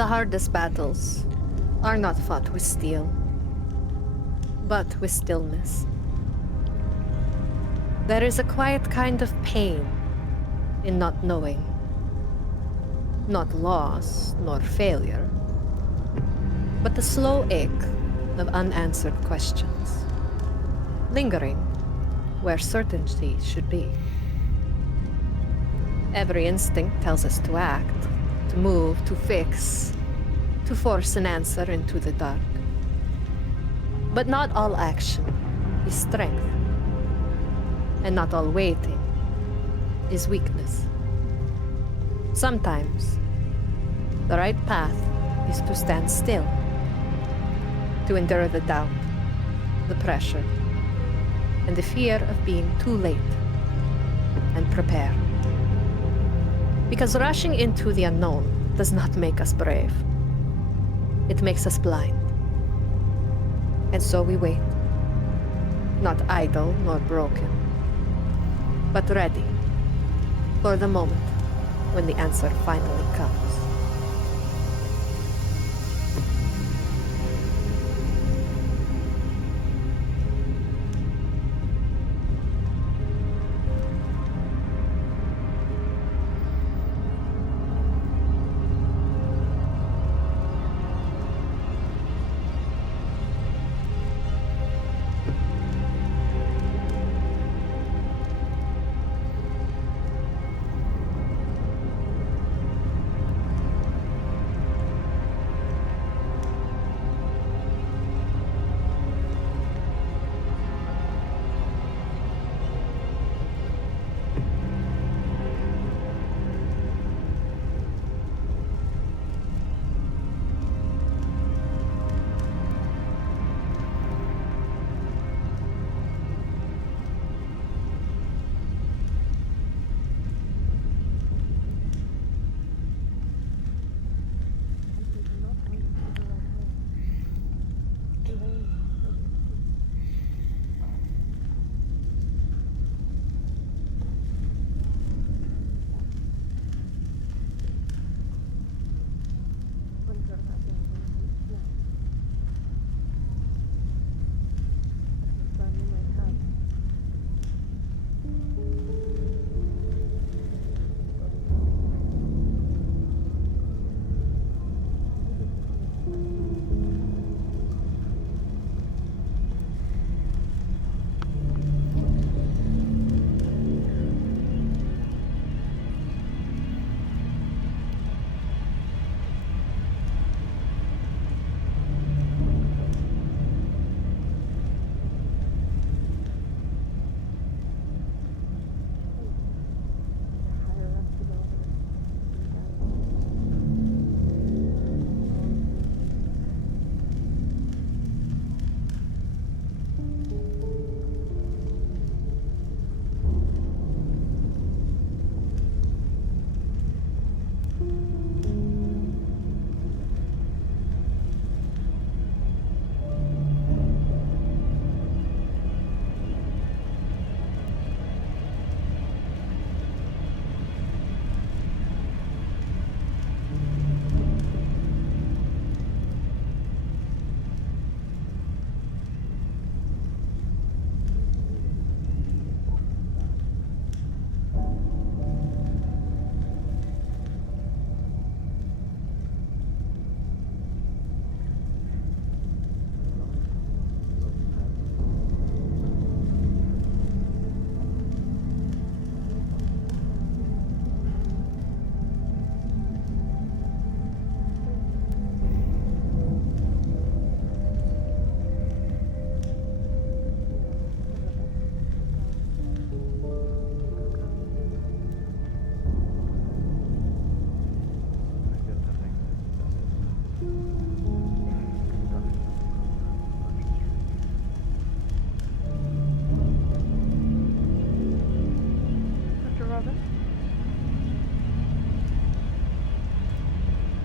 The hardest battles are not fought with steel, but with stillness. There is a quiet kind of pain in not knowing. Not loss nor failure, but the slow ache of unanswered questions, lingering where certainty should be. Every instinct tells us to act, to move, to fix, to force an answer into the dark. But not all action is strength, and not all waiting is weakness. Sometimes, the right path is to stand still, to endure the doubt, the pressure, and the fear of being too late, and prepare. Because rushing into the unknown does not make us brave. It makes us blind. And so we wait, not idle nor broken, but ready for the moment when the answer finally comes.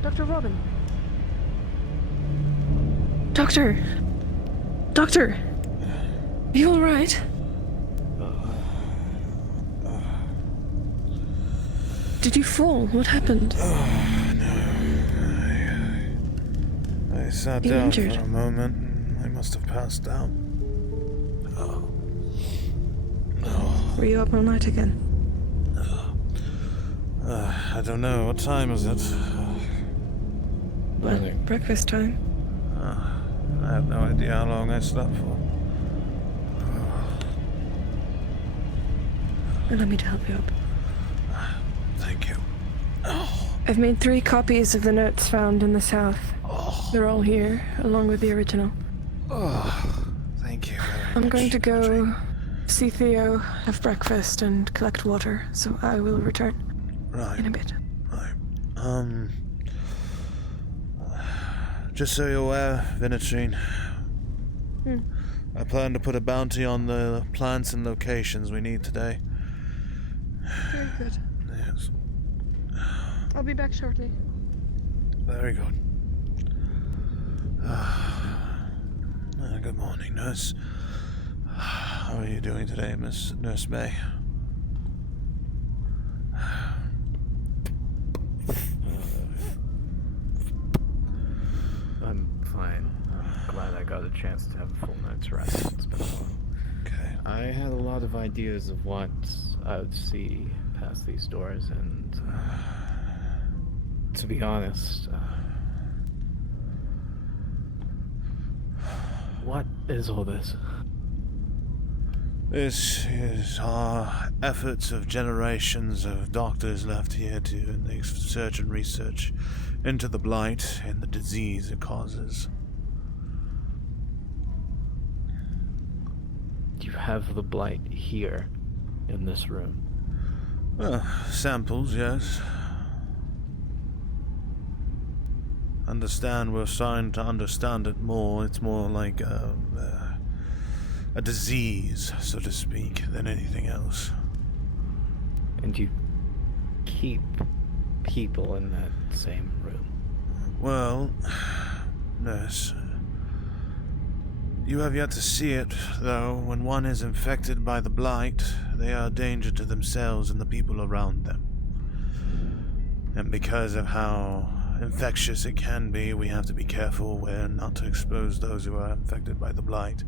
Dr.Robin. Doctor! Doctor! Are you alright? Did you fall? What happened? Oh, no. sat You down injured? for a moment and I must have passed out. Oh. Were you up all night again? I don't know. What time is it? Well, breakfast time. I have no idea how long I slept for. Allow me to help you up. Thank you. I've made 3 copies of the notes found in the south. They're all here, along with the original. Thank you very much. I'm going to go see Theo, have breakfast, and collect water, so I will return in a bit. Right. Just so you're aware, Vinatrine, I plan to put a bounty on the plants and locations we need today. Very good. Yes. I'll be back shortly. Very good. Good morning, nurse. How are you doing today, Miss Nurse May? I'm fine. I'm glad I got a chance to have a full night's rest. It's been a while. Okay. I had a lot of ideas of what I would see past these doors, and to be honest, what is all this? This is our efforts of generations of doctors left here to search and research into the blight and the disease it causes. You have the blight here, in this room. Samples, yes. We're starting to understand it more. It's more like a disease, so to speak, than anything else. And you keep people in that same room. Well, nurse, you have yet to see it, though. When one is infected by the blight, they are a danger to themselves and the people around them. And because of how infectious it can be, we have to be careful where not to expose those who are infected by the blight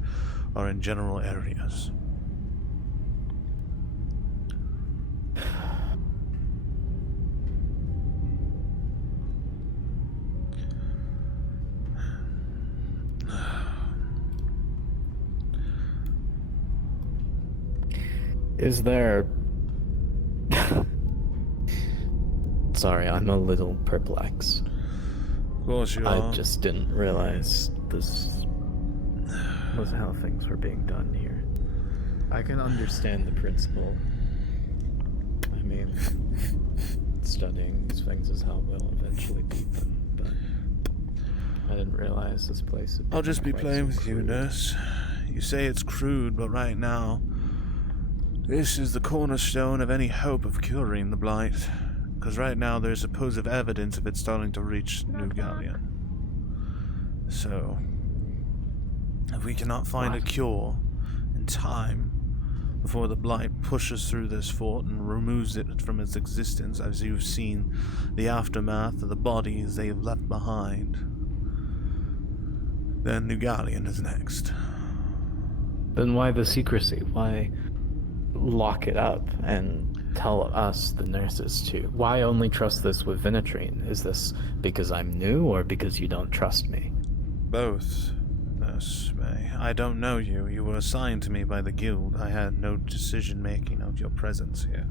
or in general areas. Is there... Sorry, I'm a little perplexed. Of course you are. I just didn't realize this was how things were being done here. I can understand the principle. I mean, studying these things is how they'll eventually be done, but I didn't realize this place would I'll just be quite playing so with you, crude. nurse. You say it's crude, but right now, this is the cornerstone of any hope of curing the blight. Because right now there's supposed evidence of it starting to reach New Galleon. So, if we cannot find a cure in time before the blight pushes through this fort and removes it from its existence, as you've seen the aftermath of the bodies they have left behind, then New Galleon is next. Then why the secrecy? Why lock it up and tell us, the nurses, to? Why only trust this with Vinatrine? Is this because I'm new, or because you don't trust me? Both, Nurse May. I don't know you. You were assigned to me by the guild. I had no decision-making of your presence here.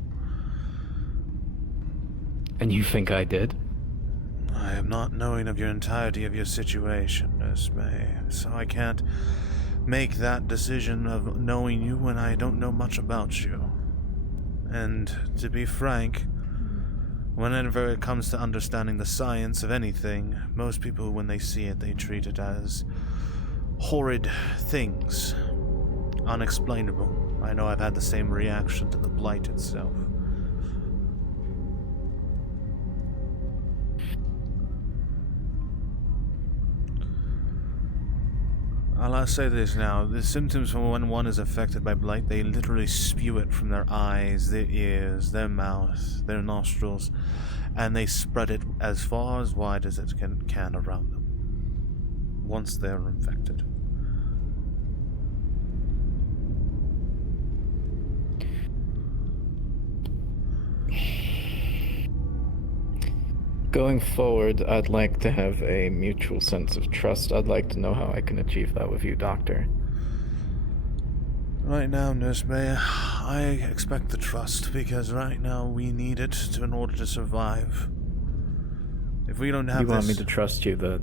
And you think I did? I am not knowing of your entirety of your situation, Nurse May, so I can't make that decision of knowing you when I don't know much about you. And to be frank, whenever it comes to understanding the science of anything, most people, when they see it, they treat it as horrid things, unexplainable. I know I've had the same reaction to the blight itself. I'll say this now. The symptoms from when one is affected by blight, they literally spew it from their eyes, their ears, their mouth, their nostrils, and they spread it as far as wide as it can around them. once they're infected. Going forward, I'd like to have a mutual sense of trust. I'd like to know how I can achieve that with you, Doctor. Right now, Nurse May, I expect the trust because right now we need it in order to survive. If we don't have You this... want me to trust you that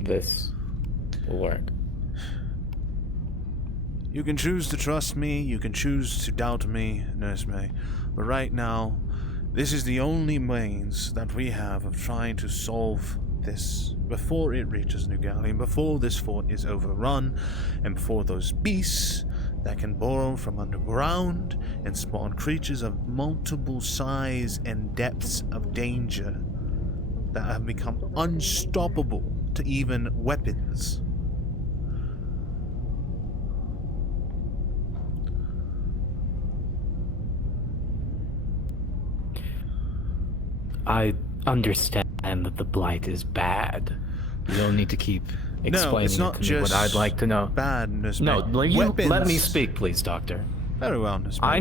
this will work? You can choose to trust me, you can choose to doubt me, Nurse May, but right now, this is the only means that we have of trying to solve this before it reaches New Gallium, before this fort is overrun, and before those beasts that can burrow from underground and spawn creatures of multiple size and depths of danger that have become unstoppable to even weapons. I understand that the blight is bad. You don't need to keep explaining it's not it to me. What I'd like to know. Bad, Nurse No, May. let me speak, please, Doctor. Very well, Nurse May. I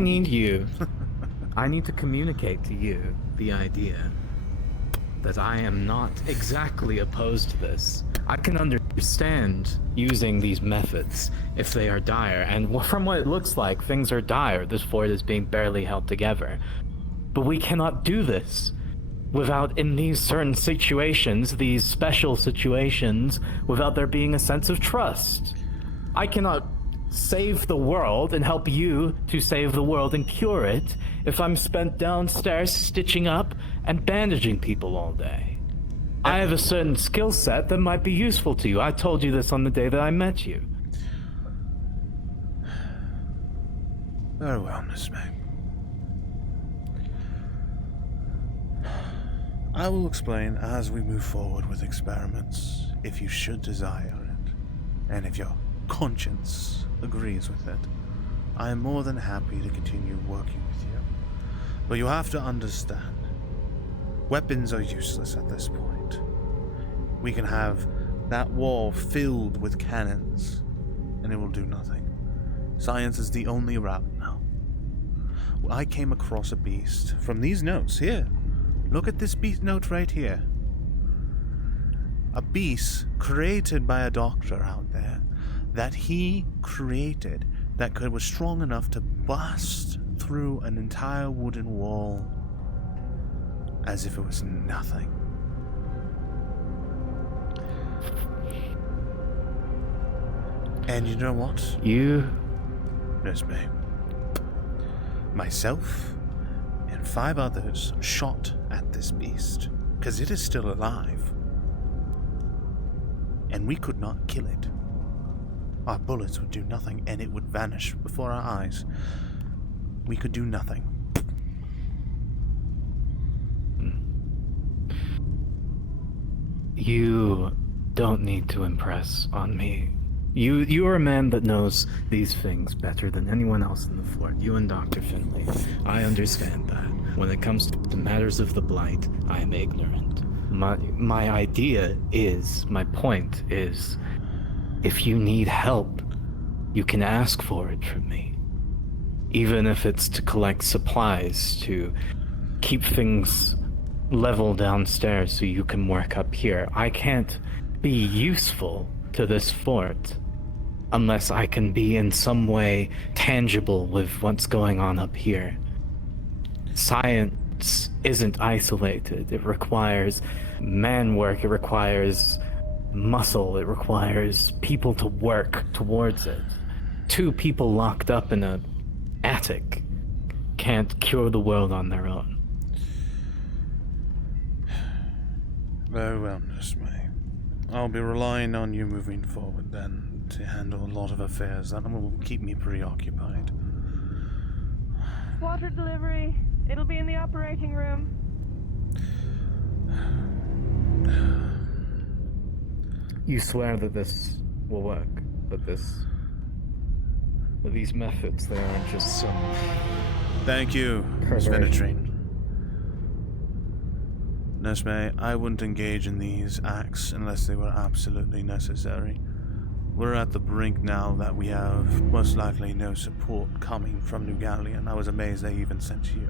need to communicate to you the idea that I am not exactly opposed to this. I can understand using these methods if they are dire, and from what it looks like, things are dire. This fort is being barely held together. But we cannot do this without, in these certain situations, these special situations, without there being a sense of trust. I cannot save the world and help you to save the world and cure it if I'm spent downstairs stitching up and bandaging people all day. I have a certain skill set that might be useful to you. I told you this on the day that I met you. Very well, Miss May. I will explain as we move forward with experiments, if you should desire it, and if your conscience agrees with it. I am more than happy to continue working with you. But you have to understand, weapons are useless at this point. We can have that wall filled with cannons, and it will do nothing. Science is the only route now. I came across a beast from these notes here. Look at this beast note right here. A beast created by a doctor out there that he created that was strong enough to bust through an entire wooden wall as if it was nothing. And you know what? Nurse May. Myself and 5 others shot at this beast, because it is still alive. And we could not kill it. Our bullets would do nothing, and it would vanish before our eyes. We could do nothing. You don't need to impress on me. You are a man that knows these things better than anyone else in the fort. You and Dr. Finley. I understand that. When it comes to matters of the blight, I am ignorant. My idea is, my point is, if you need help, you can ask for it from me. Even if it's to collect supplies, to keep things level downstairs so you can work up here. I can't be useful to this fort unless I can be in some way tangible with what's going on up here. Science isn't isolated. It requires man work, it requires muscle, it requires people to work towards it. 2 people locked up in an attic can't cure the world on their own. Very well, Nurse May. I'll be relying on you moving forward then to handle a lot of affairs that will keep me preoccupied. Water delivery. It'll be in the operating room. You swear that this will work? That these methods, they aren't just some... Thank you, Miss perversion. Venetrine. Nesme, I wouldn't engage in these acts unless they were absolutely necessary. We're at the brink now that we have most likely no support coming from New Gallion. I was amazed they even sent you.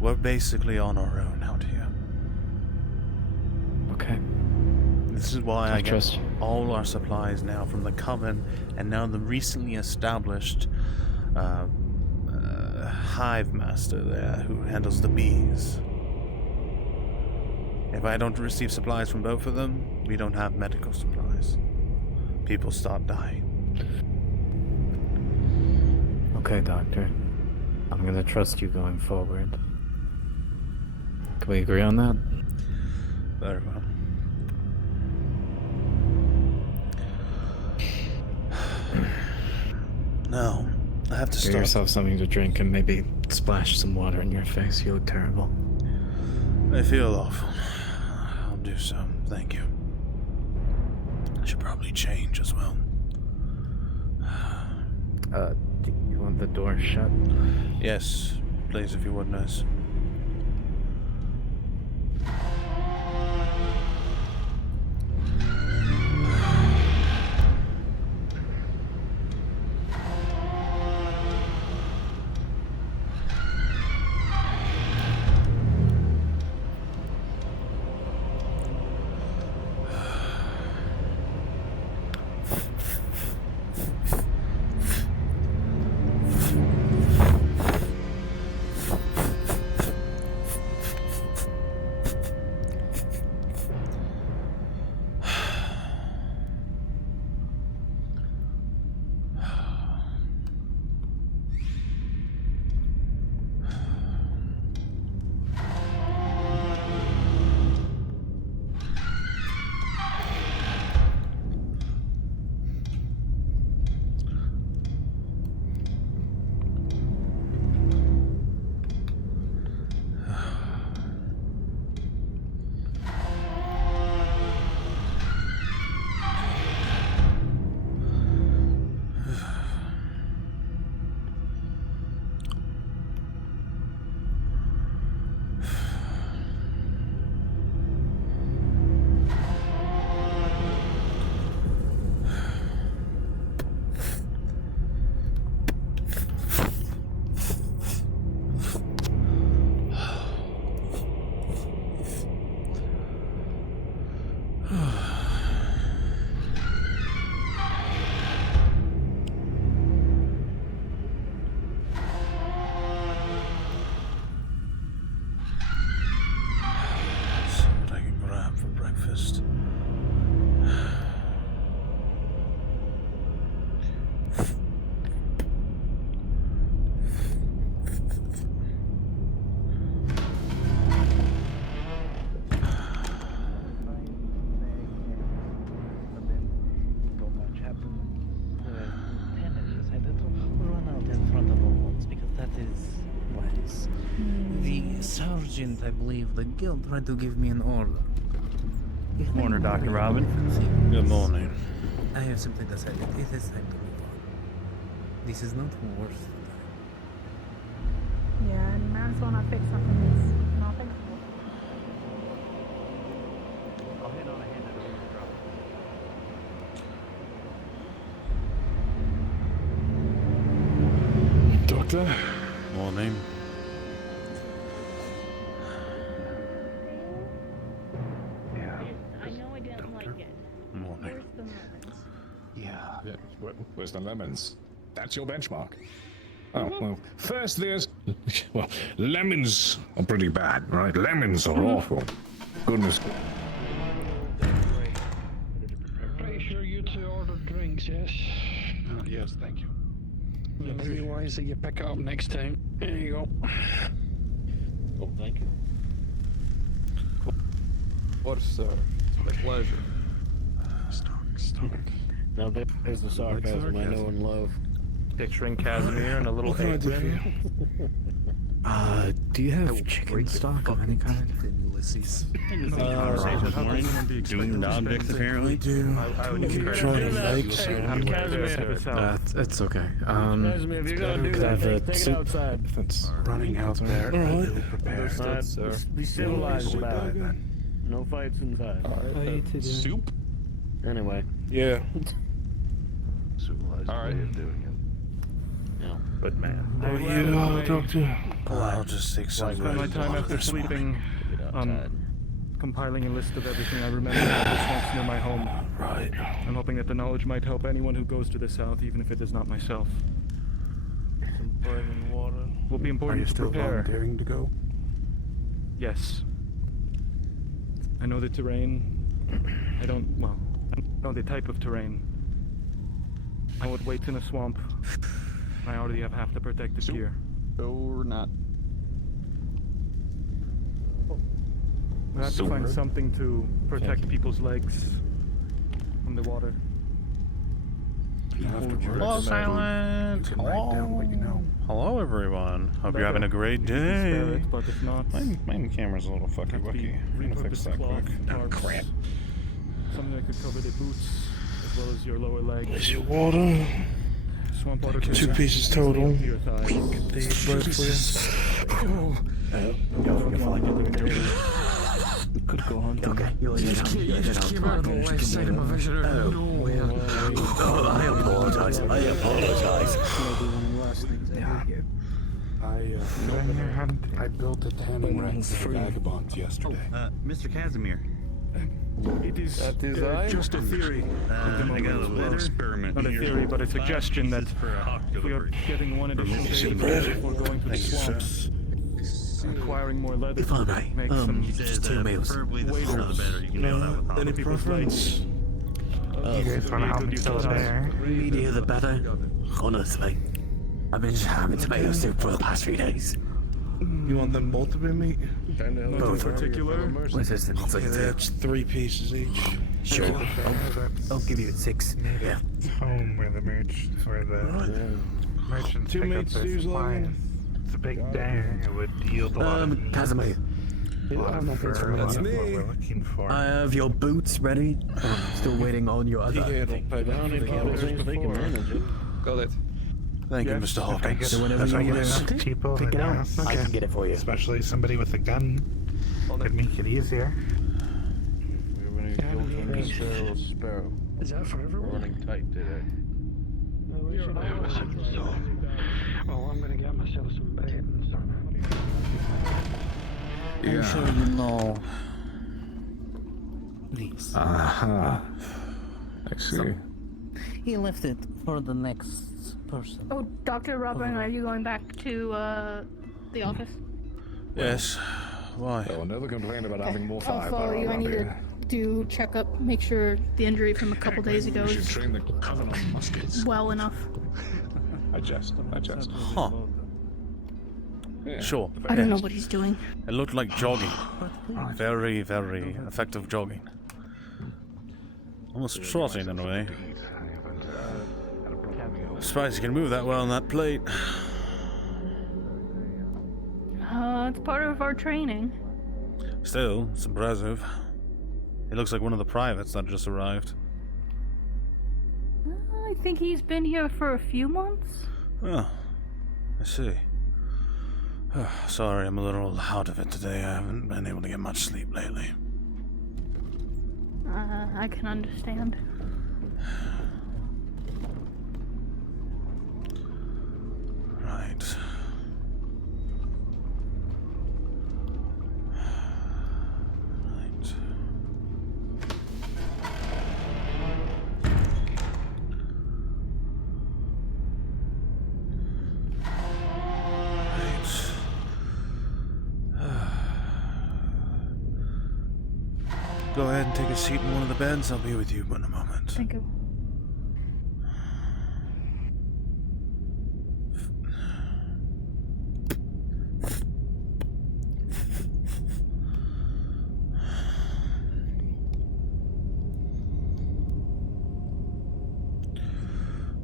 We're basically on our own out here. Okay. This is why I trust get you. all our supplies now from the Coven and now the recently established hive master there who handles the bees. If I don't receive supplies from both of them, we don't have medical supplies. People start dying. Okay, Doctor. I'm gonna trust you going forward. Can we agree on that? Very well. Now, I have to Get stop. yourself something to drink and maybe splash some water in your face. You look terrible. I feel awful. I'll do so. Thank you. I should probably change as well. Do you want the door shut? Yes, please, if you would, nurse. Sergeant, I believe the guild tried to give me an order. Good morning, Dr. Robin. Good morning. I have simply decided it is time to move on. This is not worth the time. Yeah, and you might as well not fix something that's not fixable. I'll head on ahead to the roof drop. Doctor? Morning. I know I didn't like it. Morning. Where's the lemons? Yeah. Where's the lemons? That's your benchmark. Oh, well, first there's... Well, lemons are pretty bad, right? Lemons are awful. Goodness. Pretty sure you two ordered drinks, yes? Yes, thank you. Maybe wise that you pick it up next time. There you go. Oh, thank you. Of course, sir. It's my pleasure. Stock. Now there's the sarcasm I know and love. Picturing Casimir and a little What can I do for eggman. Do you have chicken stock of any kind? Ulysses. Doing non-Vicks apparently. I would try to make some. It's okay. If you're gonna do could I have that, a take it soup? outside. If it's Running out there. Alright. Alright, sir. Be civilized about it. No fights inside. Soup? Anyway. Yeah. Civilized way of doing it. No, but man. How are you, Doctor? I'll just take some. Spend my time after sleeping compiling a list of everything I remember about the swamps near my home. Right. I'm hoping that the knowledge might help anyone who goes to the south, even if it is not myself. Some boiling water. Will be important to prepare. to go? Yes. I know the terrain. I know the type of terrain. I would wait in a swamp. I already have half the protective gear. Or not. We have to find something to protect people's legs from the water. Hello, Silent. Hello, everyone. Hope you're having a great Spare day. it, but if not, My camera's a little fucky wucky. I'm gonna fix that quick. Crap. Something that could cover the boots as well as your lower legs. There's your water. Swamp water. 2 pieces total. Your thighs. Could go on. Okay. You just came out of the left side of my vision out of nowhere. I apologize. I built a tanning rack for the vagabonds yesterday. Mr. Casimir. It is That is I. just a theory. I got a little experiment Not a here. theory, but a suggestion that For a hawk if we are getting one additional day before going to the swamps, acquiring more leather If I may, make some just 2 meals. Preferably the sooner the better. You can nail that with hot. Any preference? You guys want to help me fill there? Media the better. Honestly, I've been having tomato soup for the past 3 days. You want them both to be meat? Not in particular. What's this? That's 3 pieces each. Sure. I'll give you 6. Yeah. Home where the merchants 2 pick up meats, their Susan. supplies. It's a big dang. It would yield a lot of meat. Casimir, A lot of fur, a lot of what we're looking for. I have your boots ready. I'm still waiting on your other. Got it. Thank you, Mr. Hawkins. So whenever If I you get enough people pick in it out, mass, I can get it for you. especially somebody with a gun, could make it easier. Sparrow. Is that for everyone? Running tight today. Well, I'm gonna get myself some bed and something. I'm sure you know this. Aha. I see. He left it for the next person. Oh, Dr. Robin, are you going back to the office? Yes. Why? Oh, another complaint about having more I'll firepower follow you. I around need to here. do checkup, make sure the injury from a couple days ago We should is train the Covenant muskets. well enough. I jest. Huh. Yeah. Sure. I don't know what he's doing. It looked like jogging. Very, very effective jogging. Almost trotting in a way. Surprised you can move that well on that plate. It's part of our training. Still, it's impressive. He looks like one of the privates that just arrived. I think he's been here for a few months. Oh, I see. Sorry, I'm a little out of it today. I haven't been able to get much sleep lately. I can understand. Right. Right. Go ahead and take a seat in one of the beds. I'll be with you in a moment. Thank you.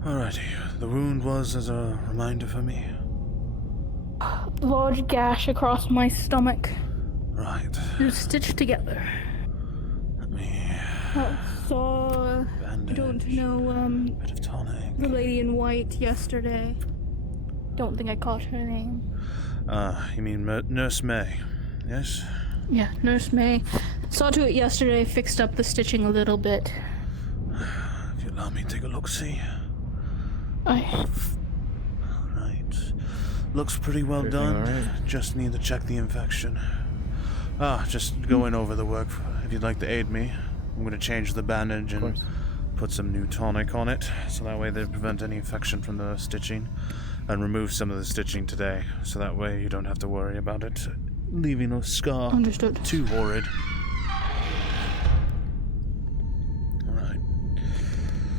Alrighty. The wound was as a reminder for me. large gash across my stomach. Right. They're stitched together. Let me... Saw... bandage. Don't know, Bit of tonic. the lady in white yesterday. Don't think I caught her name. You mean Nurse May? Yes? Yeah, Nurse May. Saw to it yesterday, fixed up the stitching a little bit. If you allow me to take a look-see. I... Right. Looks pretty well done. All right? Just need to check the infection. Just going over the work. If you'd like to aid me, I'm going to change the bandage and put some new tonic on it, so that way they prevent any infection from the stitching, and remove some of the stitching today, so that way you don't have to worry about it leaving a scar. Understood. Too horrid. Alright.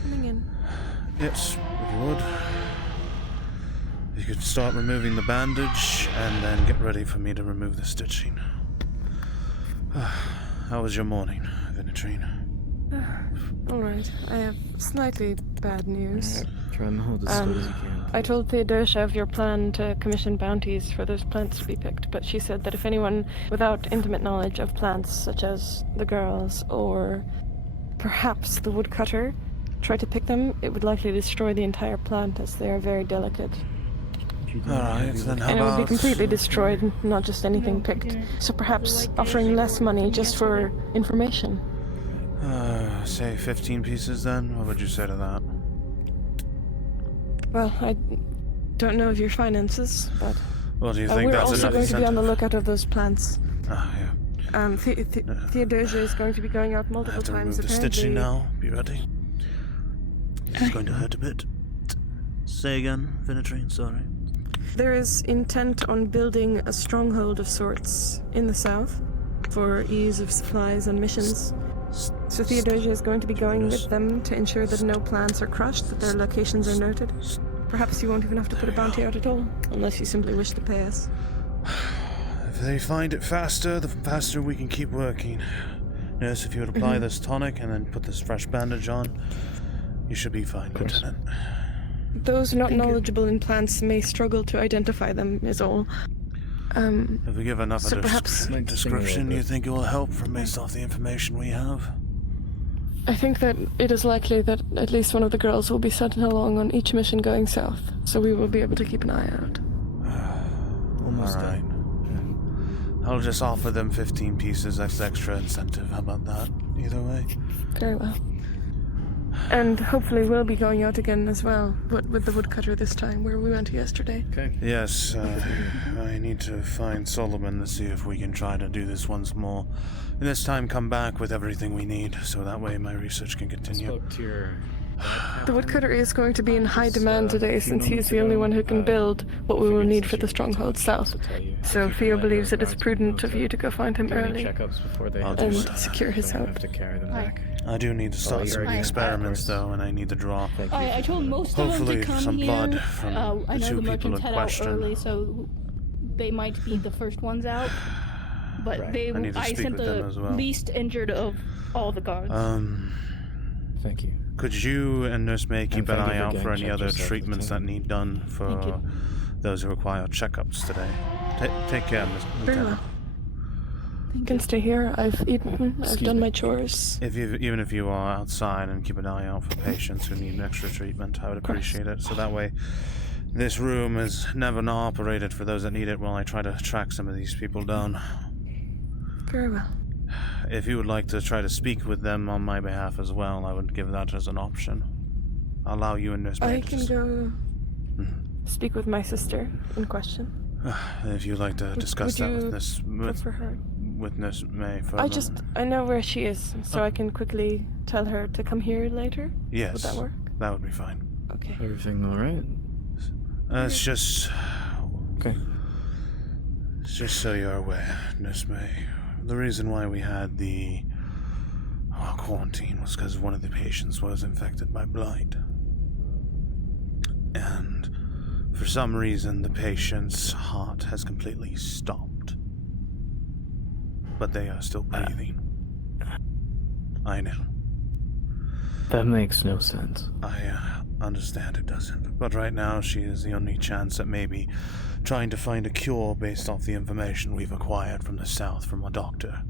Coming in. Yes, if you would. You could start removing the bandage, and then get ready for me to remove the stitching. How was your morning, Vinitrine? Alright, I have slightly bad news. Try and hold as still as you can. I told Theodosia of your plan to commission bounties for those plants to be picked, but she said that if anyone without intimate knowledge of plants, such as the girls, or perhaps the woodcutter, tried to pick them, it would likely destroy the entire plant, as they are very delicate. Alright, then how And it would be about... completely destroyed, not just anything picked. So perhaps offering less money just for information. Say 15 pieces then? What would you say to that? Well, I don't know of your finances, but Well, do you think we're that's also enough going to be on the incentive? lookout of those plants. Yeah. Theodosia is going to be going out I multiple have to remove times. the Apparently, stitching now. Be ready. It's going to hurt a bit. Say again, Vinitrine, sorry. there is intent on building a stronghold of sorts in the south for ease of supplies and missions. So Theodosia is going to be going with them to ensure that no plants are crushed, that their locations are noted. Perhaps you won't even have to put a bounty out at all, unless you simply wish to pay us. If they find it faster, the faster we can keep working. Nurse, if you would apply this tonic and then put this fresh bandage on, you should be fine, Lieutenant. Those not knowledgeable in plants may struggle to identify them, is all. If we give enough so of perhaps- a description, you think it will help from based off the information we have? I think that it is likely that at least one of the girls will be sent along on each mission going south, so we will be able to keep an eye out. Almost Alright. I'll just offer them 15 pieces as extra incentive. How about that? Either way. Very well. And hopefully we'll be going out again as well, but with the woodcutter this time, where we went yesterday. Okay. Yes, I need to find Solomon to see if we can try to do this once more. And this time come back with everything we need, so that way my research can I continue. spoke to your dad, The woodcutter is going to be in high demand today, since he is the only one who can build what we will need for the stronghold south. So Theo believes it is prudent of you to go find him early checkups before they I'll head do and so. secure his I help. have to carry them back. I do need to start you some already- experiments, of though, and I need to draw. Thank you. I told most of them Hopefully to come some here. blood from I the know two the people merchants in head question. out early, so they might be the first ones out. But Right. they, I need to speak sent with them the as well. least injured of all the guards. Thank you. Could you and Nurse May keep an thank you eye for out getting for any checked other yourself, treatments that Lieutenant. need done Thank for you. those who require checkups today? Take care, Miss Very well. Lieutenant. You can stay here. I've eaten. I've Excuse done me. my chores. Even if you are outside and keep an eye out for patients who need extra treatment, I would course. appreciate it. So that way, this room is never not operated for those that need it while I try to track some of these people down. Very well. If you would like to try to speak with them on my behalf as well, I would give that as an option. I'll allow you and Nurse May I to can just- go speak with my sister in question. If you'd like to discuss would that you with prefer her? Nurse May for I know where she is, so I can quickly tell her to come here later. Yes. Would that work? That would be fine. Okay. Everything all right? It's just... Okay. It's just so you're aware, Nurse May. The reason why we had the quarantine was because one of the patients was infected by blight. And for some reason, the patient's heart has completely stopped. But they are still breathing. I know. That makes no sense. I understand it doesn't. But right now, she is the only chance at maybe trying to find a cure based off the information we've acquired from the south from a doctor.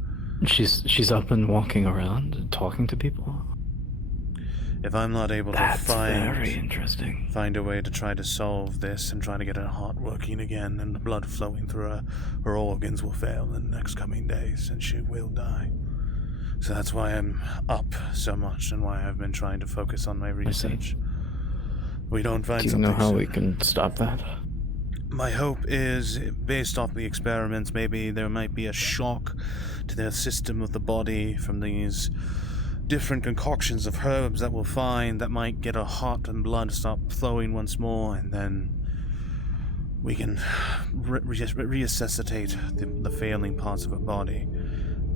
She's up and walking around and talking to people? If I'm not able That's to very interesting. find a way to try to solve this and try to get her heart working again and the blood flowing through her organs will fail in the next coming days and she will die. So that's why I'm up so much and why I've been trying to focus on my research. We don't find something. Do you know how we can stop that? My hope is, based off the experiments, maybe there might be a shock to the system of the body from these different concoctions of herbs that we'll find that might get her heart and blood stop flowing once more, and then we can resuscitate the failing parts of her body.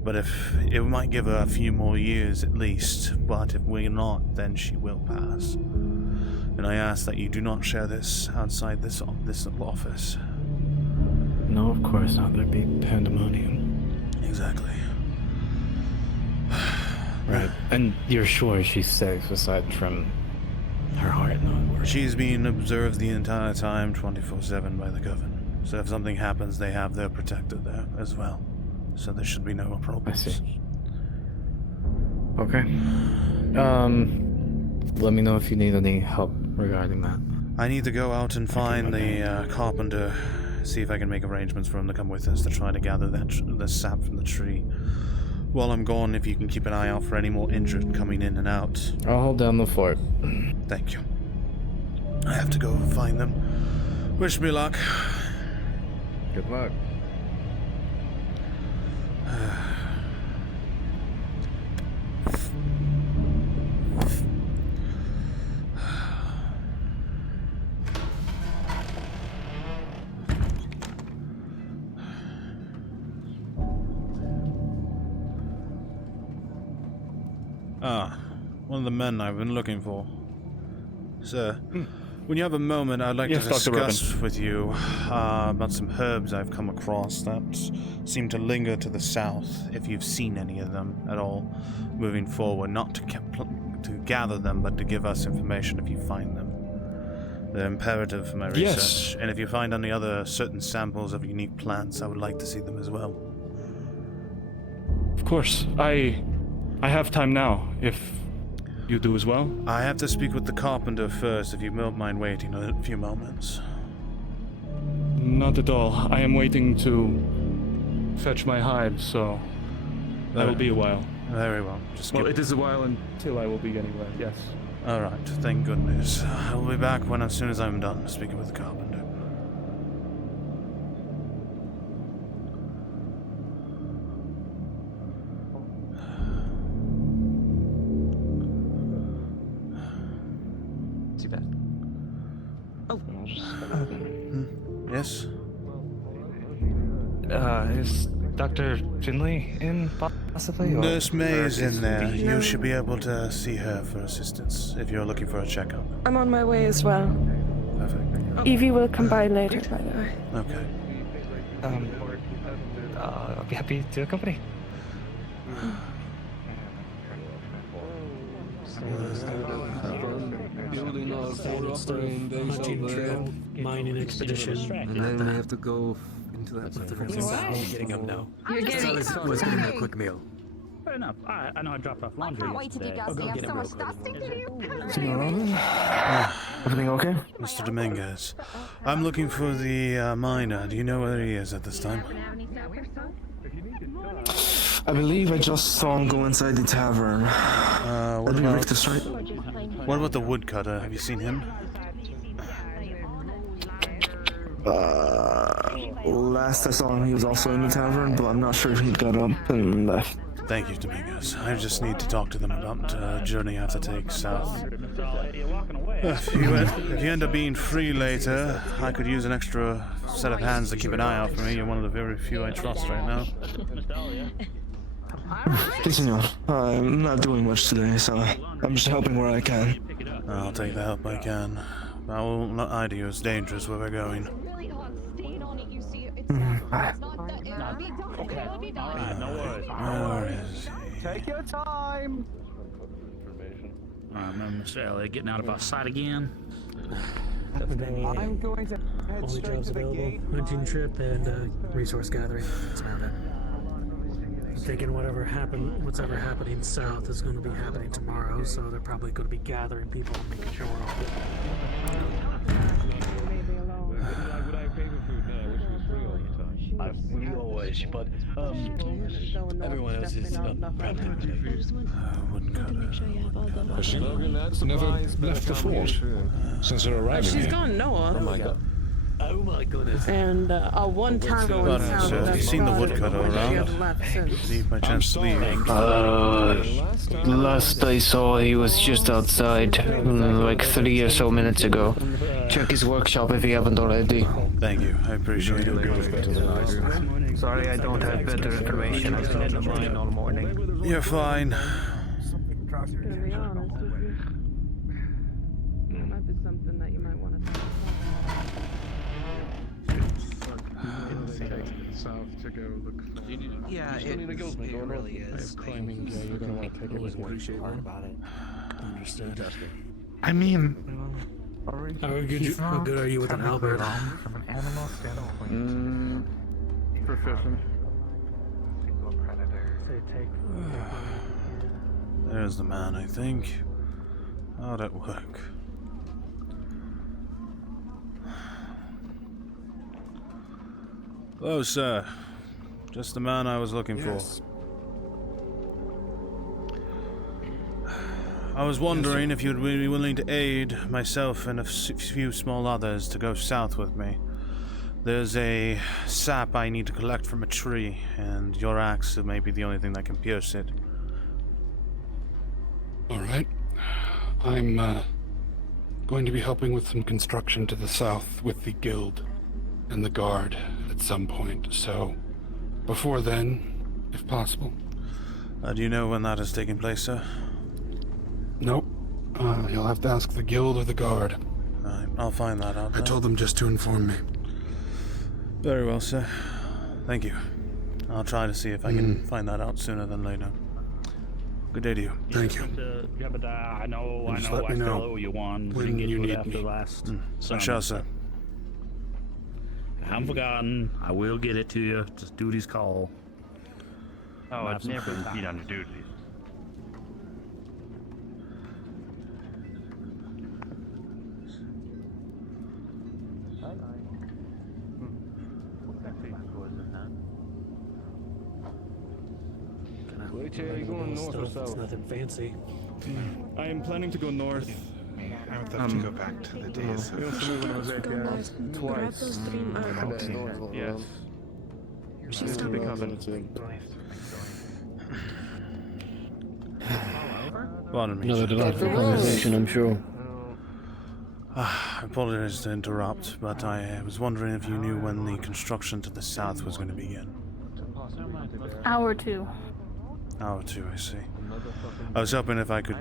But if it might give her a few more years at least, but if we're not, then she will pass. And I ask that you do not share this outside this office. No, of course not. There'd be pandemonium. Exactly. Right. And you're sure she's safe aside from her heart not working? She's being observed the entire time, 24/7 by the Coven. So if something happens, they have their protector there as well. So there should be no problems. I see. Okay. Let me know if you need any help regarding that. I need to go out and find the carpenter, see if I can make arrangements for him to come with us to try to gather the sap from the tree. While I'm gone, if you can keep an eye out for any more injured coming in and out. I'll hold down the fort. Thank you. I have to go find them. Wish me luck. Good luck. One of the men I've been looking for. Sir, when you have a moment, I'd like to discuss with you about some herbs I've come across that seem to linger to the south, if you've seen any of them at all, moving forward. Not to gather them, but to give us information if you find them. They're imperative for my research. Yes. And if you find any other certain samples of unique plants, I would like to see them as well. Of course. I have time now, if you do as well. I have to speak with the carpenter first, if you don't mind waiting a few moments. Not at all. I am waiting to fetch my hive, so that will be a while. Very well. It is a while until I will be anywhere, yes. Alright, thank goodness. I will be back as soon as I'm done speaking with the carpenter. Too bad. Oh. Yes? Is Dr. Finley in, possibly? Nurse May is in there. You should be able to see her for assistance if you're looking for a checkup. I'm on my way as well. Perfect. Evie will come by later, by the way. Okay. I'll be happy to accompany. Building our hunting trail, mining expedition, and then we have to go into that. Getting up now. You're getting Let's get a quick meal. Fair enough. I know I dropped off laundry. I can't wait to be dusty. I have so much stuff to do. Everything okay? Mr. Dominguez, I'm looking for the miner. Do you know where he is at this time? I believe I just saw him go inside the tavern. What That'd be about Rictus, right? What about the woodcutter? Have you seen him? Last I saw him, he was also in the tavern, but I'm not sure if he got up and left. Thank you, Domingos. I just need to talk to them about a journey I have to take south. If you end up being free later, I could use an extra set of hands to keep an eye out for me. You're one of the very few I trust right now. Yes, senor. I'm not doing much today, so I'm just helping where I can. I'll take the help I can. I will not lie to you, it's dangerous where we're going. No worries. Where is he? Take your time. Remember Mr. Elliot getting out of our sight again? I'm going to head Only straight jobs to the available, gate. hunting trip and resource gathering. That's about it. I'm thinking whatever happened, what's ever happening south is going to be happening tomorrow, so they're probably going to be gathering people and making sure we're all good. Would I pay for food? No, I wish it was free all the time. We always, but everyone else is probably Has she never left the fort since her arriving She's here? gone north. Oh my god. Oh my goodness. And one tango in south. Have you seen the woodcutter around? Need my chance to leave. Last I saw, he was just outside, like 30 or so minutes ago. Check his workshop if you haven't already. Thank you, I appreciate it. Sorry, I don't have better information. I've been in the mine all morning. You're fine. To be honest with you, that might be something that you might want to talk South to go look for. Yeah, it really is. Claiming you're gonna want to take it with you. Hard about it. Understood. I mean, How good are you with an Albert? From an animal standpoint. Proficient. Single predator. There's the man, I think. How'd it work? Hello, sir. Just the man I was looking for. I was wondering if you'd be willing to aid myself and a few small others to go south with me. There's a sap I need to collect from a tree, and your axe may be the only thing that can pierce it. Alright. I'm going to be helping with some construction to the south with the guild and the guard at some point, so before then, if possible. Do you know when that is taking place, sir? Nope. You'll have to ask the guild or the guard. Alright, I'll find that out. I told them just to inform me. Very well, sir. Thank you. I'll try to see if I can find that out sooner than later. Good day to you. Thank you. Yeah, but I know, Just I let me still know owe you one. We when didn't get you to it need after me. last. I shall, sir. I haven't forgotten. I will get it to you. Just duty's call. Oh, it's never feet on your duties. Are you going north or It's south? nothing fancy. I am planning to go north. I would love to go back to the days We also move on those APIs twice. Yes. She's To the coven. Pardon me. Another delightful conversation, I'm sure. I apologize to interrupt, but I was wondering if you knew when the construction to the south was going to begin. Hour or two. Hour or two, I see. I was hoping if I could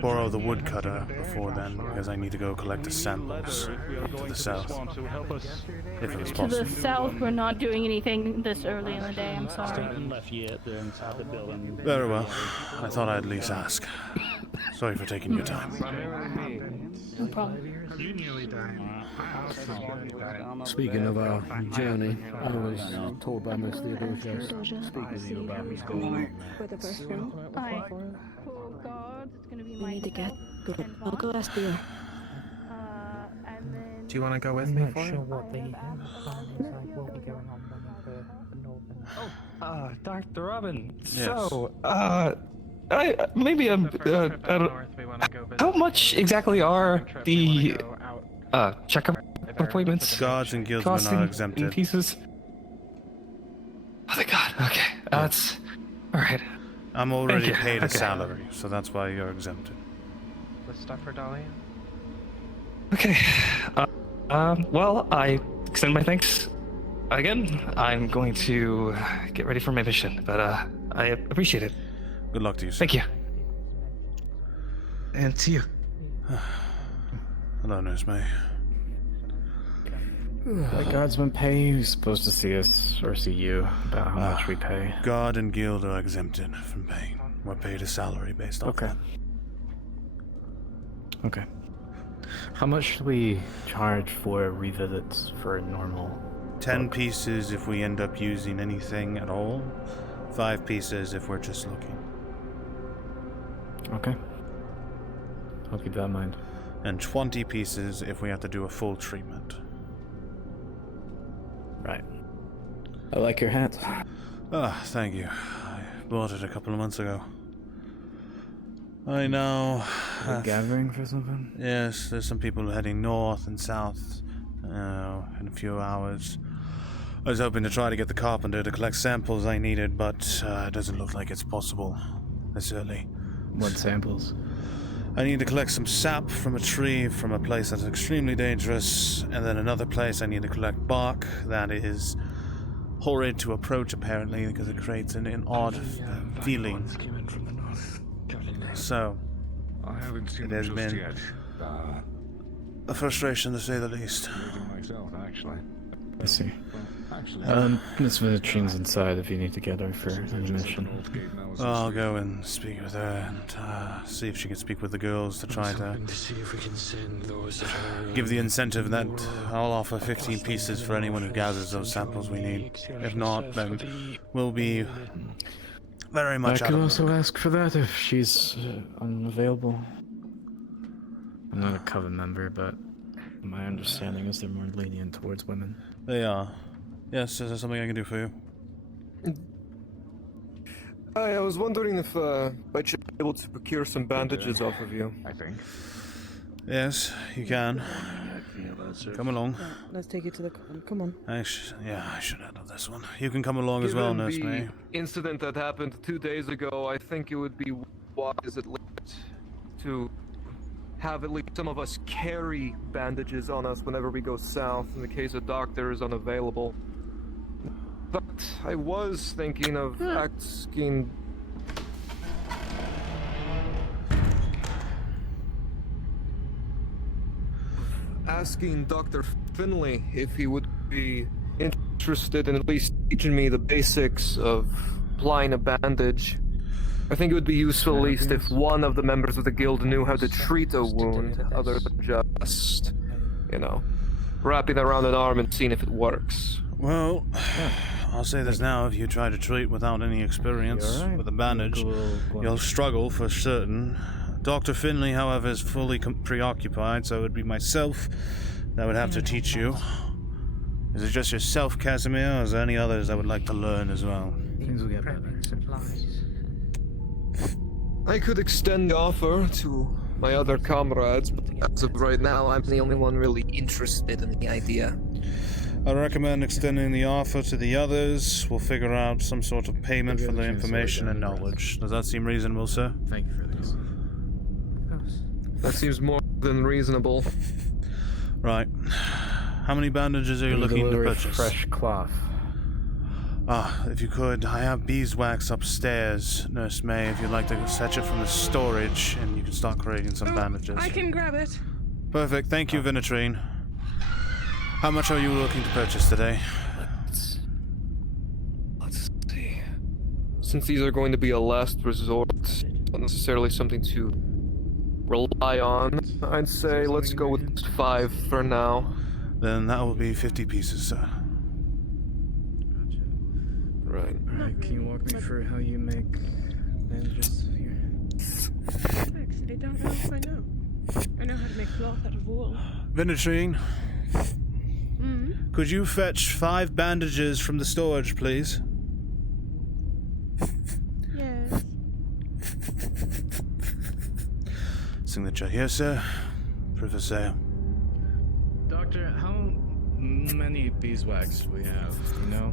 borrow the woodcutter before then, because I need to go collect the samples to the south, if it was To possible. the south, we're not doing anything this early in the day. I'm sorry. Left yet. They're inside the building. Very well. I thought I'd at least ask. Sorry for taking your time. No problem. You nearly died. I also nearly died. Speaking of our journey, I was told by Miss Theodosia to speak with you about For the first one. Hi. Oh God, it's gonna be We my need to get. fault. I'll go ask you. And then. Do you want to go with me for it? what they have will be going on the northern. Dr.Robin. Yes. So, how much exactly are the checkup appointments? Guards and guildsmen costing are in exempted. pieces? Oh, thank God. Okay, that's all right. I'm already Thank you. paid a Okay. salary, so that's why you're exempted. The stuff for Dahlia? Okay. Well, I extend my thanks again. I'm going to get ready for my mission, but I appreciate it. Good luck to you, sir. Thank you. And to you. Hello, Nurse May. The guardsmen pay. Who's supposed to see us or see you about how much we pay? Guard and guild are exempted from paying. We're paid a salary based off that. Okay. How much should we charge for revisits for a normal? 10 pieces if we end up using anything at all. 5 pieces if we're just looking. Okay. I'll keep that in mind. And 20 pieces if we have to do a full treatment. Right. I like your hat. Ah, thank you. I bought it a couple of months ago. I know. Gathering for something? Yes, there's some people heading north and south in a few hours. I was hoping to try to get the carpenter to collect samples I needed, but it doesn't look like it's possible this early. What samples? I need to collect some sap from a tree from a place that's extremely dangerous, and then another place I need to collect bark that is horrid to approach, apparently, because it creates an odd feeling. So, I haven't seen it has just been yet. a frustration, to say the least. Myself, actually. I see. Actually, Miss Vitrine's inside if you need to get her for any mission. I'll go and speak with her and see if she can speak with the girls to try to see if we can send those that are give the incentive that I'll offer 15 pieces for anyone who gathers those samples we need. If not, then we'll be very much I out could of also luck. ask for that if she's unavailable. I'm not a coven member, but my understanding is they're more lenient towards women. They are. Yes, is there something I can do for you? Hi, I was wondering if I should be able to procure some bandages off of you. I think. Yes, you can. Come along. Let's take you to the con. Come on. I should handle this one. You can come along as well, Nurse May. Incident that happened 2 days ago, I think it would be wise at least to have at least some of us carry bandages on us whenever we go south in the case a doctor is unavailable. But I was thinking of asking Dr. Finley if he would be interested in at least teaching me the basics of applying a bandage. I think it would be useful at least if one of the members of the guild knew how to treat a wound, other than just, wrapping around an arm and seeing if it works. Well, I'll say this now, if you try to treat without any experience with a bandage, you'll struggle for certain. Dr. Finley, however, is fully preoccupied, so it would be myself that would have to teach you. Is it just yourself, Casimir, or is there any others that would like to learn as well? Things will get better. I could extend the offer to my other comrades, but as of right now, I'm the only one really interested in the idea. I recommend extending the offer to the others. We'll figure out some sort of payment for the information and knowledge. Does that seem reasonable, sir? Thank you for this. That seems more than reasonable. Right. How many bandages are you looking to purchase? Fresh cloth. If you could, I have beeswax upstairs, Nurse May, if you'd like to fetch it from the storage, and you can start creating some bandages. I can grab it. Perfect, thank you, Vitriine. How much are you looking to purchase today? Let's see. Since these are going to be a last resort, not necessarily something to rely on, I'd say let's go with 5 for now. Then that will be 50 pieces, sir. Right. Alright, can you walk me through how you make bandages here? I actually don't know if I know. I know how to make cloth out of wool. Vitriine, Mm-hmm. could you fetch 5 bandages from the storage, please? Yes. Signature here, sir. Proof of sale. Doctor, how many beeswax do we have? Do you know?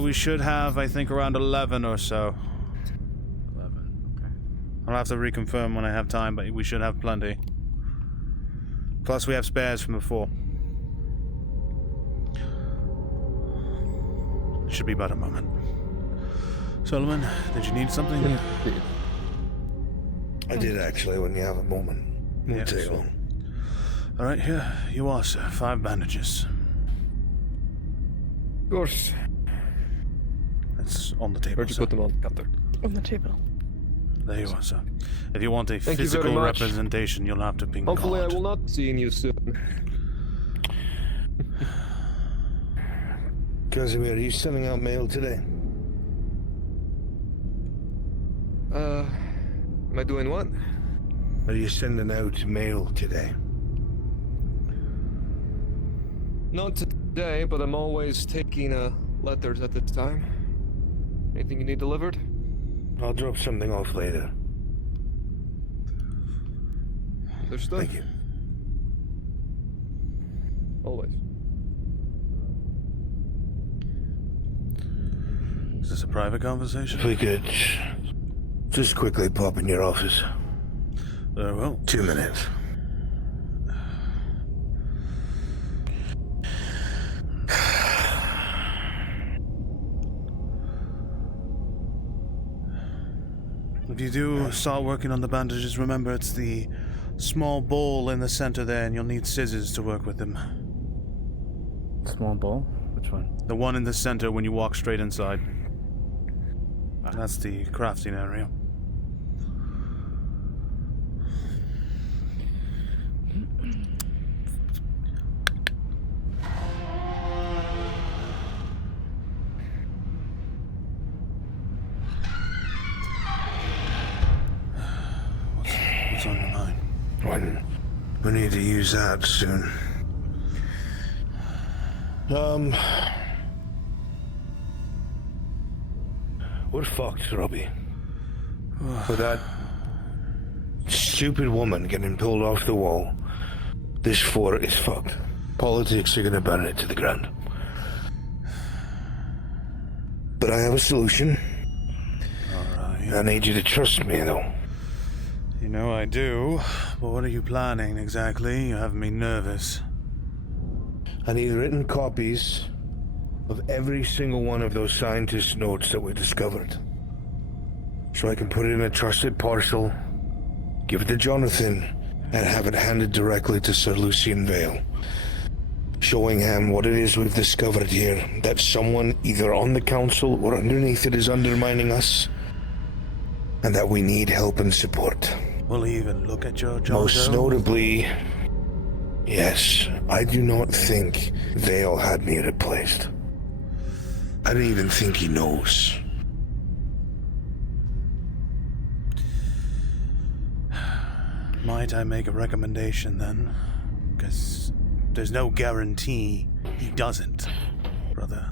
We should have, I think, around 11 or so. 11, okay. I'll have to reconfirm when I have time, but we should have plenty. Plus, we have spares from before. Should be about a moment. Solomon, did you need something? I did actually, when you have a moment. Won't Yes. take long. Alright, here you are, sir. 5 bandages. Of course. It's on the table, Where'd you sir. put them on the counter? On the table. There you are, sir. If you want a Thank you very physical much. representation, you'll have to ping Hopefully, God. I will not be seeing you soon. Casimir, are you sending out mail today? Am I doing what? Are you sending out mail today? Not today, but I'm always taking letters at this time. Anything you need delivered? I'll drop something off later. Understood. Thank you. Always. Is this a private conversation? If we could just quickly pop in your office. Very well. 2 minutes. If you do start working on the bandages, remember it's the small bowl in the center there, and you'll need scissors to work with them. Small bowl? Which one? The one in the center when you walk straight inside. That's the crafting area. What's on your mind? We need to use that soon. We're fucked, Robbie. With that stupid woman getting pulled off the wall, this fort is fucked. Politics are gonna burn it to the ground. But I have a solution. Alright. I need you to trust me, though. You know I do, but what are you planning exactly? You have me nervous. I need written copies of every single one of those scientist notes that we discovered. So I can put it in a trusted parcel, give it to Jonathan, and have it handed directly to Sir Lucian Vale. Showing him what it is we've discovered here, that someone either on the council or underneath it is undermining us, and that we need help and support. We'll even look at your job. Most notably, yes, I do not think Vale had me replaced. I don't even think he knows. Might I make a recommendation then? Because there's no guarantee he doesn't, brother.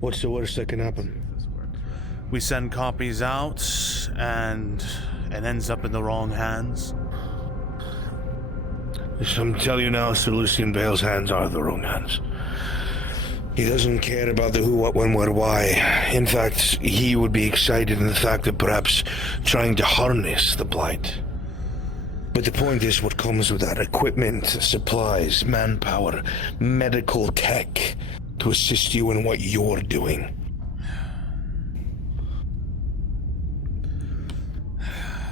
What's the worst that can happen? We send copies out, and it ends up in the wrong hands. So I'm telling you now, Sir Lucian Vale's hands are the wrong hands. He doesn't care about the who, what, when, where, why. In fact, he would be excited in the fact that perhaps trying to harness the Blight. But the point is what comes with that: equipment, supplies, manpower, medical tech to assist you in what you're doing.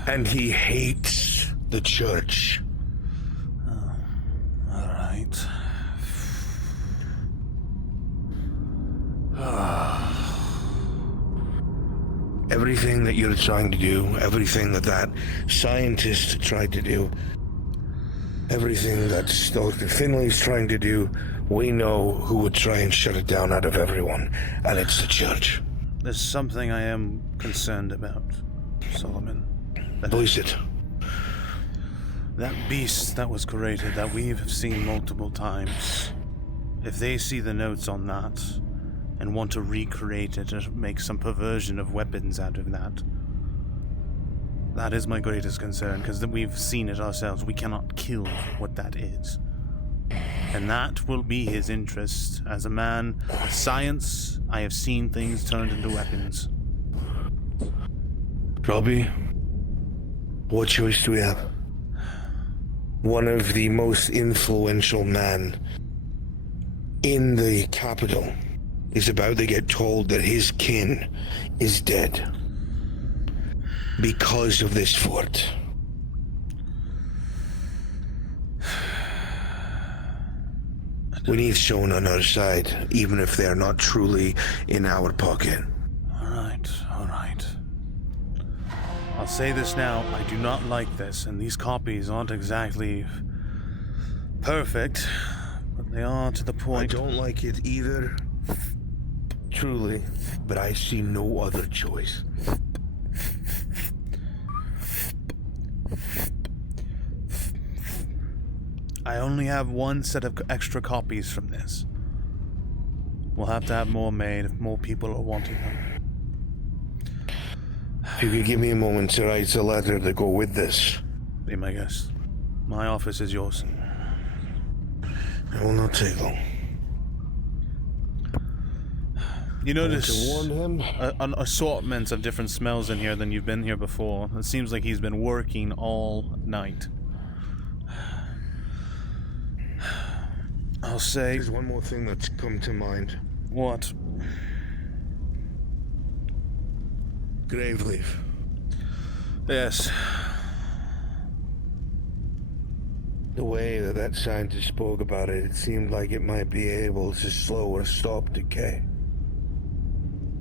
And he hates the church. All right. Everything that you're trying to do, everything that scientist tried to do, everything that Dr. Finley's trying to do, we know who would try and shut it down out of everyone, and it's the church. There's something I am concerned about, Solomon. What is it? That beast that was created, that we've seen multiple times. If they see the notes on that, and want to recreate it or make some perversion of weapons out of that, that is my greatest concern, because we've seen it ourselves. We cannot kill what that is. And that will be his interest. As a man of science, I have seen things turned into weapons. Robbie, what choice do we have? One of the most influential men in the capital is about to get told that his kin is dead because of this fort. We need someone on our side, even if they're not truly in our pocket. All right. I'll say this now, I do not like this, and these copies aren't exactly perfect, but they are to the point. I don't like it either, truly, but I see no other choice. I only have one set of extra copies from this. We'll have to have more made if more people are wanting them. If you could give me a moment to write a letter to go with this. Be my guest. My office is yours. It will not take long. You notice to warn him? an assortment of different smells in here than you've been here before. It seems like he's been working all night. I'll say... There's one more thing that's come to mind. What? Grave leaf. Yes. The way that scientist spoke about it, it seemed like it might be able to slow or stop decay.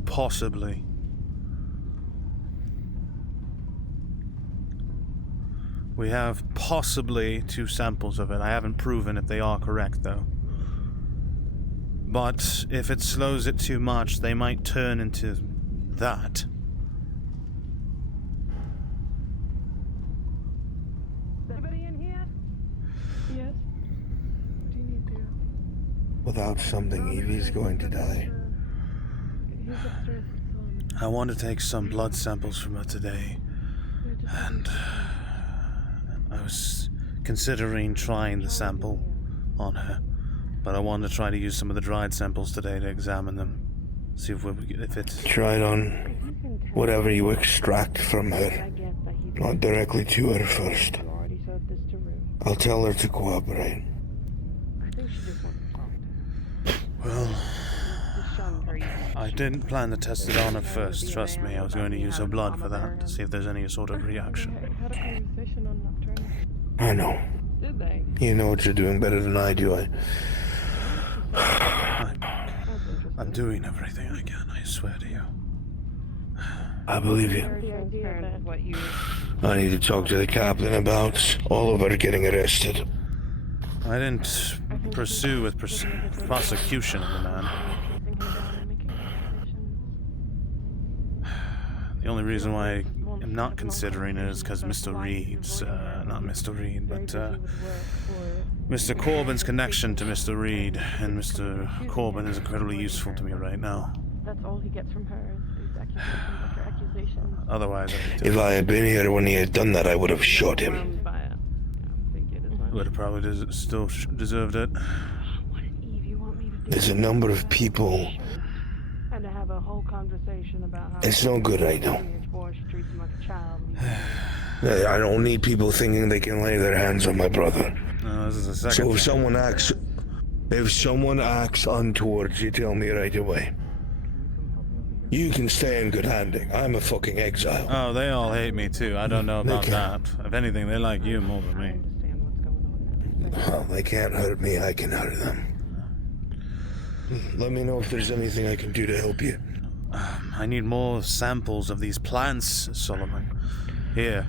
Possibly. We have possibly 2 samples of it. I haven't proven if they are correct, though. But if it slows it too much, they might turn into that. Anybody in here? Yes. What do you need to? Without something, Evie's going to die. He's upstairs. I want to take some blood samples from her today. And I was considering trying the sample on her. But I want to try to use some of the dried samples today to examine them. See if it's... Try it on whatever you extract from her. Not directly to her first. I'll tell her to cooperate. Well, I didn't plan to test it on her first, trust me. I was going to use her blood for that, to see if there's any sort of reaction. I know. Did they? You know what you're doing better than I do. I'm doing everything I can, I swear to you. I believe you. I need to talk to the captain about Oliver getting arrested. I didn't pursue with prosecution of the man. The only reason why I'm not considering it is because Mr. Reed's, not Mr. Reed, but Mr. Corbin's connection to Mr. Reed, and Mr. Corbin is incredibly useful to me right now. That's all he gets from her is accusations after accusations. Otherwise, If I had been here when he had done that, I would have shot him. Would have probably still deserved it. There's a number of people. And to have a whole conversation about how It's no good right now. I don't need people thinking they can lay their hands on my brother. This is the second So if thing. someone acts untoward, you tell me right away. You can stay in good handing. I'm a fucking exile. Oh, they all hate me too. I don't know about that. If anything, they like you more than me. Well, they can't hurt me, I can hurt them. Let me know if there's anything I can do to help you. I need more samples of these plants, Solomon. Here.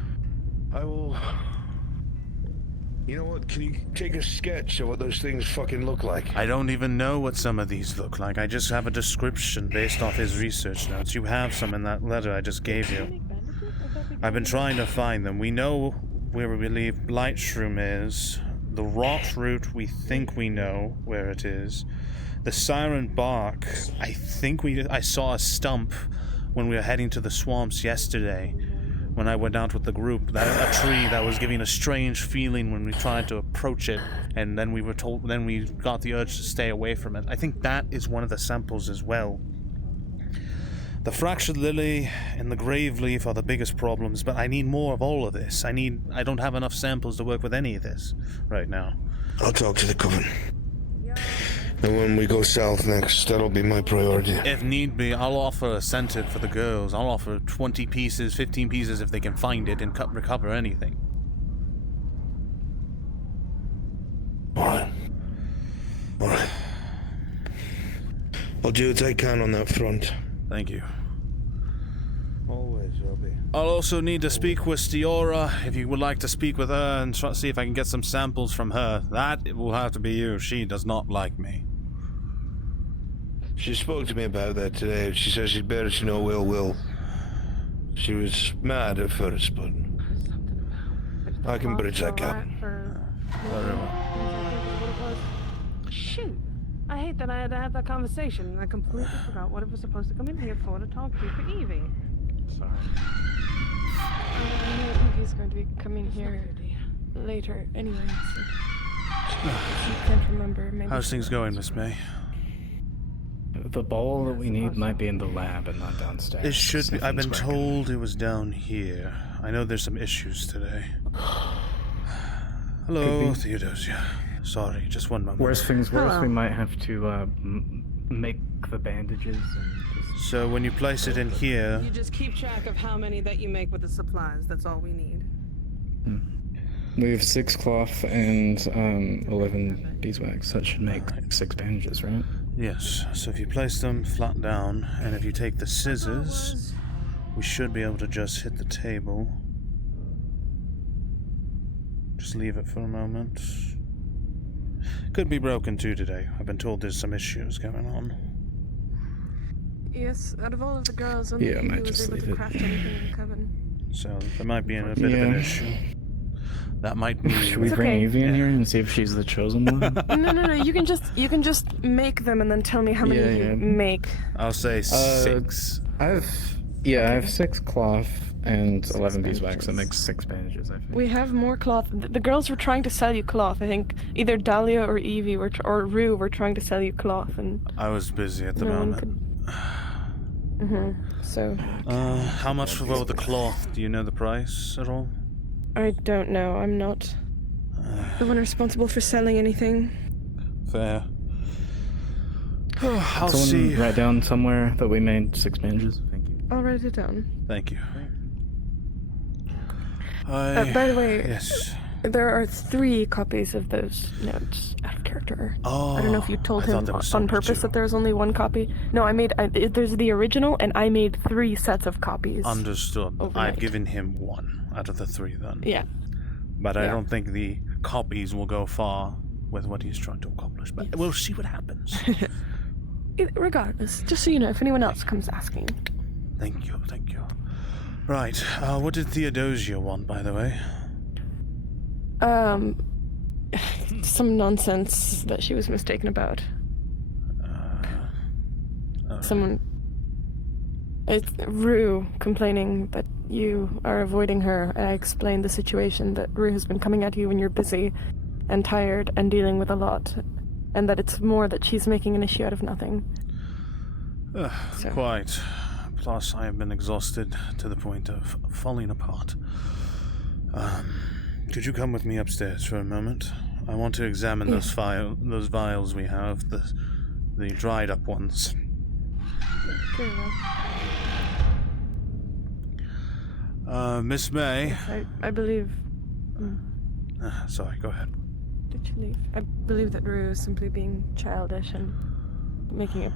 I will... You know what, can you take a sketch of what those things fucking look like? I don't even know what some of these look like. I just have a description based off his research notes. You have some in that letter I just gave you. I've been trying to find them. We know where we believe Blightshroom is. The rot root, we think we know where it is. The siren bark, I think I saw a stump when we were heading to the swamps yesterday. When I went out with the group, a tree that was giving a strange feeling when we tried to approach it, and then we got the urge to stay away from it. I think that is one of the samples as well. The fractured lily and the grave leaf are the biggest problems, but I need more of all of this. I don't have enough samples to work with any of this right now. I'll talk to the coven. And when we go south next, that'll be my priority. If need be, I'll offer a scented for the girls. I'll offer 20 pieces, 15 pieces if they can find it and recover anything. Alright. I'll do what I can on that front. Thank you. Always, Robbie. I'll also need to speak with Stiora, if you would like to speak with her and see if I can get some samples from her. That will have to be you. She does not like me. She spoke to me about that today. She says she'd better to know ill will. She was mad at first, but I can bridge that gap. Shoot. I hate that I had to have that conversation and I completely forgot what it was supposed to come in here for to talk to you for Evie. Sorry. I know Evie's going to be coming here later anyway, so if you can't remember, maybe... How's things going, Miss May? The bowl that we need might be in the lab and not downstairs. It should be. I've been told it was down here. I know there's some issues today. Hello, Theodosia. Sorry, just one moment. Worst things worse, we might have to make the bandages and just... So when you place it in here... You just keep track of how many that you make with the supplies. That's all we need. We have 6 cloth and 11 beeswax. That should make 6 bandages, right? Yes, so if you place them flat down, and if you take the scissors, we should be able to just hit the table. Just leave it for a moment. Could be broken too today. I've been told there's some issues going on. Yes, out of all of the girls, only Evie was able to craft anything in the coven. So there might be a bit of an issue. That might be... Should we bring Evie in here and see if she's the chosen one? No. You can just make them and then tell me how many you make. I'll say 6. I have 6 cloth and 11 beeswax. That makes 6 bandages, I think. We have more cloth. The girls were trying to sell you cloth. I think either Dahlia or Evie or Rue were trying to sell you cloth, and I was busy at the moment. So. How much for the cloth? Do you know the price at all? I don't know. I'm not the one responsible for selling anything. Fair. I'll see. Write down somewhere that we made 6 bandages. Thank you. I'll write it down. Thank you. By the way, yes. There are 3 copies of those notes out of character. Oh, I don't know if you told him on purpose that there's only 1 copy. No, there's the original, and I made 3 sets of copies. Understood. Overnight. I've given him 1 out of the 3 then. Yeah. But I don't think the copies will go far with what he's trying to accomplish. But we'll see what happens. Regardless, just so you know, if anyone else comes asking. Thank you. Right, what did Theodosia want, by the way? Some nonsense that she was mistaken about. Someone... It's Rue complaining that you are avoiding her. I explained the situation, that Rue has been coming at you when you're busy and tired and dealing with a lot, and that it's more that she's making an issue out of nothing. Quite. Plus, I have been exhausted to the point of falling apart. Could you come with me upstairs for a moment? I want to examine those vials we have, the dried up ones. Very well. Miss May. Yes, I believe... Sorry, go ahead. Did you leave? I believe that Rue is simply being childish and making a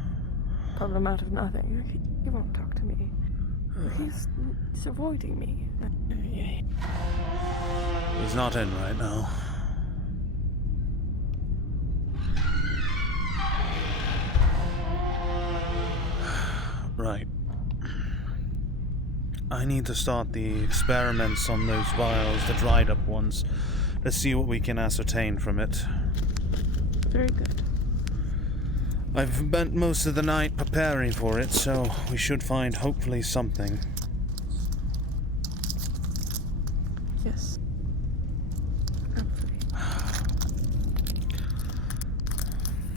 problem out of nothing. He won't talk to me. He's avoiding me. He's not in right now. Right. I need to start the experiments on those vials, the dried up ones. Let's see what we can ascertain from it. Very good. I've spent most of the night preparing for it, so we should find hopefully something. Yes. Hopefully.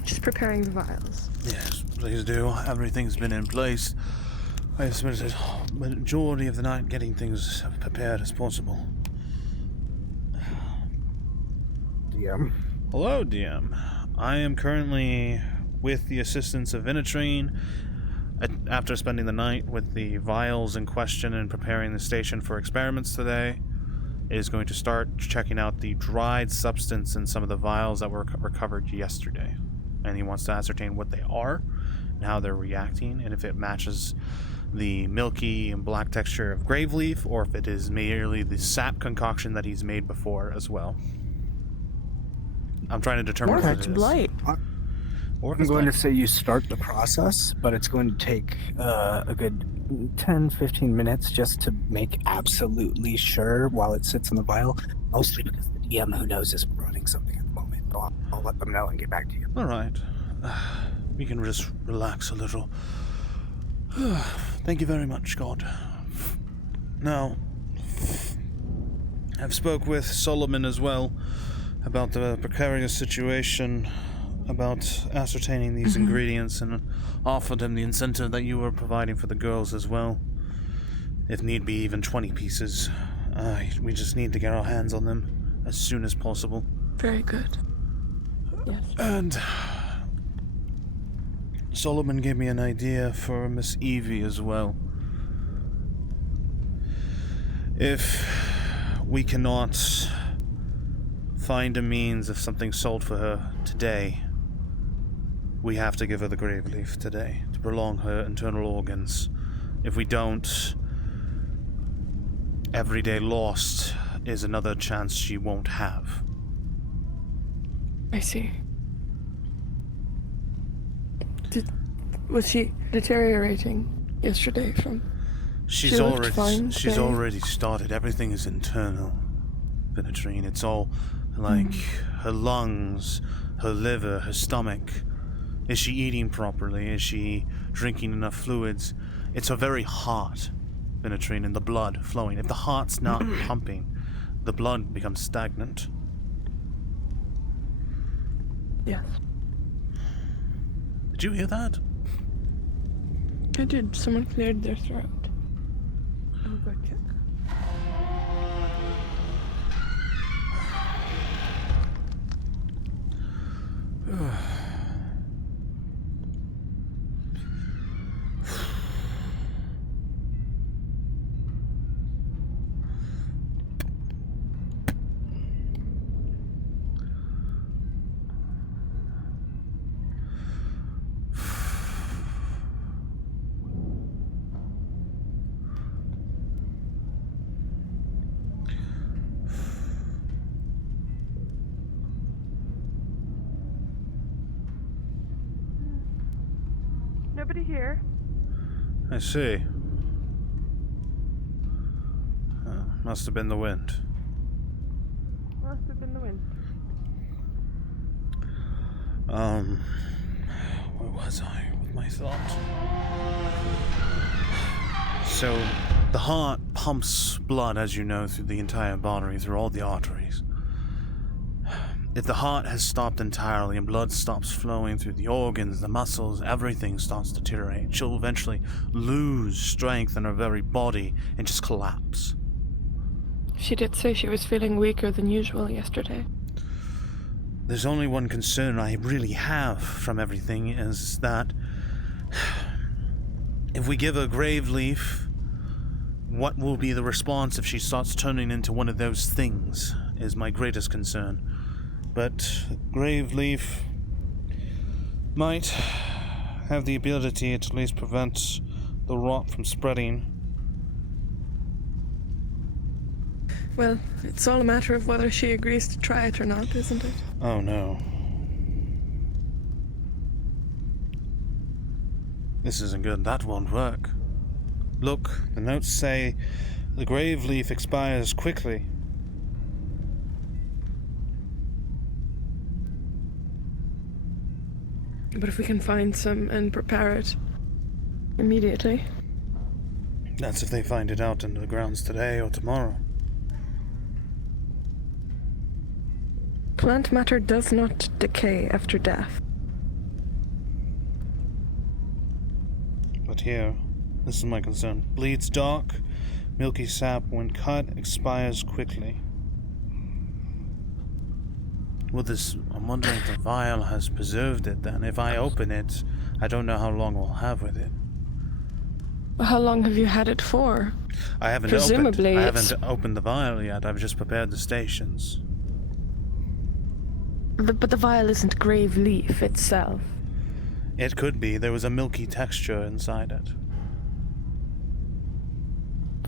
Just preparing the vials. Yes, please do. Everything's been in place. I've spent the majority of the night getting things prepared as possible. DM. Hello, DM. I am currently with the assistance of Vinatrine. After spending the night with the vials in question and preparing the station for experiments today, is going to start checking out the dried substance in some of the vials that were recovered yesterday. And he wants to ascertain what they are and how they're reacting, and if it matches the milky and black texture of Graveleaf, or if it is merely the sap concoction that he's made before as well. I'm trying to determine what it is. Blight. I'm going to say you start the process, but it's going to take a good 10-15 minutes just to make absolutely sure while it sits in the vial, mostly because the DM who knows is running something at the moment. I'll let them know and get back to you. All right. We can just relax a little. Thank you very much, God. Now, I've spoke with Solomon as well about the precarious situation, about ascertaining these ingredients, and offered him the incentive that you were providing for the girls as well. If need be, even 20 pieces. We just need to get our hands on them as soon as possible. Very good. Yes. And Solomon gave me an idea for Miss Evie as well. If we cannot find a means of something sold for her today, we have to give her the Graveleaf today to prolong her internal organs. If we don't, every day lost is another chance she won't have. I see. Was she deteriorating yesterday from... She's already started. Everything is internal, Penetrine. It's all like her lungs, her liver, her stomach. Is she eating properly? Is she drinking enough fluids? It's her very heart, Penetrine, and the blood flowing. If the heart's not pumping, the blood becomes stagnant. Yes. Did you hear that? I did. Someone cleared their throat. Oh, good kick. Nobody here. I see. Must have been the wind. Must have been the wind. Where was I with my thought? So, the heart pumps blood, as you know, through the entire body, through all the arteries. If the heart has stopped entirely and blood stops flowing through the organs, the muscles, everything starts to deteriorate. She'll eventually lose strength in her very body and just collapse. She did say she was feeling weaker than usual yesterday. There's only one concern I really have from everything, is that if we give her Graveleaf, what will be the response if she starts turning into one of those things, is my greatest concern. But Graveleaf might have the ability to at least prevent the rot from spreading. Well, it's all a matter of whether she agrees to try it or not, isn't it? Oh no. This isn't good. That won't work. Look, the notes say the Graveleaf expires quickly. But if we can find some and prepare it immediately. That's if they find it out in the grounds today or tomorrow. Plant matter does not decay after death. But here, this is my concern. Bleeds dark, milky sap when cut, expires quickly. Well, I'm wondering if the vial has preserved it then. If I open it, I don't know how long we'll have with it. How long have you had it for? I haven't opened the vial yet. I've just prepared the stations. But the vial isn't Graveleaf itself. It could be. There was a milky texture inside it.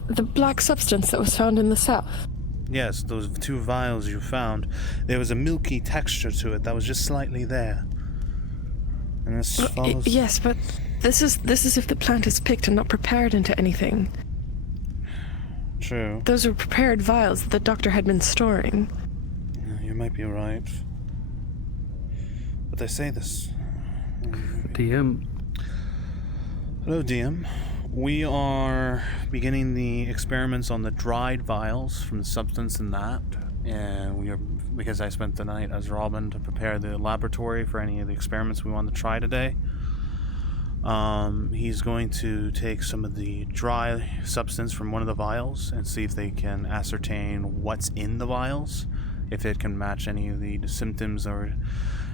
the black substance that was found in the south? Yes, those 2 vials you found. There was a milky texture to it that was just slightly there. And this follows... Yes, but this is if the plant is picked and not prepared into anything. True. Those were prepared vials that the doctor had been storing. Yeah, you might be right. But they say this. DM. Hello, DM. We are beginning the experiments on the dried vials from the substance in that. And we are, because I spent the night as Robin to prepare the laboratory for any of the experiments we want to try today. He's going to take some of the dry substance from one of the vials and see if they can ascertain what's in the vials, if it can match any of the symptoms or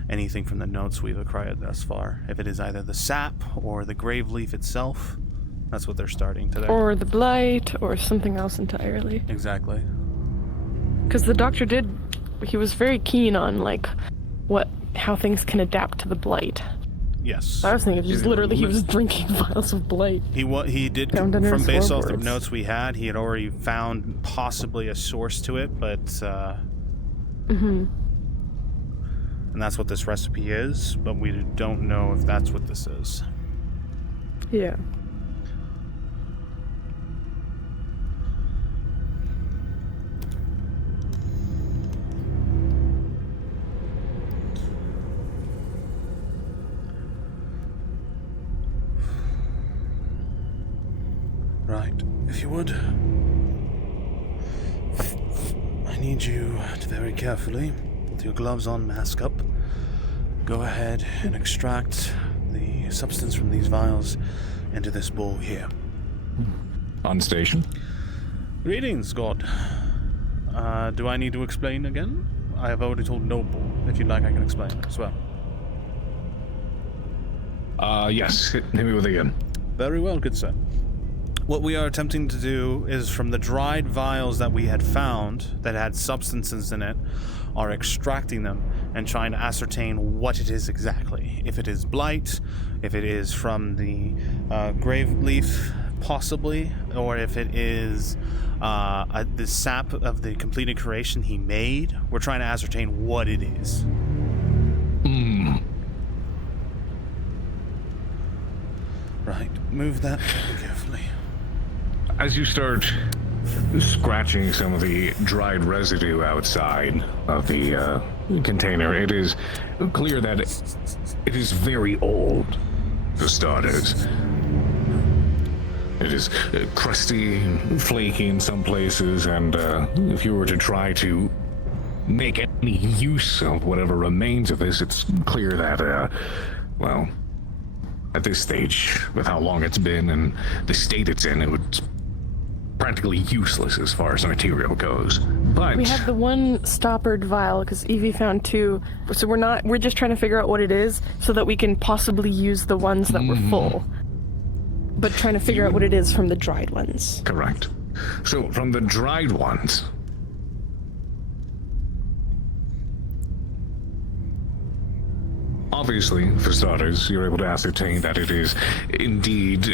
anything from the notes we've acquired thus far. If it is either the sap or the grave leaf itself, that's what they're starting today. Or the blight, or something else entirely. Exactly. Because the doctor he was very keen on, like, how things can adapt to the blight. Yes. I was thinking just literally he was drinking vials of blight. He did, from based off the notes we had, he had already found possibly a source to it, but and that's what this recipe is, but we don't know if that's what this is. Yeah. Right, if you would. I need you to very carefully, with your gloves on, mask up, go ahead and extract the substance from these vials into this bowl here. On station. Greetings, God. Do I need to explain again? I have already told Noble. If you'd like, I can explain as well. Yes, hit me with it again. Very well, good sir. What we are attempting to do is, from the dried vials that we had found that had substances in it, are extracting them and trying to ascertain what it is exactly. If it is blight, if it is from the grave leaf, possibly, or if it is the sap of the completed creation he made. We're trying to ascertain what it is. Right, move that carefully. As you start scratching some of the dried residue outside of the container, it is clear that it is very old, for starters. It is crusty, flaky in some places, and if you were to try to make any use of whatever remains of this, it's clear that, well, at this stage, with how long it's been and the state it's in, it would practically useless as far as the material goes. But we have the one stoppered vial because Evie found 2, so we're just trying to figure out what it is so that we can possibly use the ones that were full, but trying to figure out what it is from the dried ones. Correct. So from the dried ones, obviously, for starters, you're able to ascertain that it is indeed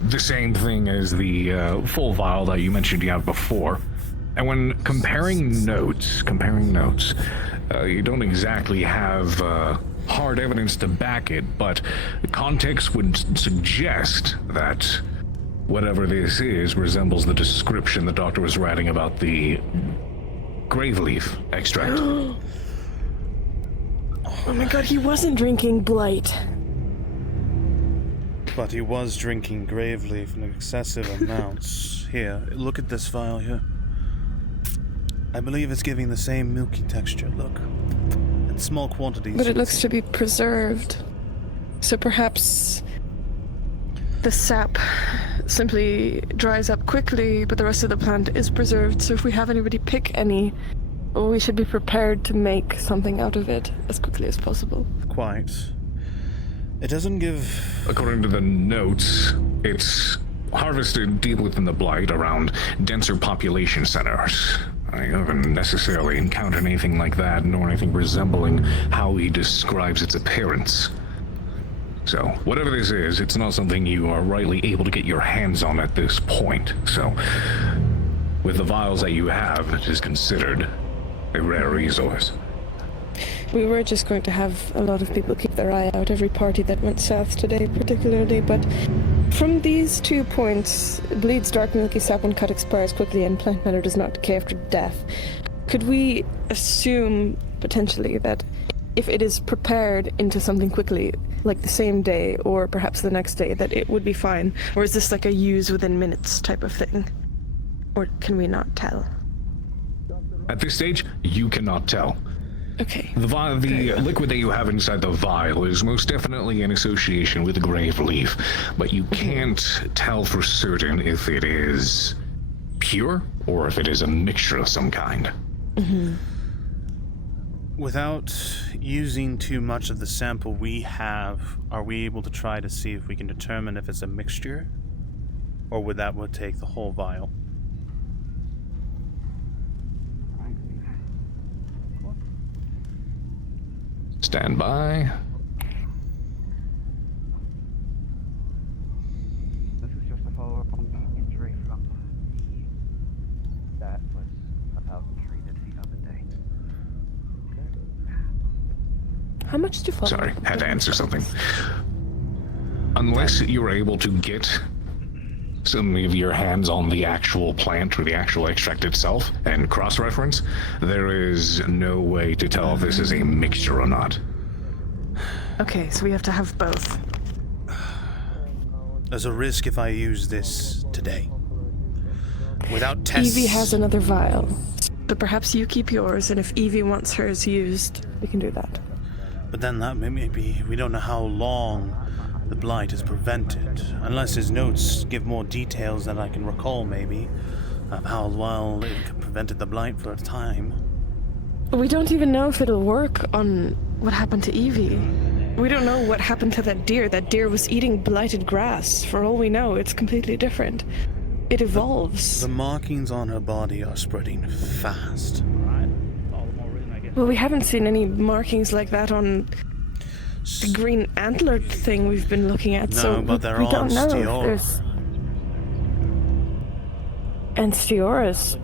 the same thing as the full vial that you mentioned you have before. And when comparing notes, you don't exactly have hard evidence to back it, but context would suggest that whatever this is resembles the description the doctor was writing about the grave leaf extract. Oh my god, he wasn't drinking blight. But he was drinking grave leaf in excessive amounts. Here, look at this vial here. I believe it's giving the same milky texture, look. In small quantities. But it looks to be preserved. So perhaps the sap simply dries up quickly, but the rest of the plant is preserved. So if we have anybody pick any, we should be prepared to make something out of it as quickly as possible. Quite. It doesn't give... According to the notes, it's harvested deep within the blight around denser population centers. I haven't necessarily encountered anything like that, nor anything resembling how he describes its appearance. So, whatever this is, it's not something you are rightly able to get your hands on at this point. So, with the vials that you have, it is considered a rare resource. We were just going to have a lot of people keep their eye out, every party that went south today particularly, but from these 2 points, bleeds dark milky sap when cut expires quickly and plant matter does not decay after death. Could we assume, potentially, that if it is prepared into something quickly, like the same day or perhaps the next day, that it would be fine? Or is this like a use within minutes type of thing? Or can we not tell? At this stage, you cannot tell. Okay. The liquid that you have inside the vial is most definitely in association with the grave leaf, but you can't tell for certain if it is pure or if it is a mixture of some kind. Mm-hmm. Without using too much of the sample we have, are we able to try to see if we can determine if it's a mixture? Or would that take the whole vial? Stand by. This is just a follow-up on the injury from that was about treated the other day. How much do follow? Sorry, had to answer something. Unless you're able to get some of your hands on the actual plant or the actual extract itself and cross-reference, there is no way to tell if this is a mixture or not. Okay, so we have to have both. There's a risk if I use this today. Without tests... Evie has another vial, but perhaps you keep yours, and if Evie wants hers used, we can do that. But then that may be... We don't know how long the blight is prevented, unless his notes give more details than I can recall, maybe, of how well it prevented the blight for a time. We don't even know if it'll work on what happened to Evie. We don't know what happened to that deer. That deer was eating blighted grass. For all we know, it's completely different. It evolves. The markings on her body are spreading fast. Well, we haven't seen any markings like that on the green antlered thing we've been looking at, so but they're we on don't know if Stiora. there's... And Stiora's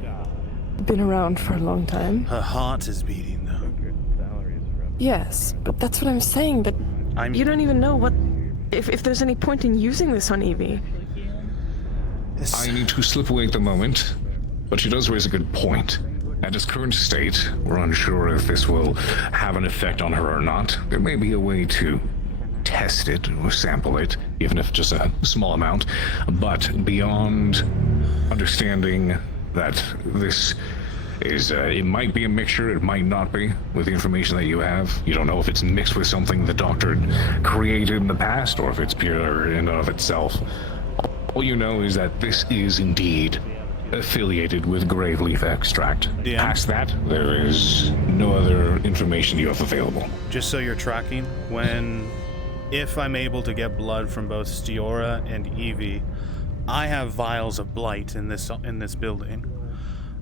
been around for a long time. Her heart is beating, though. Yes, but that's what I'm saying, but you don't even know what... If there's any point in using this on Evie. I need to slip away at the moment, but she does raise a good point. At its current state, we're unsure if this will have an effect on her or not. There may be a way to test it or sample it, even if just a small amount. But beyond understanding that this is, it might be a mixture, it might not be, with the information that you have. You don't know if it's mixed with something the doctor created in the past, or if it's pure in and of itself. All you know is that this is indeed affiliated with grave leaf extract. Yeah. Past that, there is no other information you have available. Just so you're tracking, if I'm able to get blood from both Stiora and Evie, I have vials of blight in this building.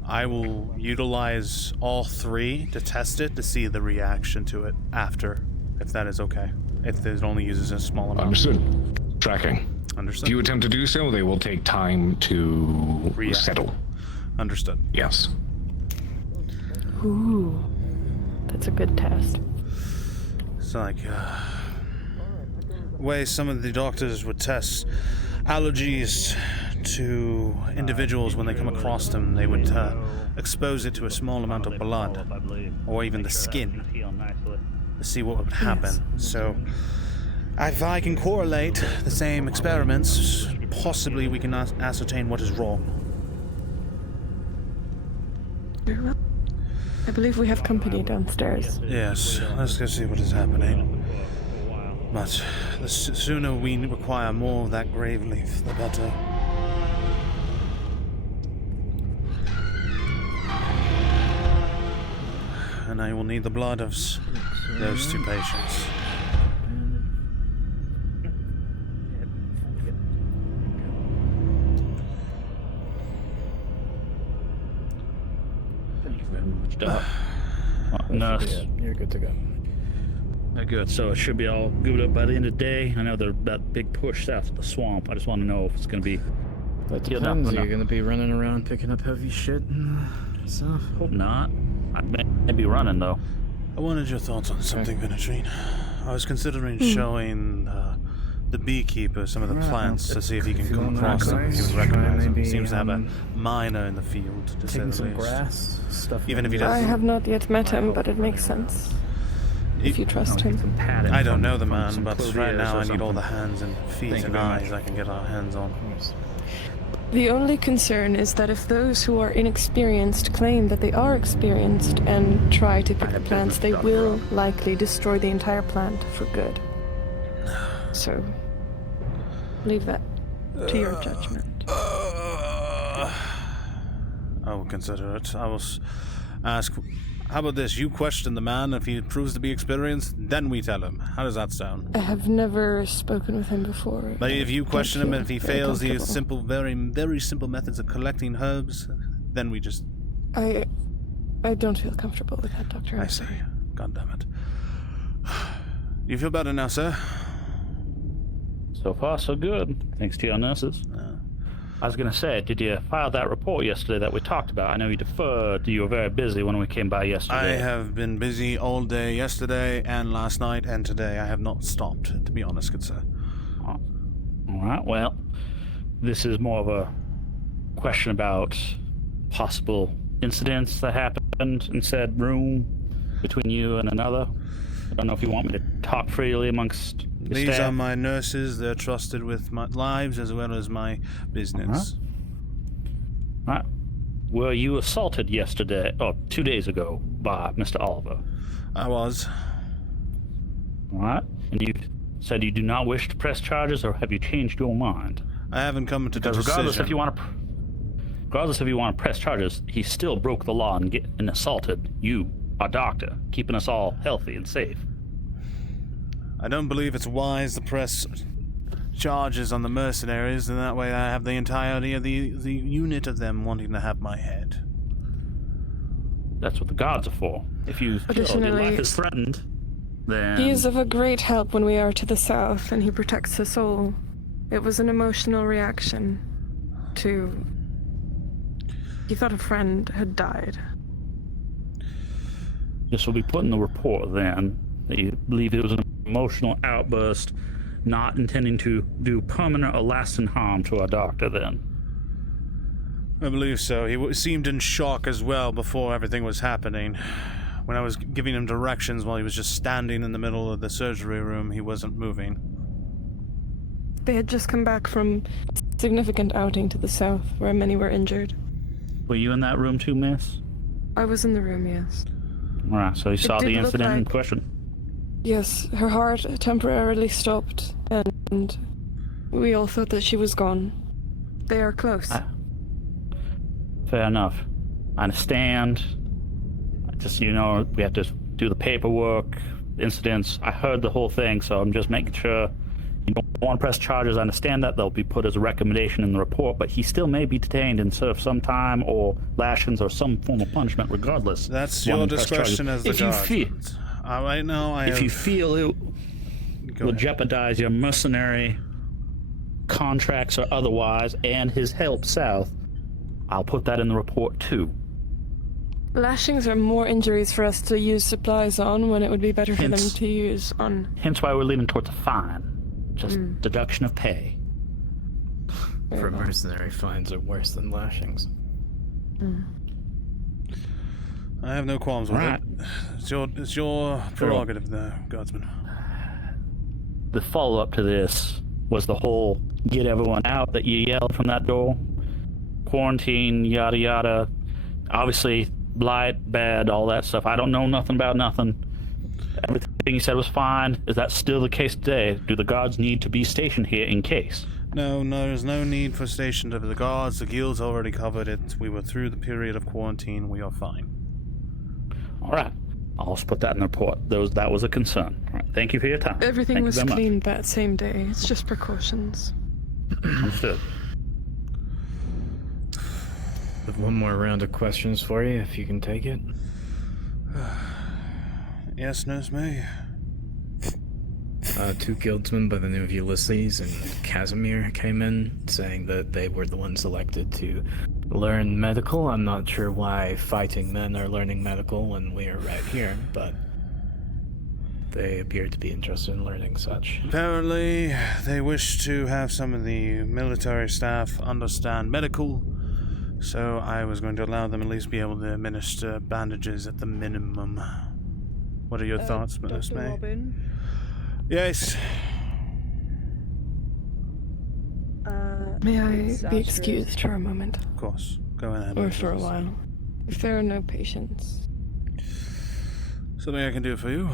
I will utilize all three to test it to see the reaction to it after, if that is okay. If it only uses a small amount. Understood. Tracking. Understood. If you attempt to do so, they will take time to settle. Understood. Yes. Ooh, that's a good test. It's like way some of the doctors would test allergies to individuals when they come across them. They would expose it to a small amount of blood, or even the skin, to see what would happen. Yes. So, if I can correlate the same experiments, possibly we can ascertain what is wrong. Very well. I believe we have company downstairs. Yes, let's go see what is happening. But the sooner we require more of that grave leaf, the better. And I will need the blood of those two patients. Nurse. Yeah, you're good to go. Good. So it should be all good up by the end of the day. I know there's that big push south of the swamp. I just want to know if it's going to be. That depends. Are you going to be running around picking up heavy shit and stuff? Hope not. I may be running though. I wanted your thoughts on something, Venetrine. I was considering showing the beekeeper some of the plants to see if he can come across them, if he would recognize them. He seems to have a miner in the field, to say the least. Some grass, stuff. Even if he I doesn't. have not yet met him, but it makes sense. If you trust him. I don't know the man, but right now I need all the hands and feet and eyes I can get our hands on. The only concern is that if those who are inexperienced claim that they are experienced and try to pick the plants, they will likely destroy the entire plant for good. So, leave that to your judgment. I will consider it. I will ask... How about this? You question the man. If he proves to be experienced, then we tell him. How does that sound? I have never spoken with him before. But if you question him and if he fails these simple, very, very simple methods of collecting herbs, then we just... I don't feel comfortable with that, Doctor. I see. God damn it. You feel better now, sir? So far, so good. Thanks to your nurses. I was going to say, did you file that report yesterday that we talked about? I know you deferred. You were very busy when we came by yesterday. I have been busy all day yesterday and last night and today. I have not stopped, to be honest, good sir. All right, well, this is more of a question about possible incidents that happened in said room between you and another. I don't know if you want me to talk freely amongst the These staff. are my nurses. They're trusted with my lives as well as my business. All right. Were you assaulted yesterday, or 2 days ago, by Mr. Oliver? I was. All right. And you said you do not wish to press charges, or have you changed your mind? I haven't come to the Because regardless decision. if you want to press charges, he still broke the law and assaulted you, our doctor, keeping us all healthy and safe. I don't believe it's wise to press charges on the mercenaries, and that way I have the entirety of the unit of them wanting to have my head. That's what the guards are for. If you feel your life is threatened, then... He is of a great help when we are to the south, and he protects us all. It was an emotional reaction to... He thought a friend had died. This will be put in the report then, that you believe it was an emotional outburst, not intending to do permanent or lasting harm to our doctor then. I believe so. He seemed in shock as well before everything was happening. When I was giving him directions while he was just standing in the middle of the surgery room, he wasn't moving. They had just come back from a significant outing to the south, where many were injured. Were you in that room too, miss? I was in the room, yes. Alright, so you saw the incident in question? Yes, her heart temporarily stopped, and we all thought that she was gone. They are close. Fair enough. I understand. Just, we have to do the paperwork, incidents. I heard the whole thing, so I'm just making sure you don't want to press charges. I understand that. They'll be put as a recommendation in the report, but he still may be detained and serve some time or lashings or some form of punishment regardless. That's your discretion as the guard. Right now, if you feel it will jeopardize your mercenary contracts or otherwise and his help south, I'll put that in the report too. Lashings are more injuries for us to use supplies on when it would be better for them to use on... Hence why we're leaning towards a fine. Just deduction of pay. For mercenary fines are worse than lashings. I have no qualms with it. It's your prerogative there, Guardsman. The follow-up to this was the whole get everyone out that you yelled from that door. Quarantine, yada yada. Obviously, blight, bad, all that stuff. I don't know nothing about nothing. Everything you said was fine. Is that still the case today? Do the guards need to be stationed here in case? No, there's no need for station of the guards. The guild's already covered it. We were through the period of quarantine. We are fine. All right. I'll just put that in the report. That was a concern. All right. Thank you for your time. Everything was cleaned that same day. It's just precautions. Understood. I have one more round of questions for you, if you can take it. Yes, Nurse May. 2 guildsmen by the name of Ulysses and Casimir came in, saying that they were the ones selected to learn medical. I'm not sure why fighting men are learning medical when we are right here, but they appear to be interested in learning such. Apparently, they wish to have some of the military staff understand medical, so I was going to allow them at least be able to administer bandages at the minimum. What are your thoughts, Miss May? Robin? Yes. May I It's be Astrid. excused for a moment? Of course. Go ahead. Or for a while. If there are no patients. Something I can do for you?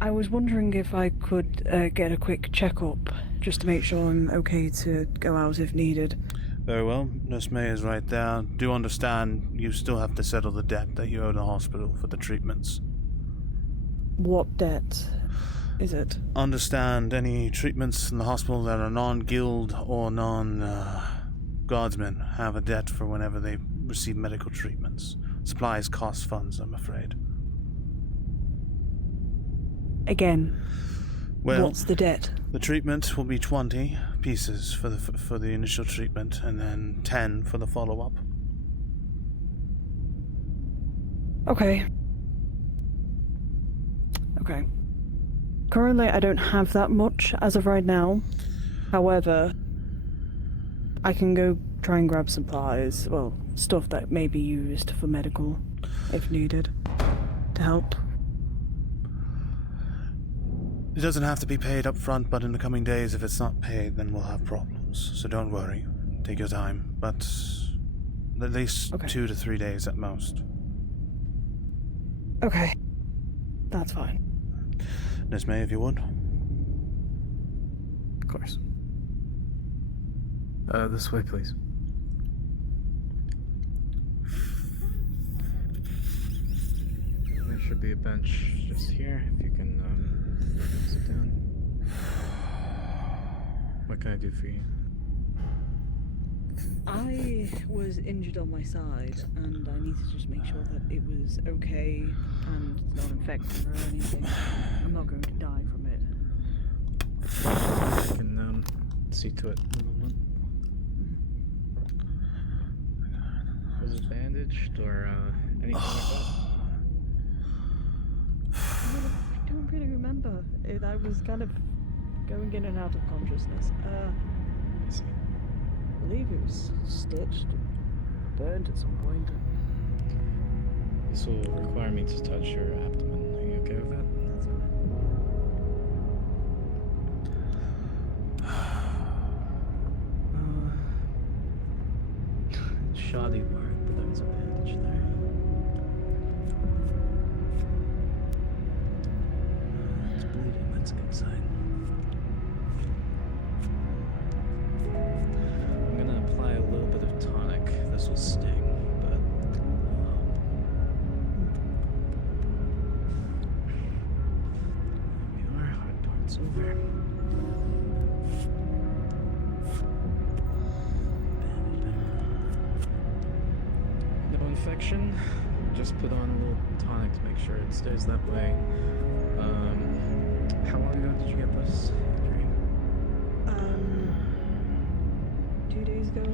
I was wondering if I could get a quick checkup, just to make sure I'm okay to go out if needed. Very well. Nurse May is right there. Do understand you still have to settle the debt that you owe the hospital for the treatments. What debt is it? Understand any treatments in the hospital that are non-guild or non-guardsmen have a debt for whenever they receive medical treatments. Supplies cost funds, I'm afraid. Again, Well, what's the debt? The treatment will be 20 pieces for the initial treatment, and then 10 for the follow-up. Okay. Okay. Currently, I don't have that much as of right now. However, I can go try and grab supplies, well, stuff that may be used for medical, if needed, to help. It doesn't have to be paid up front, but in the coming days, if it's not paid, then we'll have problems. So don't worry. Take your time, but at least 2 to 3 days at most. Okay. That's fine. Miss May, if you would. Of course. This way, please. There should be a bench just here, if you can sit down. What can I do for you? I was injured on my side, and I need to just make sure that it was okay and not infected or anything. I'm not going to die from it. I can see to it in a moment. Was it bandaged or anything like that? I don't really remember. I was kind of going in and out of consciousness. I see. I believe it was stitched, burned at some point. This will require me to touch your abdomen. Are you okay with that? That's fine. Shoddy work, but there's a bandage there. It's bleeding, that's a good sign. I'm gonna apply a little bit of tonic. This will sting, but there we are, hard part's over. No infection. Just put on a little tonic to make sure it stays that way. How long ago did you get this injury? 2 days ago, I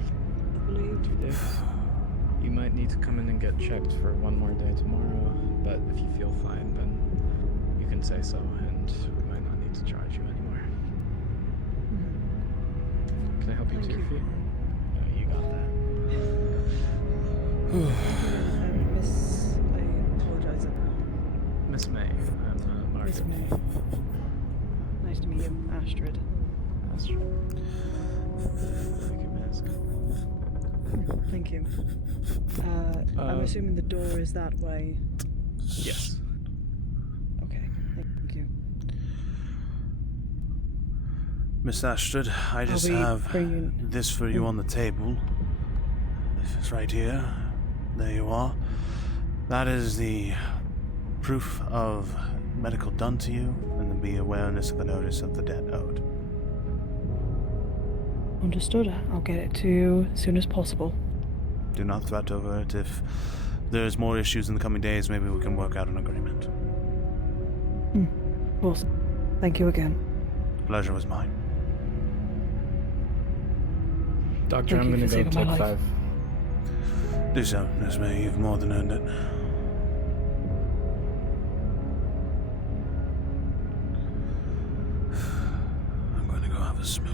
believe. 2 days. You might need to come in and get checked for one more day tomorrow, but if you feel fine, then you can say so, and we might not need to charge you anymore. Can I help you to your feet? No, you got that. Miss, I apologize. Miss May, I'm Mark. Miss May. Nice to meet you, Astrid. Astrid. Take your mask. Thank you. I'm assuming the door is that way. Yes. Okay, thank you. Miss Astrid, I just be have bringing- this for you on the table. It's right here. There you are. That is the proof of medical done to you, and the awareness of the notice of the debt owed. Understood. I'll get it to you as soon as possible. Do not fret over it. If there's more issues in the coming days, maybe we can work out an agreement. Awesome. Thank you again. The pleasure was mine. Doctor, Thank I'm you gonna for go saving my take life. 5. Do so, Esme. You've more than earned it. I'm going to go have a smoke.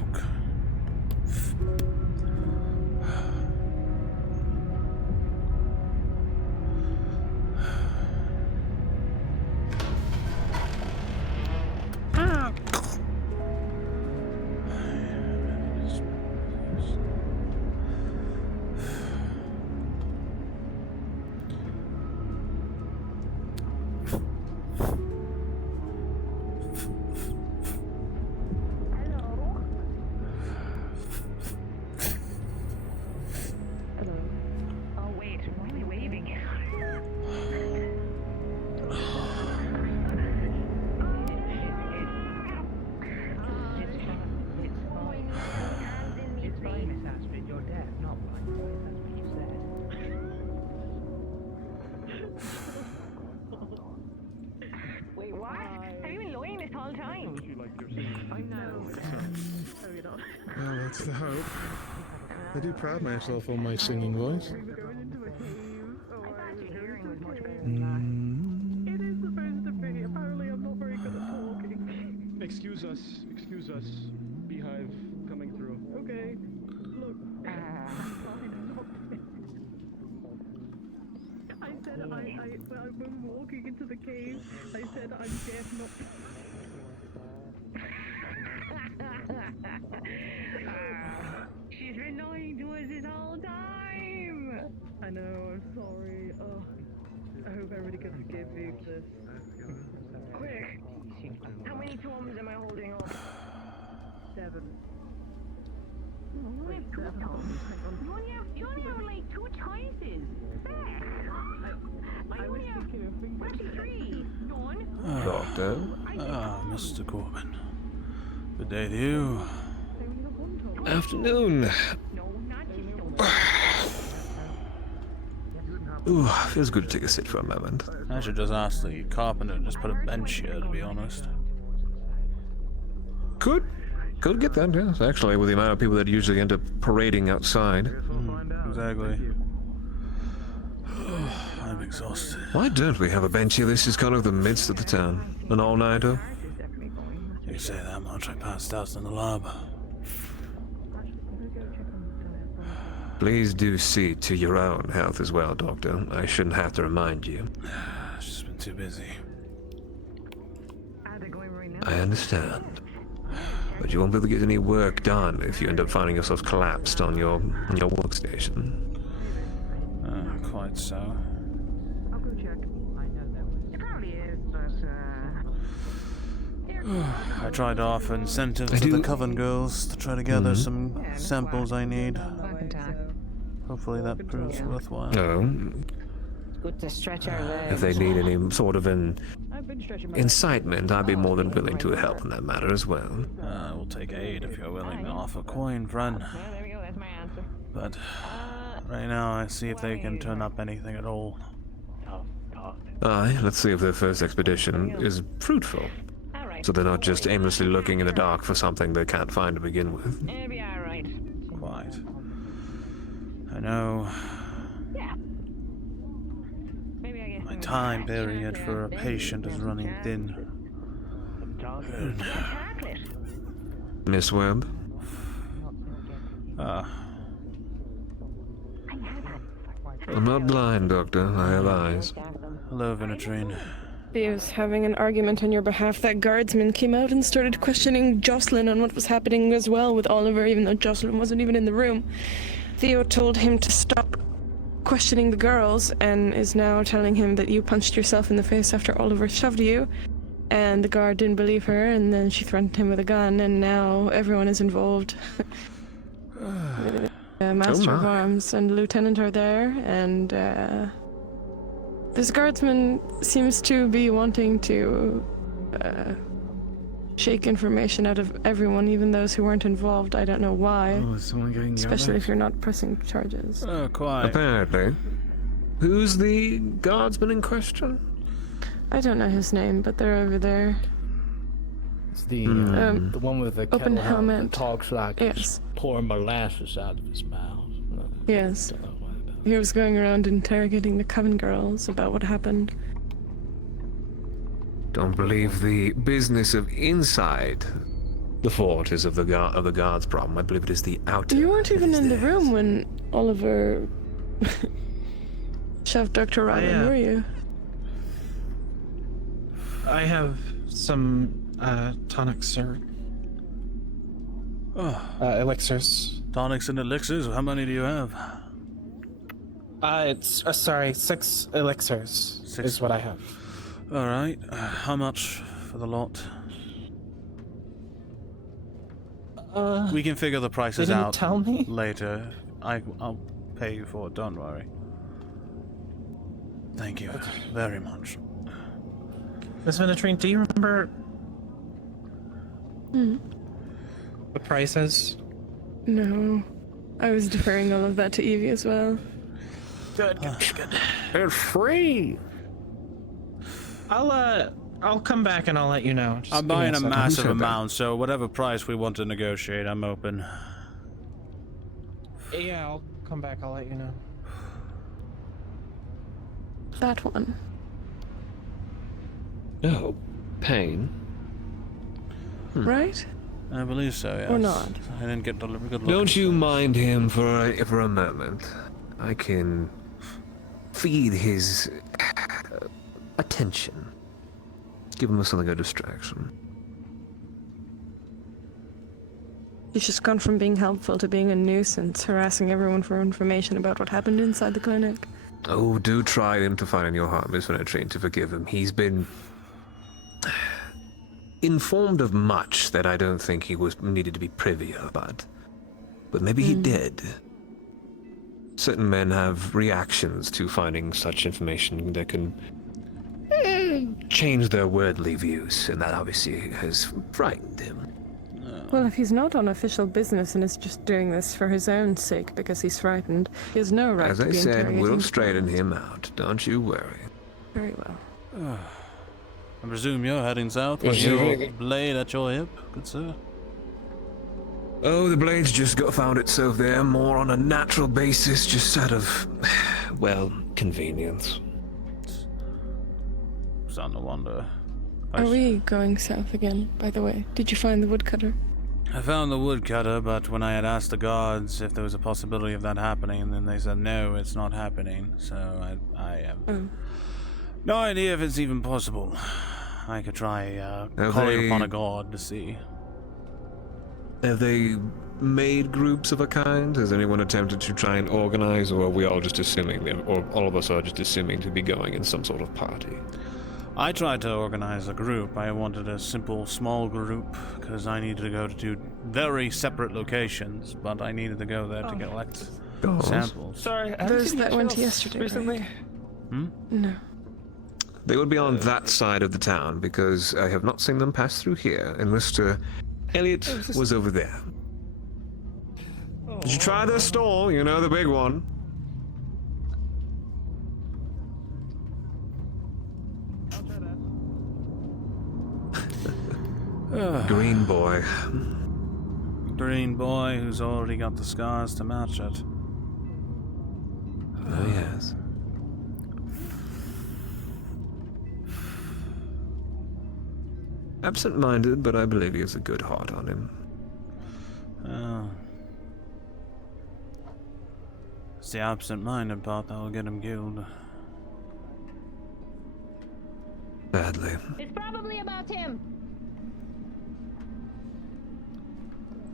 Wait, what? Have you been lying this whole time? I know. Well, that's the hope. I do pride myself on my singing voice. Excuse us. Beehive coming through. Okay. Look. I said when walking into the cave, I said I'm deaf, not. She's been lying to us this whole time. I know. I'm sorry. Oh, I hope everybody can forgive me for this. Quick. How many tomes am I holding up? 7. You only have 2 tomes. You only have like 2 choices. I only have actually 3. Done. Doctor. Mr. Corbin. Good day to you. Afternoon. Ooh, feels good to take a sit for a moment. I should just ask the carpenter to just put a bench here, to be honest. Could get that, yes, actually, with the amount of people that usually end up parading outside. Exactly. I'm exhausted. Why don't we have a bench here? This is kind of the midst of the town. An all-nighter? You say that much, I passed out in the lab. Please do see to your own health as well, Doctor. I shouldn't have to remind you. I've just been too busy. I understand. But you won't be able to get any work done if you end up finding yourself collapsed on your workstation. Quite so. I'll go check. It probably is, but I tried to offer incentives to the Coven girls to try to gather some samples I need. Hopefully that proves worthwhile. good to stretch our legs. If they need any sort of an incitement, I'd be more than willing to help in that matter as well. I will take aid if you're willing to offer coin, friend. There we go, that's my answer. But right now, I see if they can turn up anything at all. Aye, let's see if their first expedition is fruitful. So they're not just aimlessly looking in the dark for something they can't find to begin with. It'll be alright. Quite. I know. Yeah. Maybe I get My time period for a patient is running thin. Miss Webb? I'm not blind, Doctor. I have eyes. Hello, Venetrine. Theo's having an argument on your behalf. That guardsman came out and started questioning Jocelyn on what was happening as well with Oliver, even though Jocelyn wasn't even in the room. Theo told him to stop questioning the girls and is now telling him that you punched yourself in the face after Oliver shoved you. And the guard didn't believe her, and then she threatened him with a gun, and now everyone is involved. Master of Arms and the Lieutenant are there, and this guardsman seems to be wanting to shake information out of everyone, even those who weren't involved. I don't know why. Oh, is someone getting especially if you're not pressing charges. Oh, quite. Apparently. Who's the guardsman in question? I don't know his name, but they're over there. It's the one with the open kettle helmet helmet. that talks like Yes. he's pouring molasses out of his mouth. Yes. He was going around interrogating the Coven girls about what happened. Don't believe the business of inside the fort is of the guards' problem. I believe it is the outer. You weren't even in the room when Oliver shoved Dr. Robin, were you? I have some tonics, sir. Elixirs. Tonics and elixirs? How many do you have? It's sorry, 6 elixirs is what I have. Alright. How much for the lot? We can figure the prices didn't out tell me? later. I'll pay you for it, don't worry. Thank you very much. Miss Venetrine, do you remember Hmm. the prices? No. I was deferring all of that to Evie as well. Good. It's free. I'll come back and I'll let you know. Just I'm give me buying a second. massive amount, so whatever price we want to negotiate, I'm open. Yeah, I'll come back. I'll let you know. That one. No. Pain. Right? I believe so, yes. Or not. I didn't get a good look. Don't you mind him for a moment. I can feed his attention. Give him something of distraction. He's just gone from being helpful to being a nuisance, harassing everyone for information about what happened inside the clinic. Oh, do try him to find in your heart, Miss Venetrine, to forgive him. He's been informed of much that I don't think he needed to be privy of, but maybe he did. Certain men have reactions to finding such information that can change their worldly views, and that obviously has frightened him. Well, if he's not on official business and is just doing this for his own sake because he's frightened, he has no right As to I be said, interrogating we'll people. straighten him out. Don't you worry. Very well. I presume you're heading south with Yes, your sir. blade at your hip, good sir. Oh, the blade's just found itself there, more on a natural basis, just out of, well, convenience. Starting to wonder. Are we going south again, by the way? Did you find the woodcutter? I found the woodcutter, but when I had asked the guards if there was a possibility of that happening, then they said no, it's not happening. So I have no idea if it's even possible. I could try calling upon a god to see. Have they made groups of a kind? Has anyone attempted to try and organize, or are we all just assuming, or all of us are just assuming to be going in some sort of party? I tried to organize a group. I wanted a simple, small group, because I needed to go to two very separate locations, but I needed to go there to collect samples. Sorry, Those that went yesterday, recently. Hmm? No. They would be on that side of the town, because I have not seen them pass through here, and Mr. Elliot was over there. Did you try their stall? You know, the big one. Green boy. Green boy who's already got the scars to match it. Oh, yes. Absent-minded, but I believe he has a good heart on him. Oh. It's the absent-minded part that will get him killed. Badly. It's probably about him.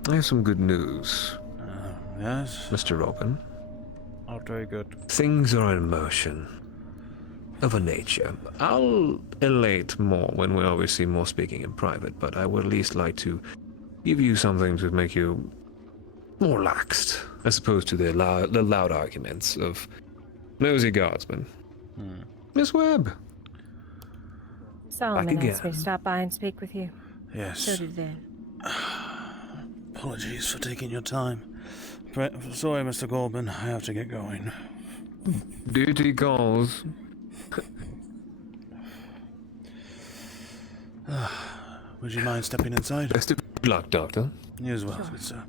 I have some good news. Yes? Mr. Robin. Oh, very good. Things are in motion. Of a nature. I'll elate more when we're obviously more speaking in private, but I would at least like to give you something to make you more relaxed, as opposed to the loud arguments of nosy guardsmen. Miss Webb. Solomon Back asked me to again. stop by and speak with you. Yes. So did Linn. Apologies for taking your time. Sorry, Mr. Corbin. I have to get going. Duty calls. Would you mind stepping inside? Best of luck, Doctor. You as well, good sir.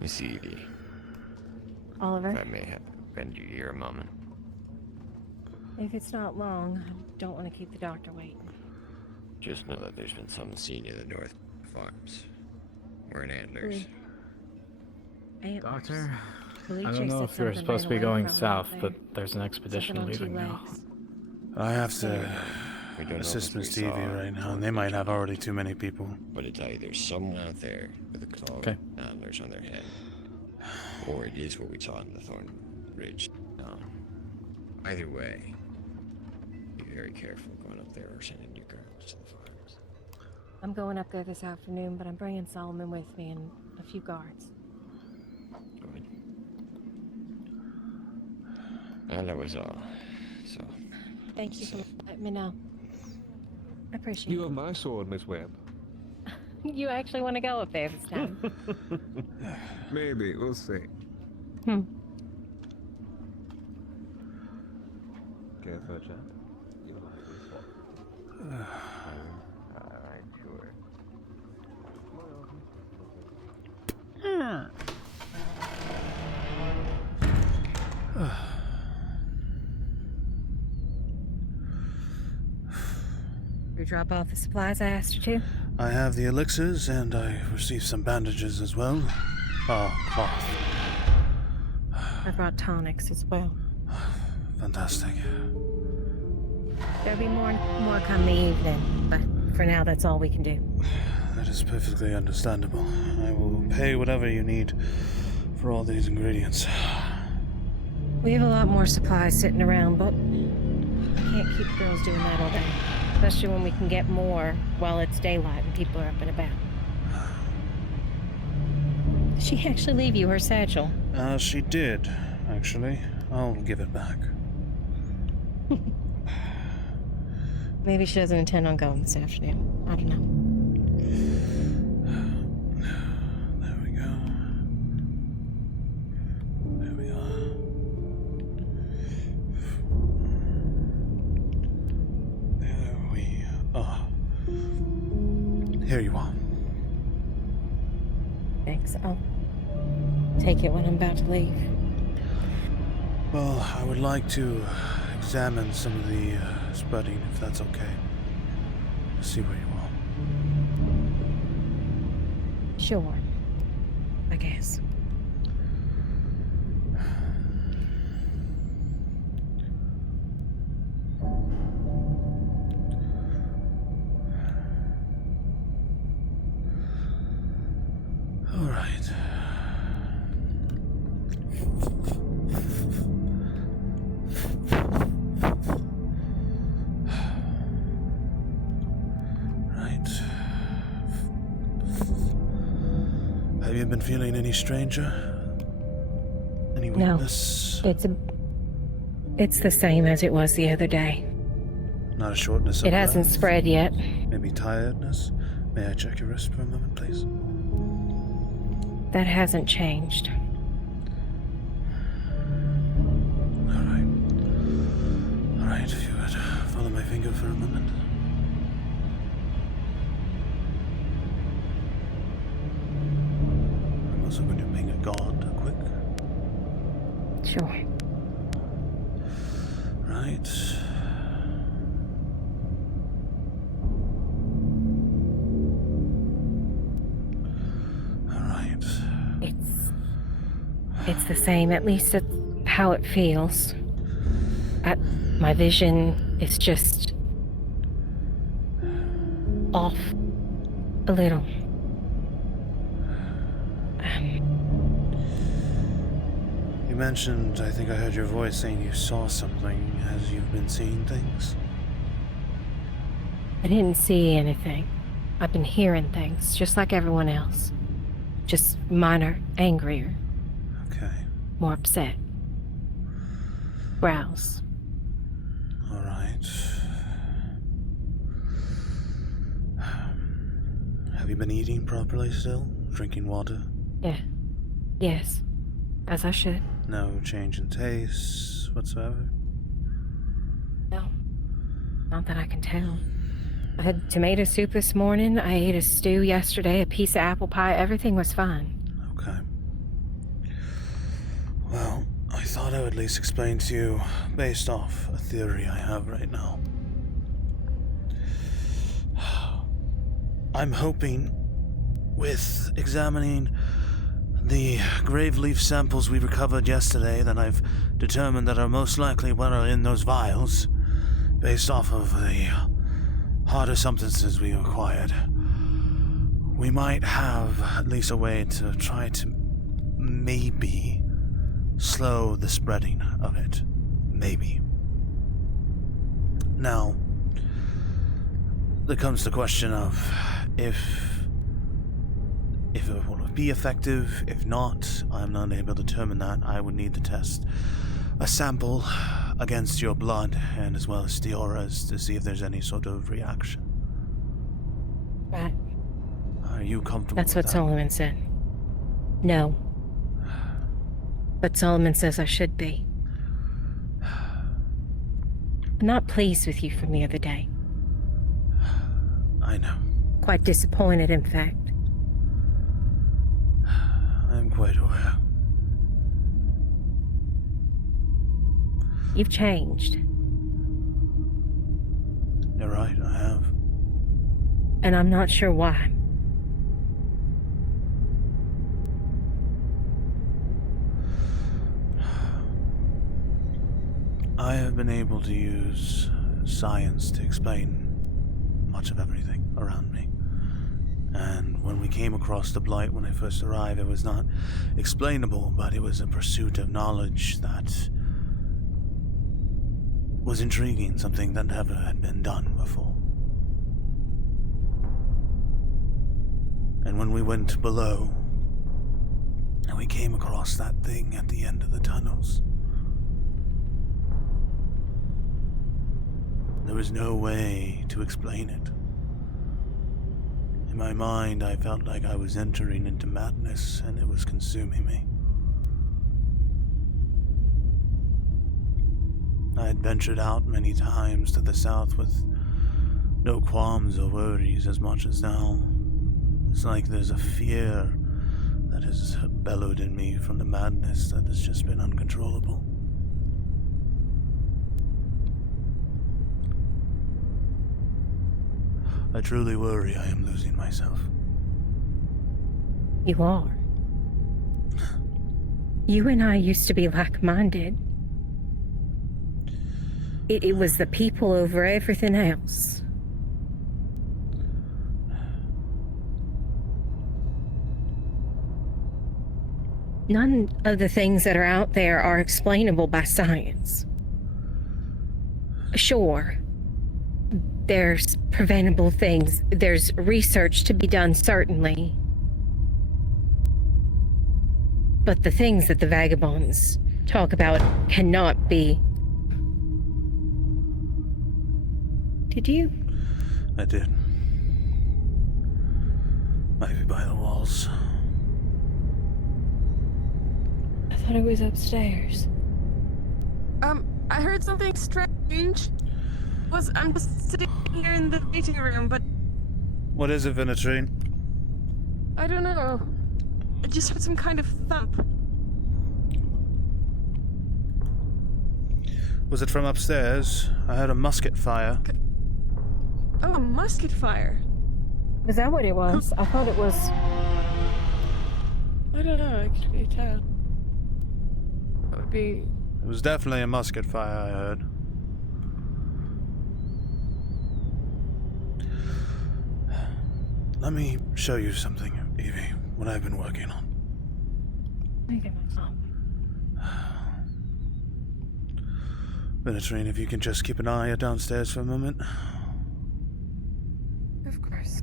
Miss Evie, Oliver, if I may have bend your ear a moment. if it's not long, I don't want to keep the doctor waiting. Just know that there's been some seen near the North Farms. We're in Antlers. Antlers. Doctor, Felice I don't know said if you're something supposed to ran be away going from her south, up but there. there's an expedition Something on 2 leaving now. legs. I have to We don't know assist if we Miss Stevie saw right now, and they might have already too many people. But it's either someone out there with a claw Okay. antlers on their head, or it is what we saw in the Thorn Ridge. Either way, be very careful going up there or sending your girls to the farms. I'm going up there this afternoon, but I'm bringing Solomon with me and a few guards. Good. And that was all. So. Thank you for letting me know. I appreciate You have my sword, Miss Webb. it. You actually want to go up there this time? Maybe, we'll see. Care for a chat? Alright, sure. You drop off the supplies I asked you to? I have the elixirs, and I received some bandages as well. Cloth. I brought tonics as well. Fantastic. There'll be more come the evening, but for now that's all we can do. That is perfectly understandable. I will pay whatever you need for all these ingredients. We have a lot more supplies sitting around, but we can't keep girls doing that all day. Especially when we can get more while it's daylight and people are up and about. Did she actually leave you her satchel? She did, actually. I'll give it back. Maybe she doesn't intend on going this afternoon. I don't know. There we go. There we are. There we are. Here you are. Thanks. I'll take it when I'm about to leave. Well, I would like to examine some of the spreading, if that's okay. See where you are. Sure. I guess. All right. Have you been feeling any stranger? Any weakness? No. It's the same as it was the other day. Not a shortness of It hasn't breath? spread yet. Maybe tiredness? May I check your wrist for a moment, please? That hasn't changed. All right, if you would follow my finger for a moment. I'm also going to ping a god quick. Sure. Right. It's the same, at least it's how it feels. My vision is just off a little. You mentioned, I think I heard your voice saying you saw something. Has you been seeing things? I didn't see anything. I've been hearing things, just like everyone else. Just minor, angrier. Okay. More upset. Growls. All right. Have you been eating properly still? Drinking water? Yeah. Yes. As I should. No change in taste whatsoever? No. Not that I can tell. I had tomato soup this morning. I ate a stew yesterday, a piece of apple pie. Everything was fine. Okay. Well, I thought I would at least explain to you based off a theory I have right now. I'm hoping with examining the grave leaf samples we recovered yesterday that I've determined that are most likely what are in those vials, based off of the harder substances we acquired, we might have at least a way to try to maybe slow the spreading of it. Maybe. Now, there comes the question of if it will be effective. If not, I'm not able to determine that. I would need to test a sample against your blood and as well as the auras to see if there's any sort of reaction. Right. Are you comfortable That's with what that? Solomon said. No. But Solomon says I should be. I'm not pleased with you from the other day. I know. Quite disappointed, in fact. I'm quite aware. You've changed. You're right, I have. And I'm not sure why. I have been able to use science to explain much of everything around me. And when we came across the Blight when I first arrived, it was not explainable, but it was a pursuit of knowledge that was intriguing, something that never had been done before. And when we went below, and we came across that thing at the end of the tunnels, there was no way to explain it. In my mind, I felt like I was entering into madness, and it was consuming me. I had ventured out many times to the south with no qualms or worries as much as now. It's like there's a fear that has bellowed in me from the madness that has just been uncontrollable. I truly worry I am losing myself. You are. You and I used to be like-minded. It was the people over everything else. None of the things that are out there are explainable by science. Sure, there's preventable things. There's research to be done, certainly. But the things that the vagabonds talk about cannot be. Did you? I did. Maybe by the walls. I thought it was upstairs. I heard something strange. I'm just sitting here in the meeting room, but What is it, Venetrine? I don't know. I just heard some kind of thump. Was it from upstairs? I heard a musket fire. Oh, a musket fire. Was that what it was? I thought it was... I don't know, I can't really tell. That would be... It was definitely a musket fire, I heard. Let me show you something, Evie, what I've been working on. Let me get my phone. Venetrine, if you can just keep an eye out downstairs for a moment. Of course.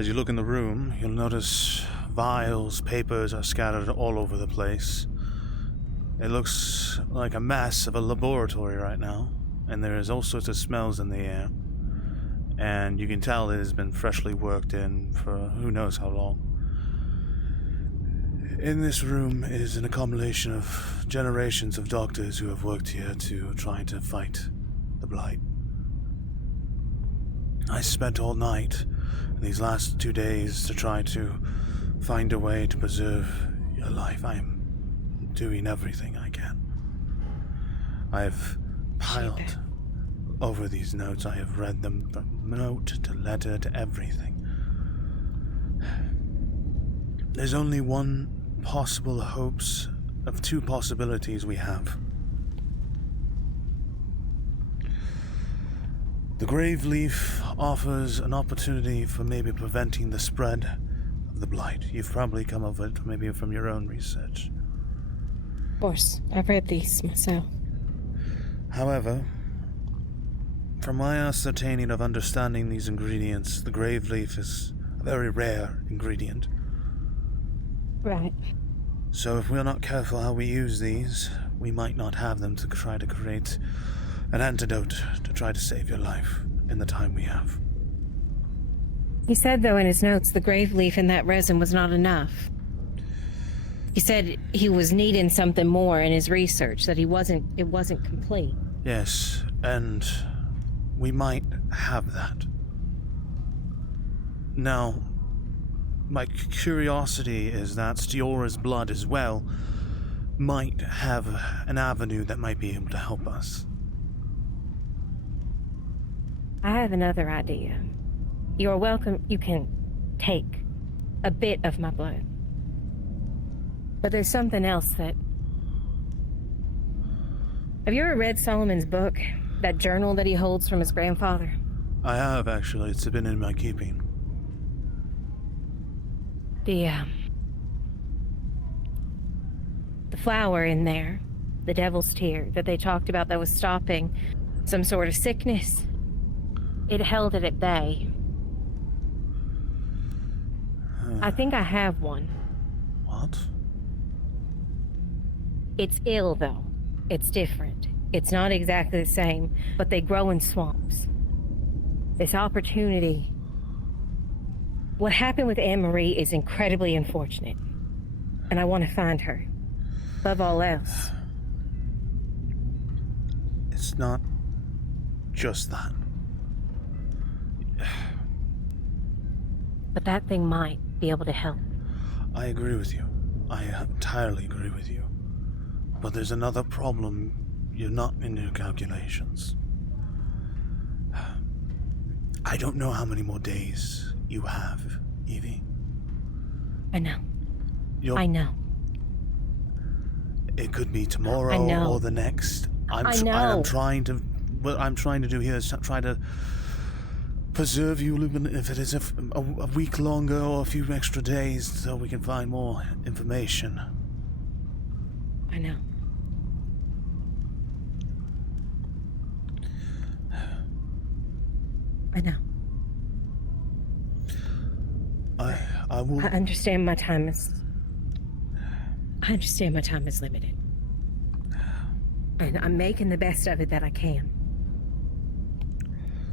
As you look in the room, you'll notice vials, papers are scattered all over the place. It looks like a mess of a laboratory right now, and there is all sorts of smells in the air. And you can tell it has been freshly worked in for who knows how long. In this room is an accumulation of generations of doctors who have worked here to try to fight the Blight. I spent all night these last 2 days to try to find a way to preserve your life. I am doing everything I can. I've piled over these notes. I have read them from note to letter to everything. There's only one possible hopes of two possibilities we have. The grave leaf offers an opportunity for maybe preventing the spread of the Blight. You've probably come of it maybe from your own research. Of course, I've read these myself. However, from my ascertaining of understanding these ingredients, the grave leaf is a very rare ingredient. Right. So if we're not careful how we use these, we might not have them to try to create an antidote to try to save your life in the time we have. He said, though, in his notes, the grave leaf and that resin was not enough. He said he was needing something more in his research, that it wasn't complete. Yes, and we might have that. Now, my curiosity is that Stiora's blood as well might have an avenue that might be able to help us. I have another idea. You're welcome. You can take a bit of my blood. But there's something else that... Have you ever read Solomon's book? That journal that he holds from his grandfather? I have, actually. It's been in my keeping. The flower in there, the devil's tear that they talked about that was stopping some sort of sickness. It held it at bay. I think I have one. What? It's ill, though. It's different. It's not exactly the same, but they grow in swamps. This opportunity... What happened with Anne-Marie is incredibly unfortunate. And I want to find her. Above all else. It's not just that. But that thing might be able to help. I agree with you. I entirely agree with you. But there's another problem. You're not in your calculations. I don't know how many more days you have, Evie. I know. I know. It could be tomorrow or the next. I know. What I'm trying to do here is try to preserve you, even if it is a week longer or a few extra days, so we can find more information. I know. I know. I will... I understand my time is limited. And I'm making the best of it that I can.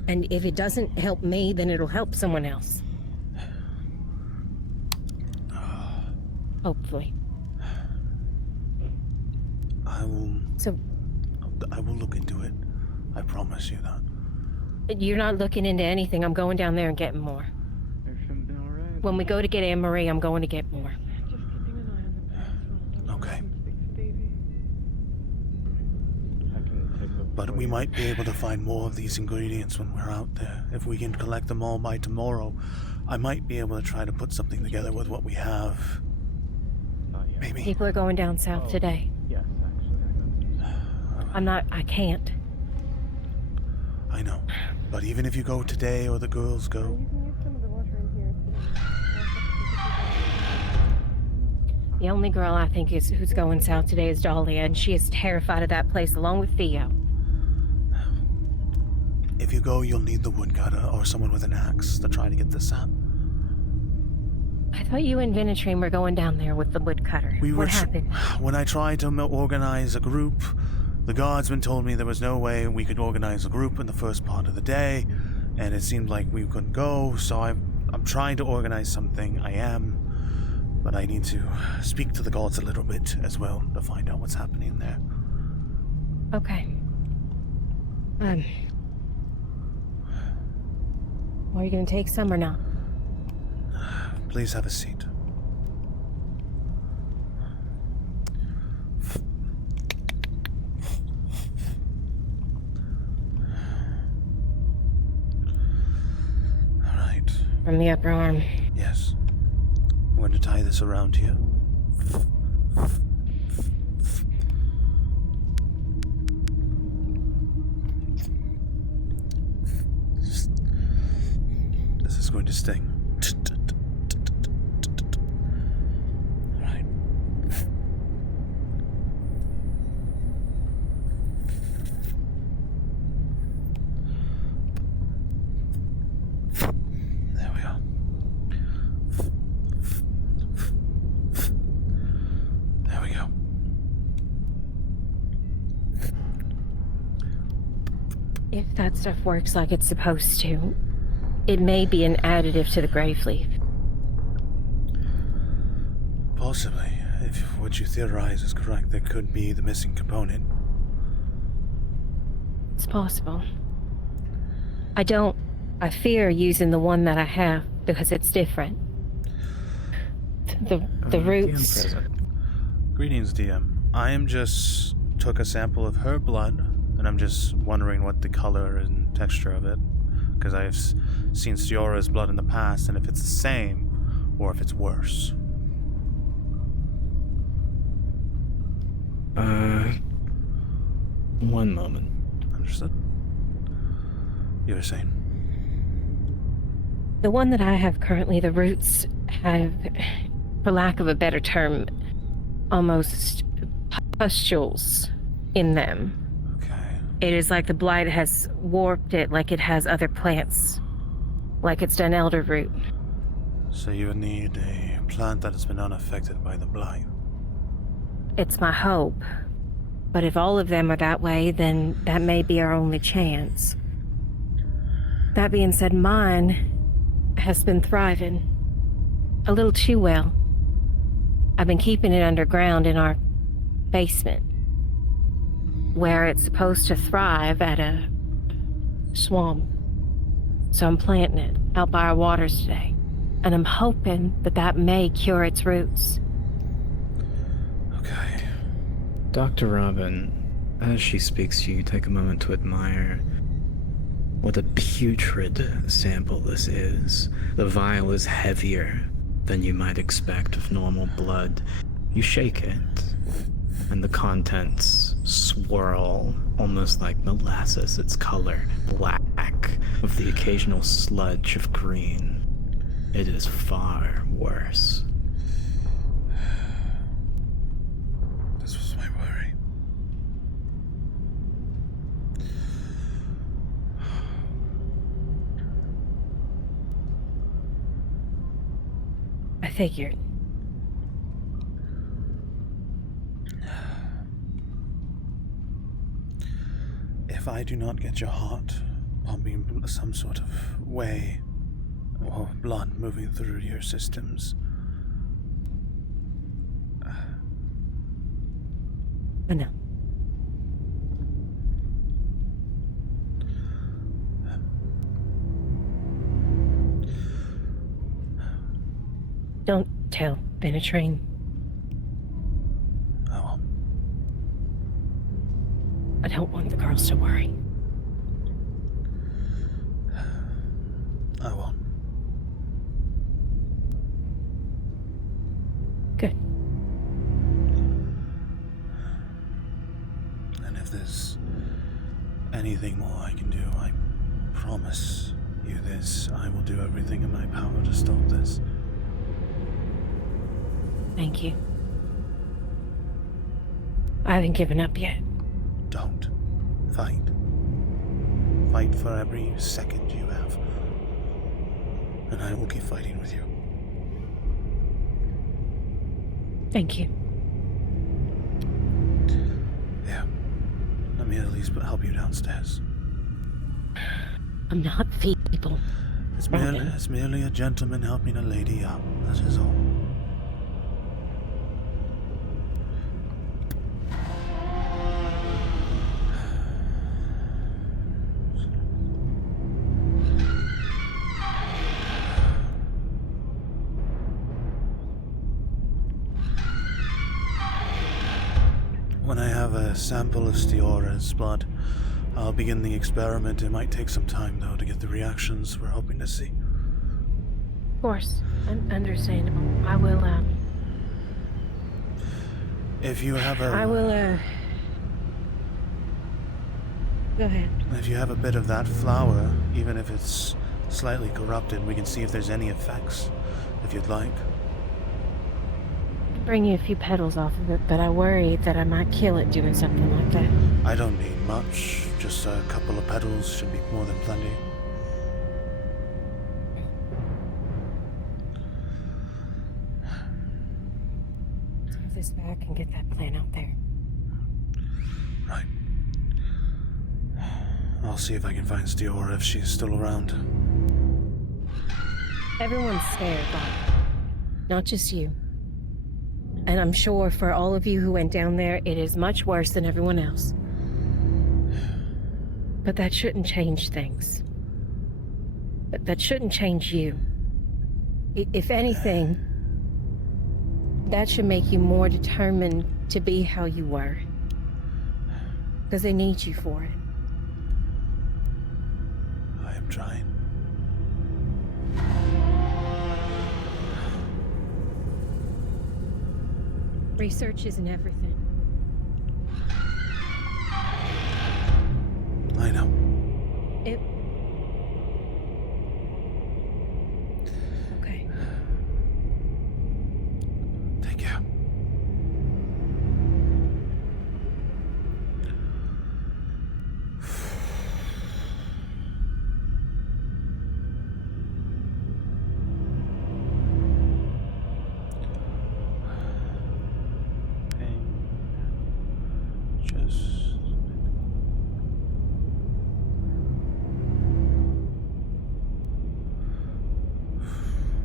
And if it doesn't help me, then it'll help someone else. Hopefully. I will look into it. I promise you that. You're not looking into anything. I'm going down there and getting more. When we go to get Anne-Marie, I'm going to get more. Okay. But we might be able to find more of these ingredients when we're out there. If we can collect them all by tomorrow, I might be able to try to put something together with what we have. Maybe. People are going down south today. Yes, actually. I can't. I know. But even if you go today or the girls go... The only girl I think who's going south today is Dahlia, and she is terrified of that place along with Theo. If you go, you'll need the woodcutter or someone with an axe to try to get this out. I thought you and Venetrine were going down there with the woodcutter. What happened? When I tried to organize a group, the guardsman told me there was no way we could organize a group in the first part of the day, and it seemed like we couldn't go, so I'm trying to organize something. I am, but I need to speak to the gods a little bit as well to find out what's happening there. Okay. Are you gonna take some or not? Please have a seat. All right. From the upper arm. Yes. I'm going to tie this around here. This is going to sting. Right. There we are. There we go. If that stuff works like it's supposed to, it may be an additive to the grave leaf. Possibly. If what you theorize is correct, there could be the missing component. It's possible. I fear using the one that I have because it's different. The roots. Greetings, DM. I took a sample of her blood, and I'm just wondering what the color and texture of it, because I've seen Stiora's blood in the past, and if it's the same, or if it's worse. One moment. Understood. You were saying? The one that I have currently, the roots have, for lack of a better term, almost pustules in them. It is like the blight has warped it, like it has other plants. Like it's done elder root. So you would need a plant that has been unaffected by the blight. It's my hope. But if all of them are that way, then that may be our only chance. That being said, mine has been thriving. A little too well. I've been keeping it underground in our basement, where it's supposed to thrive at a swamp. So I'm planting it out by our waters today. And I'm hoping that may cure its roots. Okay. Dr. Robin, as she speaks to you, take a moment to admire what a putrid sample this is. The vial is heavier than you might expect of normal blood. You shake it, and the contents swirl almost like molasses, its color black, with the occasional sludge of green. It is far worse. This was my worry. I figured. If I do not get your heart pumping some sort of way, or blood moving through your systems, I know. Don't tell Venetrine. Oh. I don't want the girls to worry. I won't. Good. And if there's anything more I can do, I promise you this. I will do everything in my power to stop this. Thank you. I haven't given up yet. Don't. Fight. Fight for every second you have. And I will keep fighting with you. Thank you. Yeah. Let me at least help you downstairs. I'm not feeble. It's merely a gentleman helping a lady up. That is all. When I have a sample of Stiora's blood, I'll begin the experiment. It might take some time, though, to get the reactions we're hoping to see. Of course. Understandable. I will, If you have a... I will, Go ahead. If you have a bit of that flower, even if it's slightly corrupted, we can see if there's any effects, if you'd like. Bring you a few petals off of it, but I worry that I might kill it doing something like that. I don't need much. Just a couple of petals should be more than plenty. Let's have this back and get that plant out there. Right. I'll see if I can find Stiora if she's still around. Everyone's scared, Bob. Not just you. And I'm sure for all of you who went down there, it is much worse than everyone else. But that shouldn't change things. That shouldn't change you. If anything, that should make you more determined to be how you were. Because they need you for it. I am trying. Research isn't everything. I know. Okay. Take care.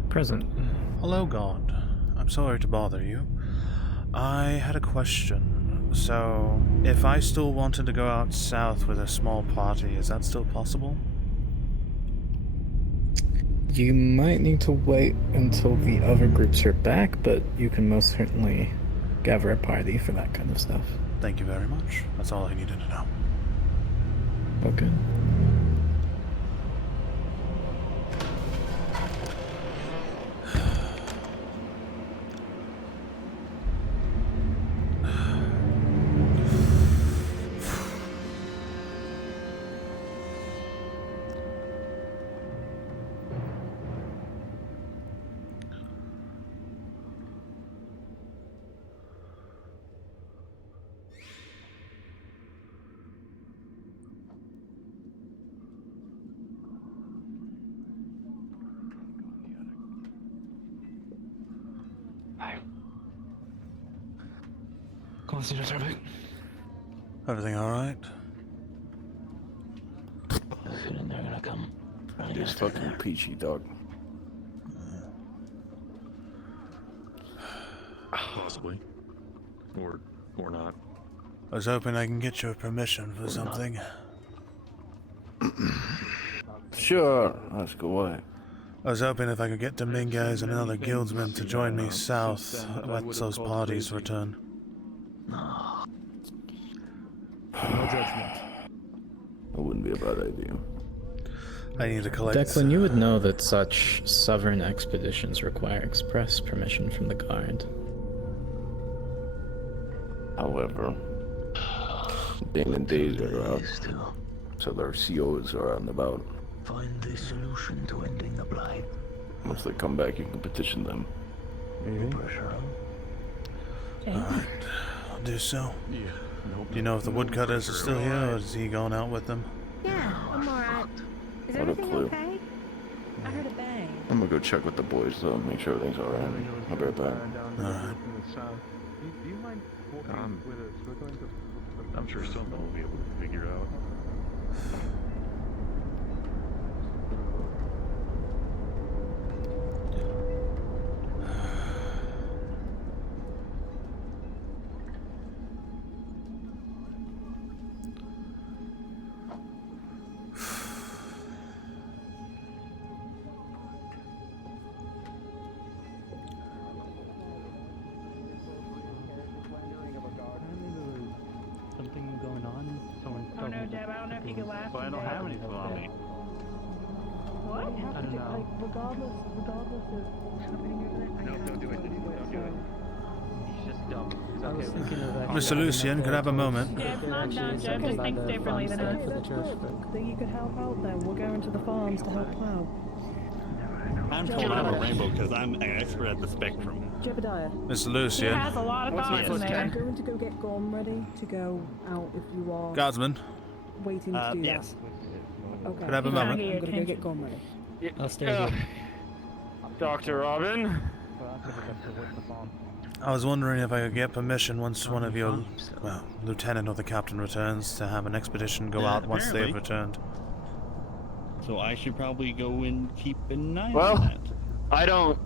Present. Hello, God. I'm sorry to bother you. I had a question. So, if I still wanted to go out south with a small party, is that still possible? You might need to wait until the other groups are back, but you can most certainly gather a party for that kind of stuff. Thank you very much. That's all I needed to know. Okay. Everything alright? Feeling they're gonna come. It's fucking peachy, dog. Possibly. Or not. I was hoping I can get your permission for something. Sure, ask away. I was hoping if I could get Dominguez and another guildsman to join me south once those parties return. No judgment. That wouldn't be a bad idea. I need to collect... Declan, you would know that such sovereign expeditions require express permission from the guard. However, Dane and Days are out, so their COs are out and about. Find the solution to ending the blight. Once they come back, you can petition them. Pressure on. Alright, I'll do so. Yeah. Do you know if the woodcutters are still here, or is he going out with them? Yeah, I'm alright. Is What a everything clue. okay? I heard a bang. I'm gonna go check with the boys though, make sure everything's alright. I'll be right back. Alright. Do you mind walking with us? We're going to. I'm sure someone will be able to figure out. Something going on? Someone Oh no, Deb, I don't know if you could laugh. But I don't have any swamps. What? I don't know. Regardless of happening over there. No, don't do it. Don't do it. He's just dumb. He's okay with it. Mr. Lucian, could I have a moment? Deb's not done. Deb just thinks differently than us. That you could help out then. We're going to the farms to help plow. I'm told I'm a rainbow because I'm an expert at the spectrum. Jebediah. Mr. Lucian. He has a lot of thoughts in there. I'm going to go get Gorm ready to go out if you are Guardsman. waiting to do yes. that. Okay. Could I have a moment? I'm going to go get Gorm ready. I'll stay here. Dr.Robin? I was wondering if I could get permission once one of your, well, lieutenant or the captain returns to have an expedition go out once they've Apparently. returned. So I should probably go and keep an eye Well, on that.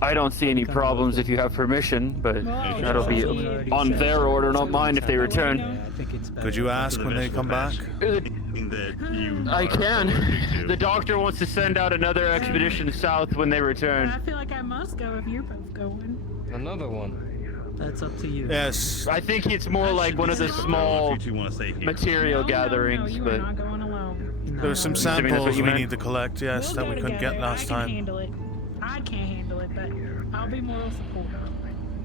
I don't see any problems if you have permission, but that'll be on their order, not mine if they return. Could you ask when they come back? I can. The doctor wants to send out another expedition south when they return. I feel like I must go if you're both going. Another one. That's up to you. Yes. I think it's more like one of the small material gatherings, You are but not going alone. There are some I'm assuming that's what samples you we meant. need to collect, yes, that we couldn't get last I can time. handle it. I can't handle it, but I'll be moral support.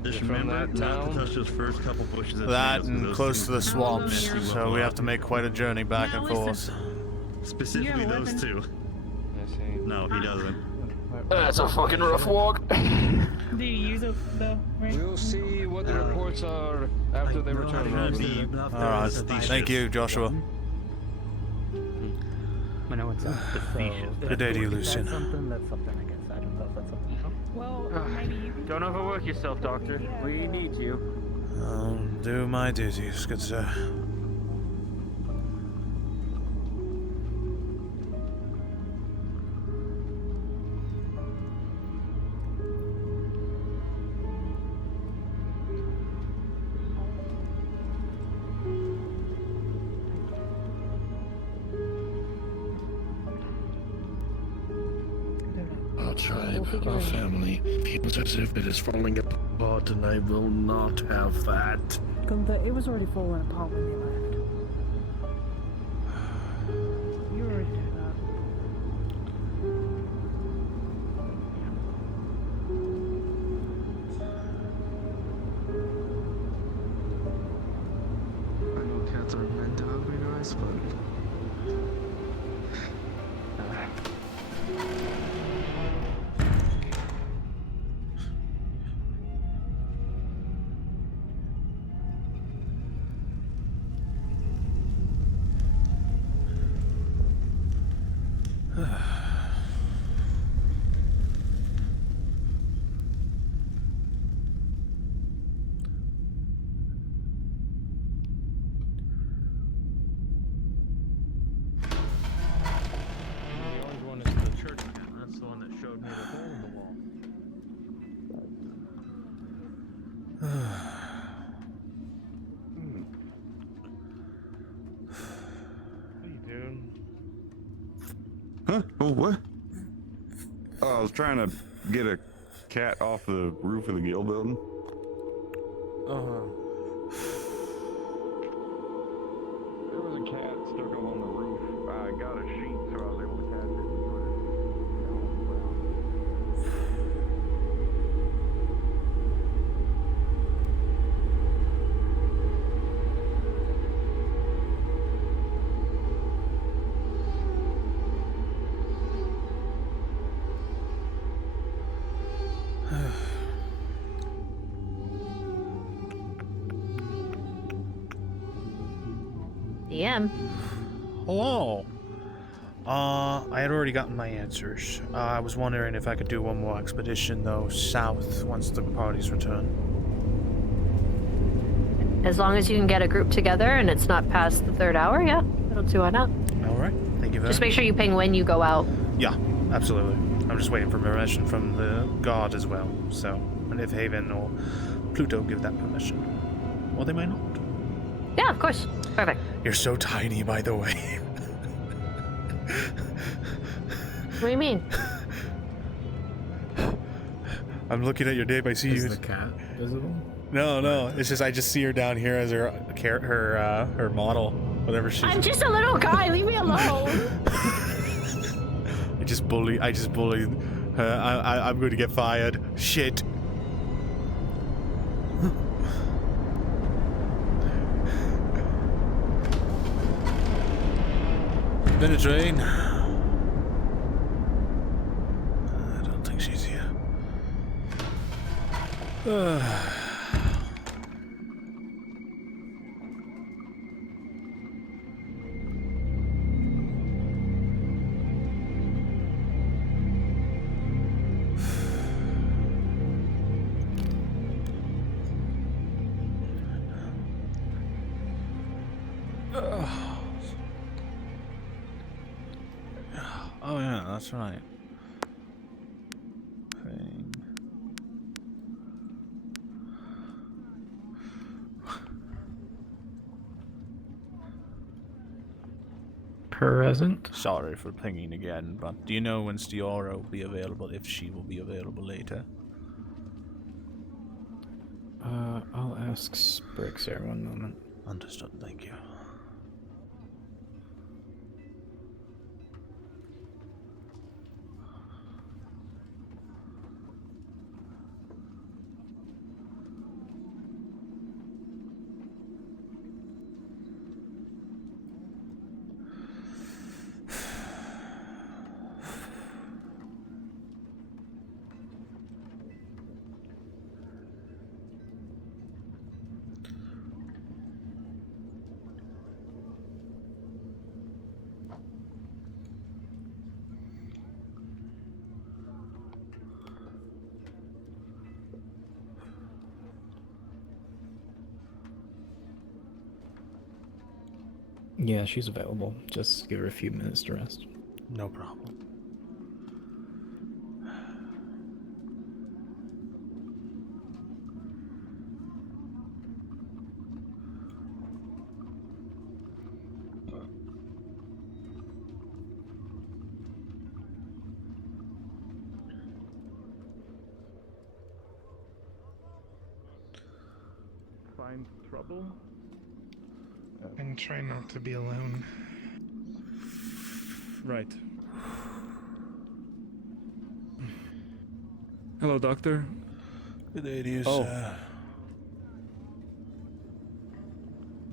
Just remember not to touch those first couple bushes. That and close to the swamps, so we have to make quite a journey back and forth. Specifically those two. No, he doesn't. That's a fucking rough walk. Do you use it though? Right? We'll see what the reports are after they return. Alright, thank you, Joshua. I know it's facetious. Good day to you, Lucian. That's something, I guess. I don't know if that's something. Well, maybe you can. Don't overwork yourself, Doctor. We need you. I'll do my duties, good sir. Our tribe, our family, feels as if it is falling apart, and I will not have that. Gunther, it was already falling apart when you left. You already did that. I know cats aren't meant to hug me, guys, but... The orange one is the church again. That's the one that showed me the hole in the wall. What are you doing? Huh? Oh, what? Oh, I was trying to get a cat off the roof of the guild building. There was a cat stuck up on the roof. I got a sheet so I was able to catch it and put it down on the ground. DM. Hello. I had already gotten my answers. I was wondering if I could do one more expedition, though, south once the parties return. As long as you can get a group together and it's not past the 3rd hour, yeah, that'll do why not. Alright, thank you very much. Just make sure you ping when you go out. Yeah, absolutely. I'm just waiting for permission from the god as well, so... And if Haven or Pluto give that permission. Or they might not. Yeah, of course. Perfect. You're so tiny, by the way. What do you mean? I'm looking at your name, I see you... Is the cat visible? No, it's just I just see her down here as her model, whatever she's... I'm just a little guy, leave me alone! I just bullied her. I'm going to get fired. Shit. Been a train. I don't think she's here. Oh yeah, that's right. Thing. Present. Sorry for pinging again, but do you know when Stiora will be available, if she will be available later? I'll ask Sprix here, one moment. Understood, thank you. Yeah, she's available. Just give her a few minutes to rest. No problem. Find trouble? And try not to be alone. Right. Hello, Doctor. Good day to you, Oh. sir.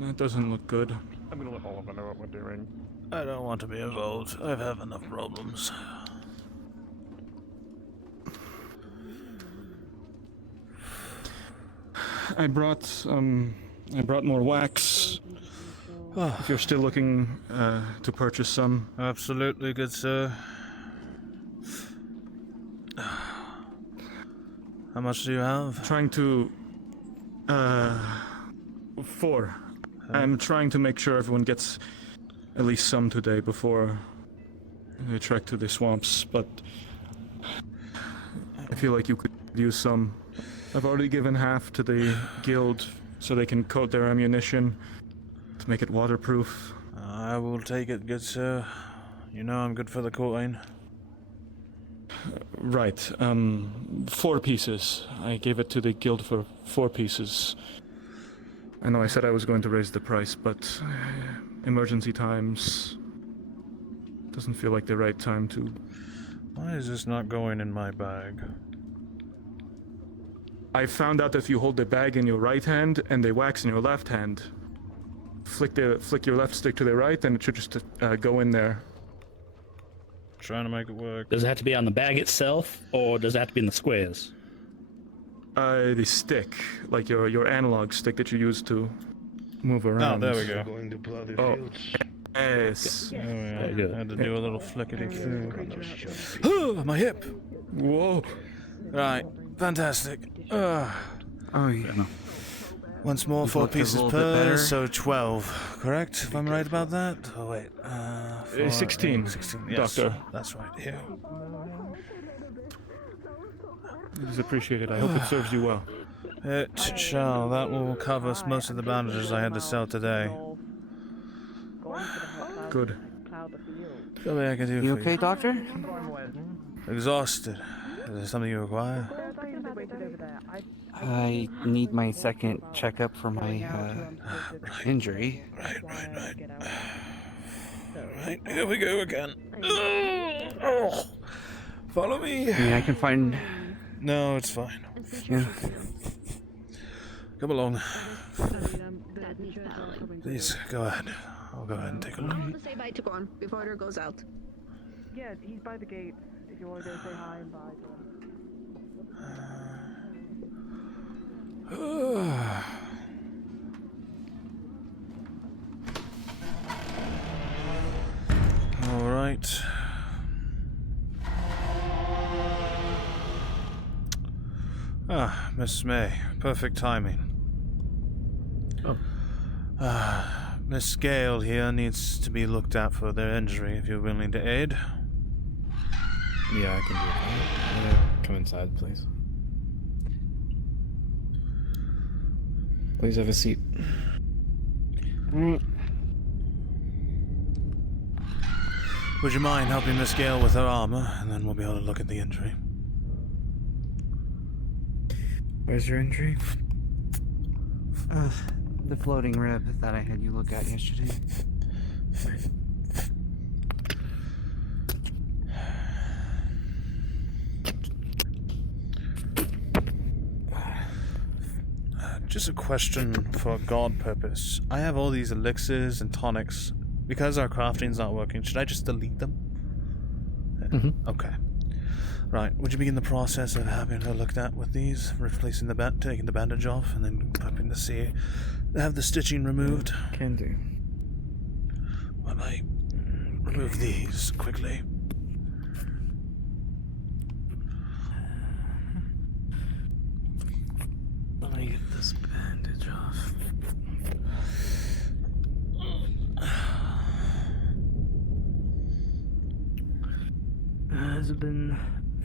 That doesn't look good. I'm gonna let Oliver know what we're doing. I don't want to be involved. I have enough problems. I brought more wax. If you're still looking to purchase some. Absolutely, good sir. How much do you have? Trying to 4. I'm trying to make sure everyone gets at least some today before they trek to the swamps, but I feel like you could use some. I've already given half to the guild so they can coat their ammunition to make it waterproof. I will take it, good sir. You know I'm good for the coin. Right. 4 pieces. I gave it to the guild for 4 pieces. I know I said I was going to raise the price, but emergency times doesn't feel like the right time to... Why is this not going in my bag? I found out that if you hold the bag in your right hand and the wax in your left hand, flick your left stick to the right, and it should just go in there. Trying to make it work. Does it have to be on the bag itself, or does it have to be in the squares? The stick, like your analog stick that you use to move around. Oh, there we go. Going to plow the Oh, fields. Yes. Oh, yeah. I had to do a little flickety flick. My hip. Whoa. Right. Fantastic. Oh yeah. Once more, You've 4 looked a pieces little bit per, better. so 12. Correct? If I'm right about that? Oh wait. 16, 16. Yes. Doctor. That's right. Here. It is appreciated. I hope it serves you well. It shall. That will cover most of the bandages I had to sell today. Good. Something I can do You for okay, Doctor? Exhausted. Is there something you require? I need my second checkup for my injury. Right, here we go again. Oh, follow me. I mean, I can find... No, it's fine. Yeah. Come along. Please, go ahead. I'll go ahead and take a look. Say bye to Gorn before it goes out. Yeah, he's by the gate. If you want to go say hi and bye to him. All right. Ah, Miss May. Perfect timing. Miss Gale here needs to be looked at for their injury, if you're willing to aid. Yeah, I can do that. I'm gonna come inside, please. Please have a seat. Would you mind helping Miss Gale with her armor, and then we'll be able to look at the injury. Where's your injury? The floating rib that I had you look at yesterday. Just a question for God purpose. I have all these elixirs and tonics. Because our crafting's not working, should I just delete them? Mm-hmm. Okay. Right, would you begin the process of having her looked at with these, replacing the taking the bandage off, and then popping the C, have the stitching removed? Can do. While I remove these quickly. Let me get this bandage off. Has it been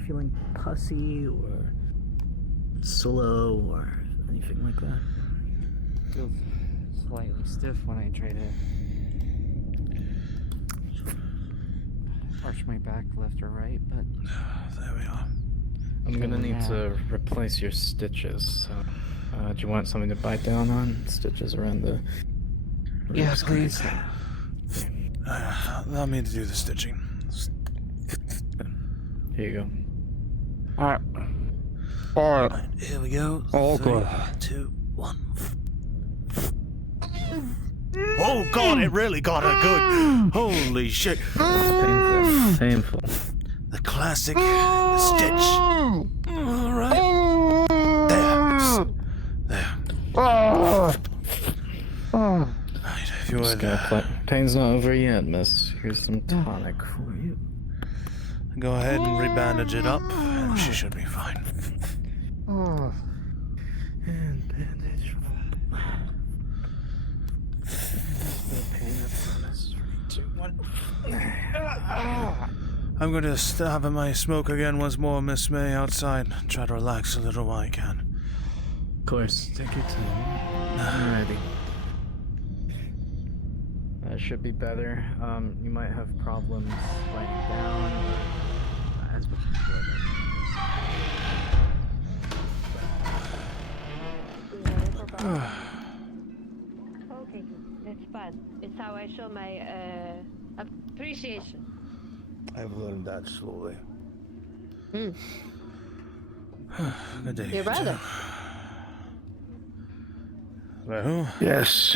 feeling pussy or slow or anything like that? Feels slightly stiff when I try to arch my back left or right, but there we are. I'm gonna need to replace your stitches. So, do you want something to bite down on? Stitches around the. Yeah, please. Allow me to do the stitching. Here you go. Alright, here we go. Oh, 3, good. 2, 1. Oh god, it really got her good. Holy shit. Painful. The classic stitch. Alright. There. Right, if you would. Pain's not over yet, miss. Here's some tonic for you. Go ahead and rebandage it up, and she should be fine. And bandage. I'm going to have my smoke again once more, Miss May, outside. Try to relax a little while I can. Of course, take your time. Alrighty. That should be better. You might have problems laying down. As before. Okay, that's fun. It's how I show my appreciation. I've learned that slowly. Hmm. Good day. Your brother. Hello? Yes,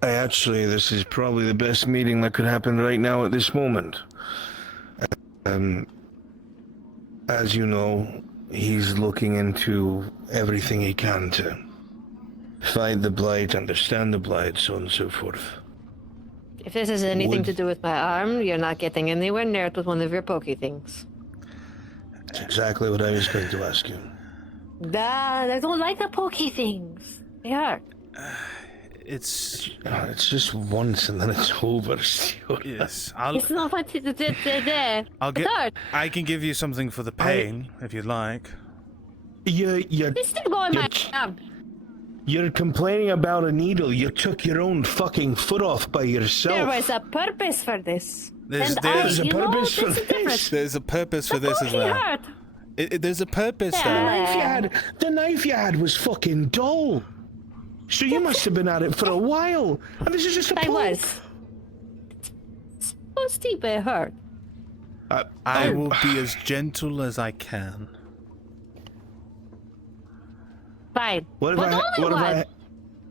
this is probably the best meeting that could happen right now at this moment. As you know, he's looking into everything he can to fight the blight, understand the blight, so on and so forth. If this has anything to do with my arm, you're not getting anywhere near it with one of your pokey things. That's exactly what I was going to ask you. I don't like the pokey things. They hurt. It's just once and then it's over. Yes, It's not what it there. It's hurt. I can give you something for the pain if you'd like. You're This still going my arm. You're complaining about a needle. You took your own fucking foot off by yourself. There was a purpose for this. There's a purpose for this. There's a purpose for this as well. Hurt. There's a purpose The knife you had was fucking dull. So you must have been at it for a while. And this is just a poke. I was. So steep it hurt. I will be as gentle as I can. Fine. What if I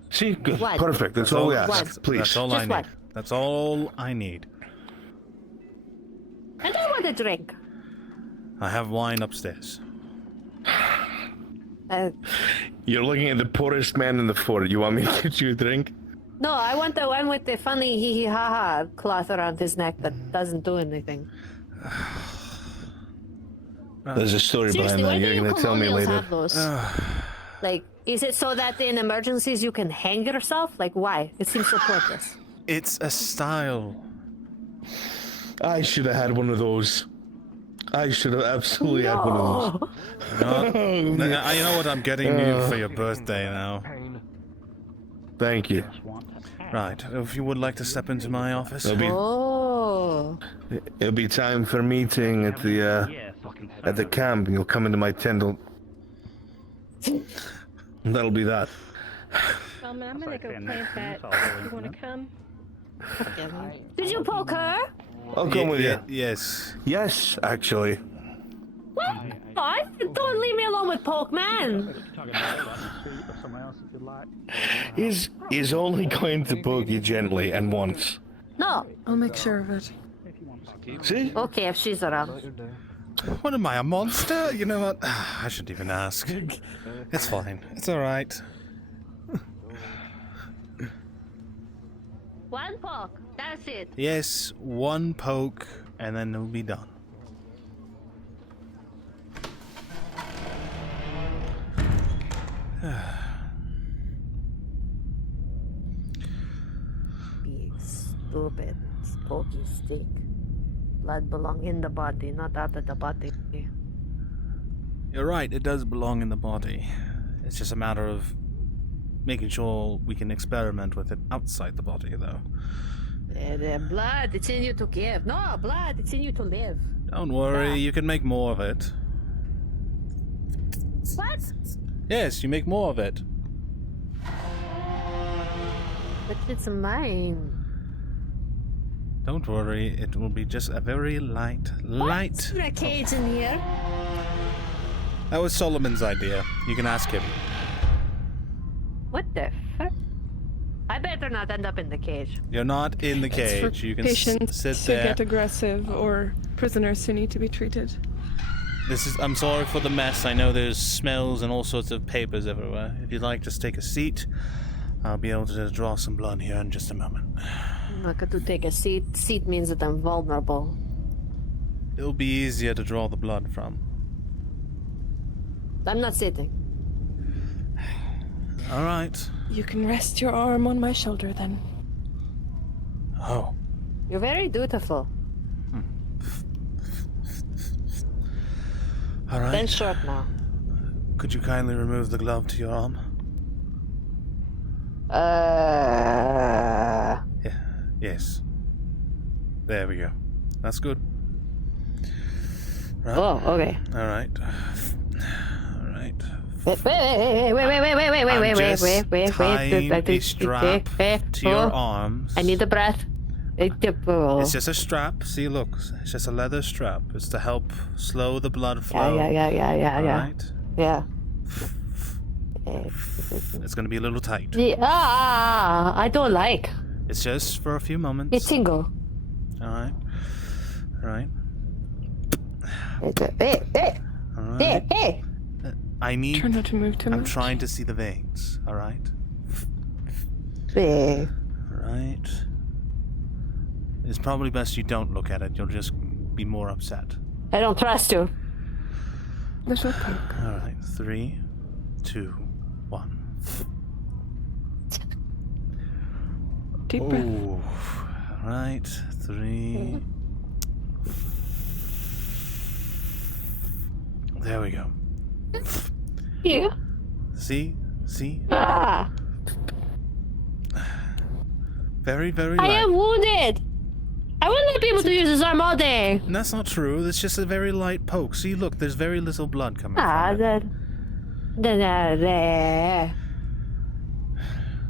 see? Good. What? Perfect. That's all we ask. Please. That's all I need. That's all I need. I don't want a drink. I have wine upstairs. You're looking at the poorest man in the fort. You want me to get you a drink? No, I want the one with the funny hee hee ha ha cloth around his neck that doesn't do anything. There's a story Seriously, behind that. why do You're going to tell me colonials later. have those? Like, is it so that in emergencies you can hang yourself? Like, why? It seems so pointless. It's a style. I should have had one of those. I should have absolutely had one of those. You know what I'm getting you for your birthday now. Thank you. Right, if you would like to step into my office. Oh. It'll be time for a meeting at the camp, and you'll come into my tent. That'll be that. I'm gonna go plant that. You wanna come? Did you poke her? I'll come with you. Yes. Yes, actually. What? Don't leave me alone with poke, man. He's only going to poke you gently and once. No. I'll make sure of it. See? Okay, if she's around. What am I, a monster? You know what? I shouldn't even ask. It's fine. It's alright. One poke. That's it. Yes, one poke, and then it'll be done. Big, stupid, pokey stick. Blood belong in the body, not out of the body. You're right, it does belong in the body. It's just a matter of making sure we can experiment with it outside the body, though. The blood, it's in you to give. No, blood, it's in you to live. Don't worry, you can make more of it. What? Yes, you make more of it. But it's mine. Don't worry, it will be just a very light. What's in a cage in here? That was Solomon's idea. You can ask him. What the fuck? I better not end up in the cage. You're not in the cage. It's for You can patients sit to there. get aggressive or prisoners who need to be treated. I'm sorry for the mess. I know there's smells and all sorts of papers everywhere. If you'd like, just take a seat. I'll be able to draw some blood here in just a moment. I'm not going to take a seat. Seat means that I'm vulnerable. It'll be easier to draw the blood from. I'm not sitting. All right. You can rest your arm on my shoulder then. Oh. You're very dutiful. All right. Then short now. Could you kindly remove the glove to your arm? Yeah. Yes. There we go. That's good. Right. Oh, okay. All right. All right. Wait. Tying a strap to your arms. I need a breath. It's just a strap. See, look. It's just a leather strap. It's to help slow the blood flow. Yeah. All right? Yeah. It's gonna be a little tight. I don't like. It's just for a few moments. It's single. All right. All right. Hey. All right. Hey. I need. Try not to move too I'm much. trying to see the veins. All right. Hey. All right. It's probably best you don't look at it. You'll just be more upset. I don't trust you. Little pig. Alright, 3, 2, 1. Deep breath. Ooh. Right, 3. There we go. Yeah. See? Ah. Very, very I light. am wounded. I will not be able to use this arm all day. That's not true. It's just a very light poke. See, look, there's very little blood coming from it.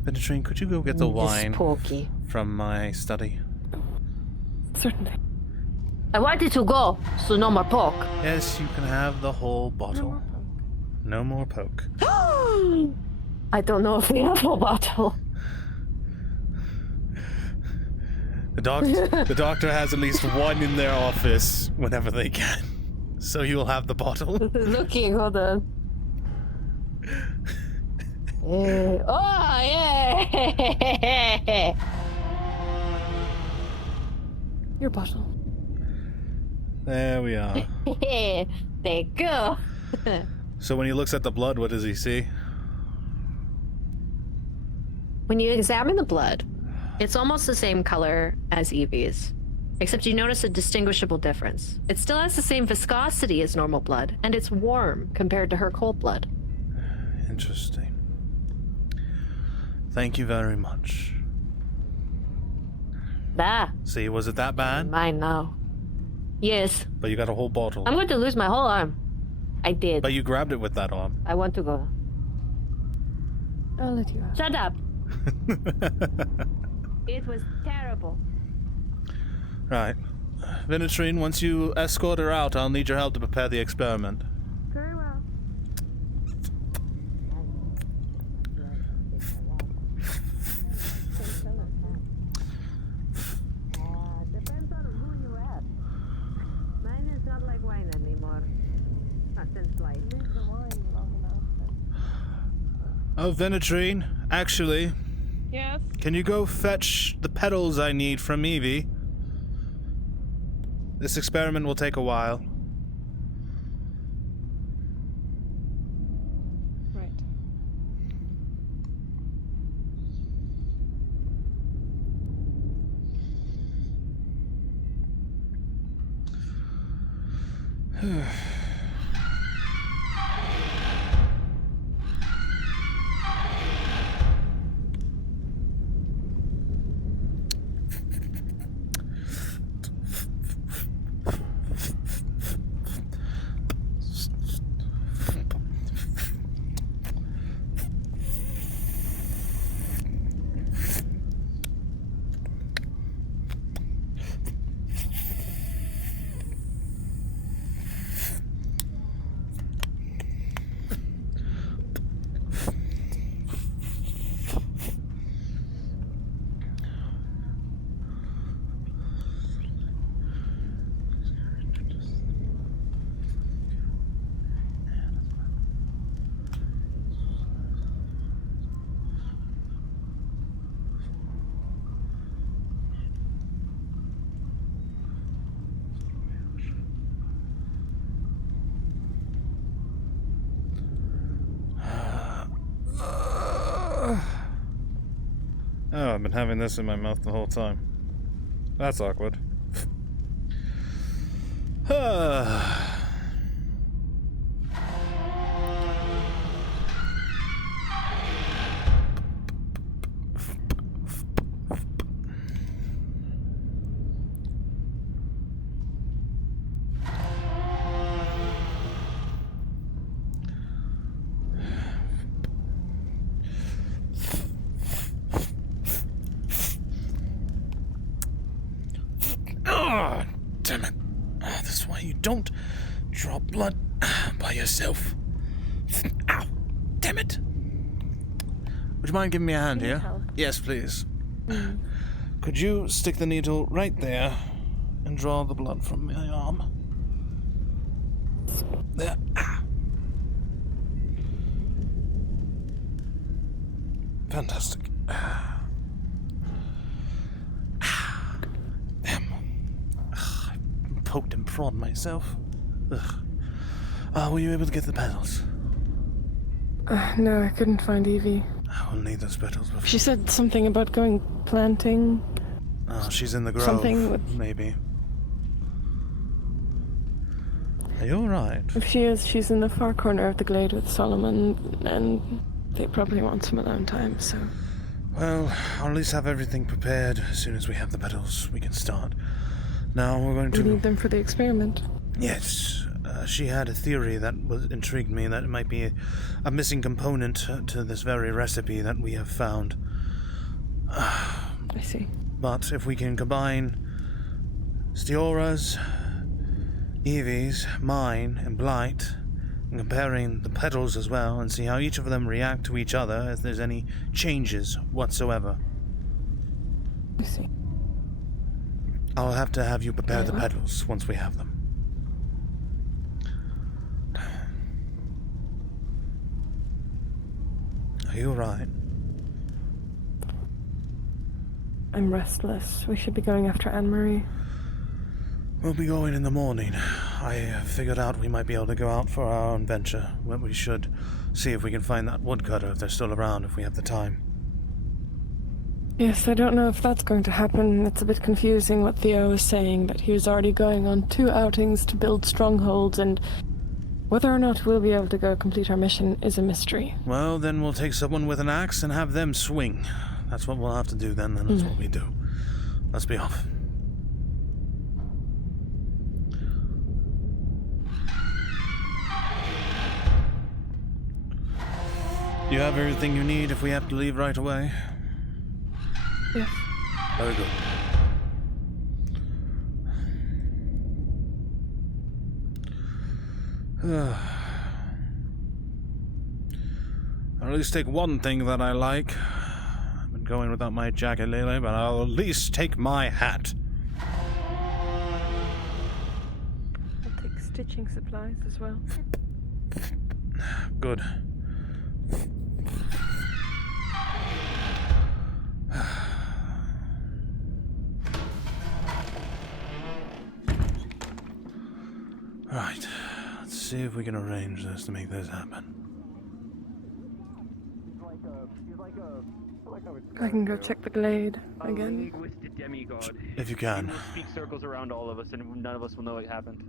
Venetrine, could you go get the wine pokey. from my study? Certainly. I wanted to go, so no more poke. Yes, you can have the whole bottle. No more poke. I don't know if we have a bottle. The doctor has at least one in their office whenever they can. So you'll have the bottle. Looking, hold on. Oh, yeah! Your bottle. There we are. There you go. So when he looks at the blood, what does he see? When you examine the blood, it's almost the same color as Evie's, except you notice a distinguishable difference. It still has the same viscosity as normal blood, and it's warm compared to her cold blood. Interesting. Thank you very much. See, was it that bad? Mine now. Yes. But you got a whole bottle. I'm going to lose my whole arm. I did. But you grabbed it with that arm. I want to go. I'll let you out. Shut up. It was terrible. Right. Venetrine, once you escort her out, I'll need your help to prepare the experiment. Very well. Depends on who you ask. Mine is not like wine anymore. Not since life. Leave the wine long enough. Oh, Venetrine, actually, Yes? can you go fetch the petals I need from Evie? This experiment will take a while. Right. Oh, I've been having this in my mouth the whole time. That's awkward. Damn it. This is why you don't draw blood by yourself. Ow. Damn it. Would you mind giving me a hand here? Help. Yes, please. Could you stick the needle right there and draw the blood from my arm? There. Fantastic. poked and prod myself. Ugh. Were you able to get the petals? No, I couldn't find Evie. We'll need those petals before. She said something about going planting. Oh, she's in the grove. Something with... Maybe. Are you alright? If she is, she's in the far corner of the glade with Solomon, and they probably want some alone time, so... Well, I'll at least have everything prepared. As soon as we have the petals, we can start. Now we're going to... We need them for the experiment. Yes. She had a theory that intrigued me, that it might be a missing component to this very recipe that we have found. I see. But if we can combine Stiora's, Evie's, mine, and Blight, and comparing the petals as well, and see how each of them react to each other, if there's any changes whatsoever. I see. I'll have to have you prepare the petals once we have them. Are you alright? I'm restless. We should be going after Anne-Marie. We'll be going in the morning. I figured out we might be able to go out for our own venture. But we should see if we can find that woodcutter if they're still around, if we have the time. Yes, I don't know if that's going to happen. It's a bit confusing what Theo is saying, that he was already going on 2 outings to build strongholds, and whether or not we'll be able to go complete our mission is a mystery. Well, then we'll take someone with an axe and have them swing. That's what we'll have to do then, and that's what we do. Let's be off. You have everything you need if we have to leave right away? Yes. Very good. I'll at least take one thing that I like. I've been going without my jacket lately, but I'll at least take my hat. I'll take stitching supplies as well. Good. Right. Let's see if we can arrange this to make this happen. I can go check the glade again. If you can. He will speak circles around all of us, and none of us will know what happened.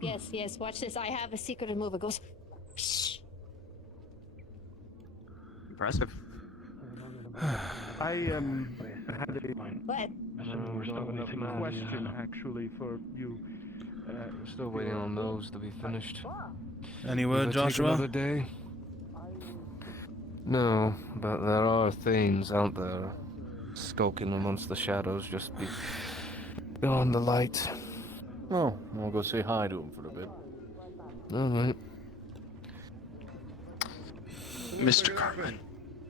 Yes, watch this. I have a secretive move. It goes... Shh. Impressive. I had a What? question actually for you. We're still waiting on those to be finished. Any word, Will it take Joshua? Another day? No, but there are things out there skulking amongst the shadows just beyond the light. Oh, I'll go say hi to him for a bit. Alright. Mr. Cartman.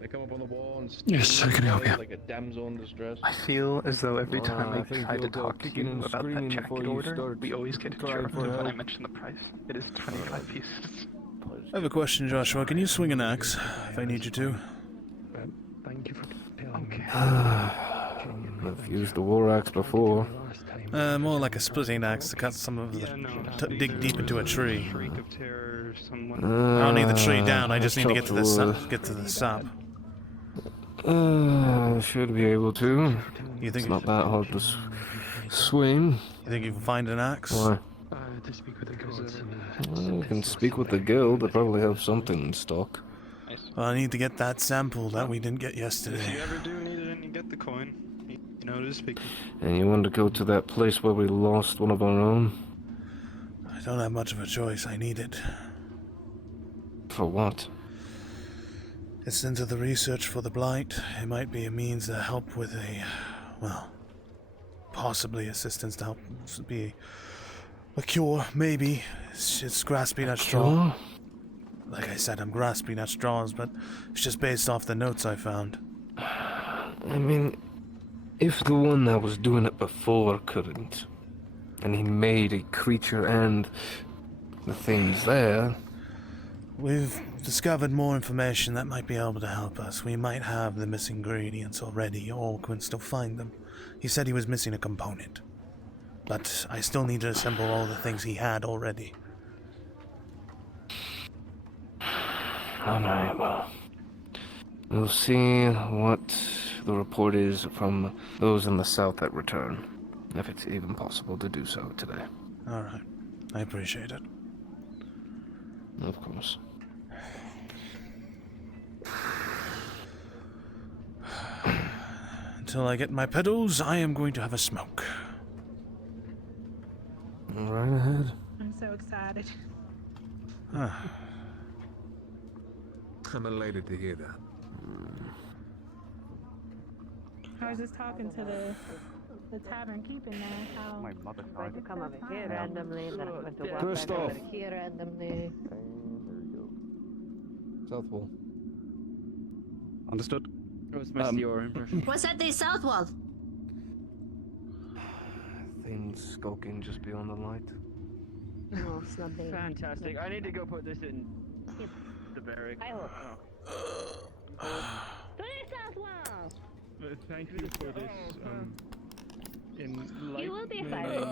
They come up on the wall and Yes, I can help you. like a damsel in distress. I feel as though every time I think try to you'll go talk to kicking you and about that screaming jacket before you order, start we always get crying for interrupted when I help. mention the price. It is 25 pieces. I have a question, Joshua. Can you swing an axe if I need you to? Thank you for telling me. I've used the war axe before. More like a splitting axe to cut some of the... dig deep into a tree. I don't need the tree down, I just need to get to the sap. I should be able to. You think it's not that hard to swing? You think you can find an axe? Why? To speak with the gods. Well, you can speak with the guild. They probably have something in stock. Well, I need to get that sample that we didn't get yesterday. If you ever do need it and you get the coin, you know who to speak to. And you want to go to that place where we lost one of our own? I don't have much of a choice. I need it. For what? It's into the research for the Blight. It might be a means to help with possibly assistance to help be a cure, maybe. It's grasping at straw. Like I said, I'm grasping at straws, but it's just based off the notes I found. I mean, if the one that was doing it before couldn't, and he made a creature and the things there... We've discovered more information that might be able to help us. We might have the missing ingredients already, or can still find them. He said he was missing a component. But I still need to assemble all the things he had already. Alright, well. We'll see what the report is from those in the south that return. If it's even possible to do so today. Alright. I appreciate it. Of course. Until I get my pedals, I am going to have a smoke. Right ahead. I'm so excited. I'm elated to hear that. I was just talking to the tavern keeping there. How My mother Going to come over here randomly, then I'm going to walk Christoph. back over here randomly. South wall. Understood. What's your impression? What's at the south wall? Things skulking just beyond the light. No, it's not there. Fantastic. I need to go put this in the barrack. I hope. To the south wall! Thank you for this. You will be fine.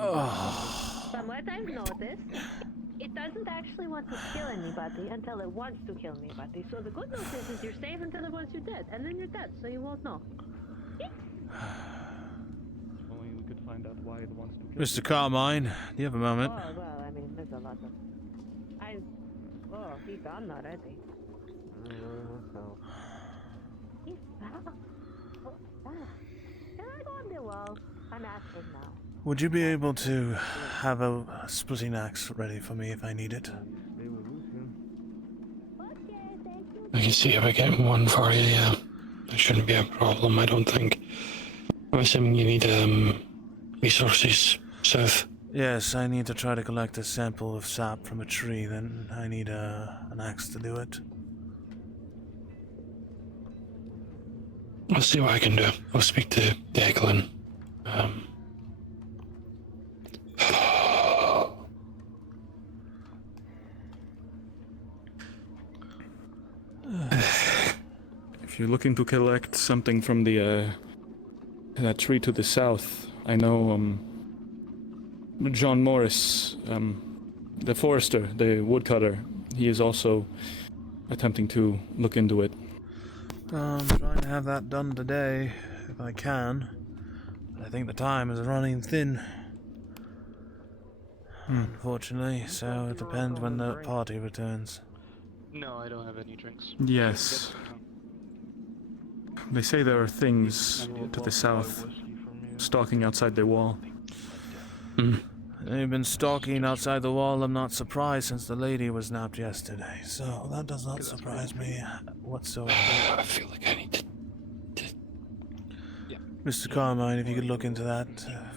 From what I've noticed, it doesn't actually want to kill anybody until it wants to kill anybody. So the good news is you're safe until it wants you dead, and then you're dead, so you won't know. Only we could find out why it wants to kill. Mr. Carmine, do you have a moment? Oh, well, I mean, there's a lot of... Oh, he's gone already. He's back. Oh, back. Can I go on the wall? I'm asking now. Would you be able to have a splitting axe ready for me if I need it? I can see if I get one for you, yeah. That shouldn't be a problem, I don't think. I'm assuming you need resources, Seth. Yes, I need to try to collect a sample of sap from a tree, then I need an axe to do it. I'll see what I can do. I'll speak to Declan. If you're looking to collect something from the that tree to the south, I know John Morris, the forester, the woodcutter, he is also attempting to look into it. I'm trying to have that done today, if I can. But I think the time is running thin. Unfortunately, so it depends when the party returns. No, I don't have any drinks. Yes. They say there are things to the south, stalking outside their wall. They've been stalking outside the wall, I'm not surprised, since the lady was nabbed yesterday, so that does not surprise me whatsoever. I feel like I need to... Mr. Carmine, if you could look into that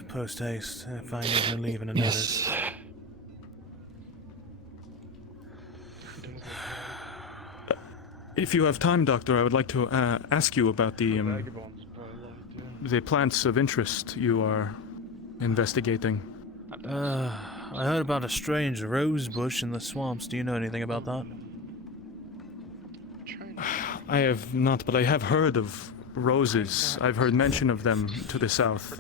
post-haste, if I need to leave in a notice. If you have time, Doctor, I would like to ask you about the plants of interest you are investigating. I heard about a strange rose bush in the swamps. Do you know anything about that? I have not, but I have heard of roses. I've heard mention of them to the south.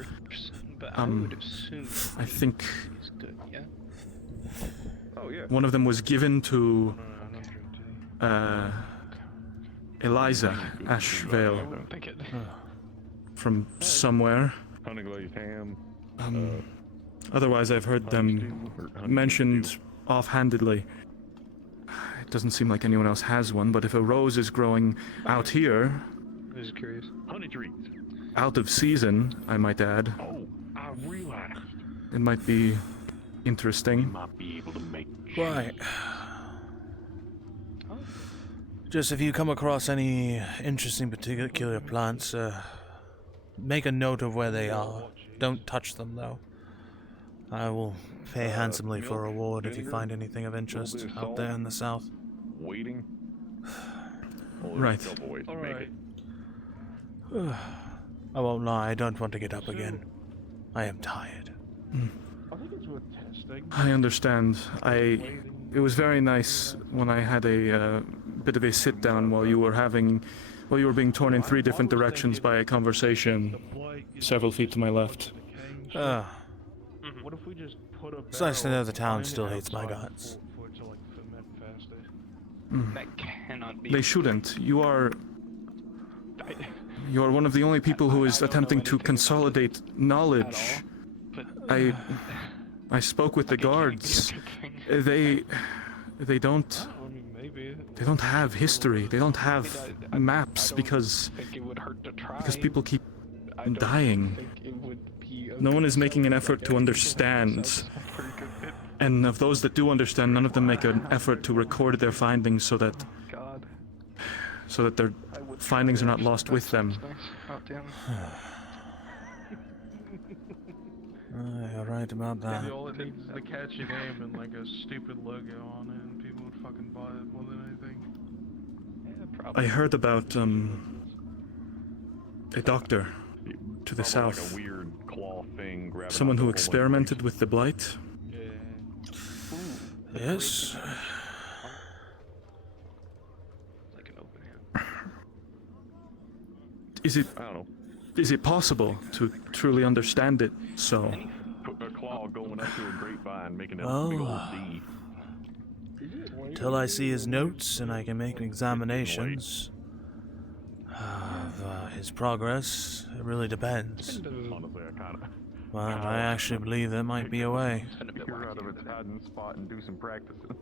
I think one of them was given to Eliza Ashvale from somewhere. Otherwise, I've heard them mentioned offhandedly. It doesn't seem like anyone else has one, but if a rose is growing out here, Just curious. Honey trees. out of season, I might add, Oh, I realized. it might be interesting. Might be able to make. Right. Just if you come across any interesting particular plants, make a note of where they are. Don't touch them, though. I will pay handsomely for a reward if you find anything of interest out there in the south. Waiting. Right. Alright. I won't lie, I don't want to get up again. I am tired. I think it's worth testing. I understand. It was very nice when I had a bit of a sit down while you were being torn in 3 different directions by a conversation several feet to my left. What if we just put a It's nice to know barrel the town behind still it hates my outside guts. for it to like ferment faster? That cannot be. They shouldn't. You are one of the only people who is attempting to consolidate knowledge. I spoke with the guards. They don't have history. They don't have maps because people keep dying. No one is making an effort to understand. And of those that do understand, none of them make an effort to record their findings so that their findings are not lost with them. You're right about that. All it needs is the catchy name and like a stupid logo on it, and people would fucking buy it more than anything. Yeah, probably. I heard about a doctor to the south. Like a weird claw thing grabbing Someone who onto a whole experimented with the blight. Yes. like an open hand. Is it possible to truly understand it so? Put a claw going up to a grapevine, making a Oh. big old D. Till I see his notes and I can make examinations of his progress, it really depends. Honestly, I kind of. But I actually believe there might be a way. Figure out of its hiding spot and do some practicing.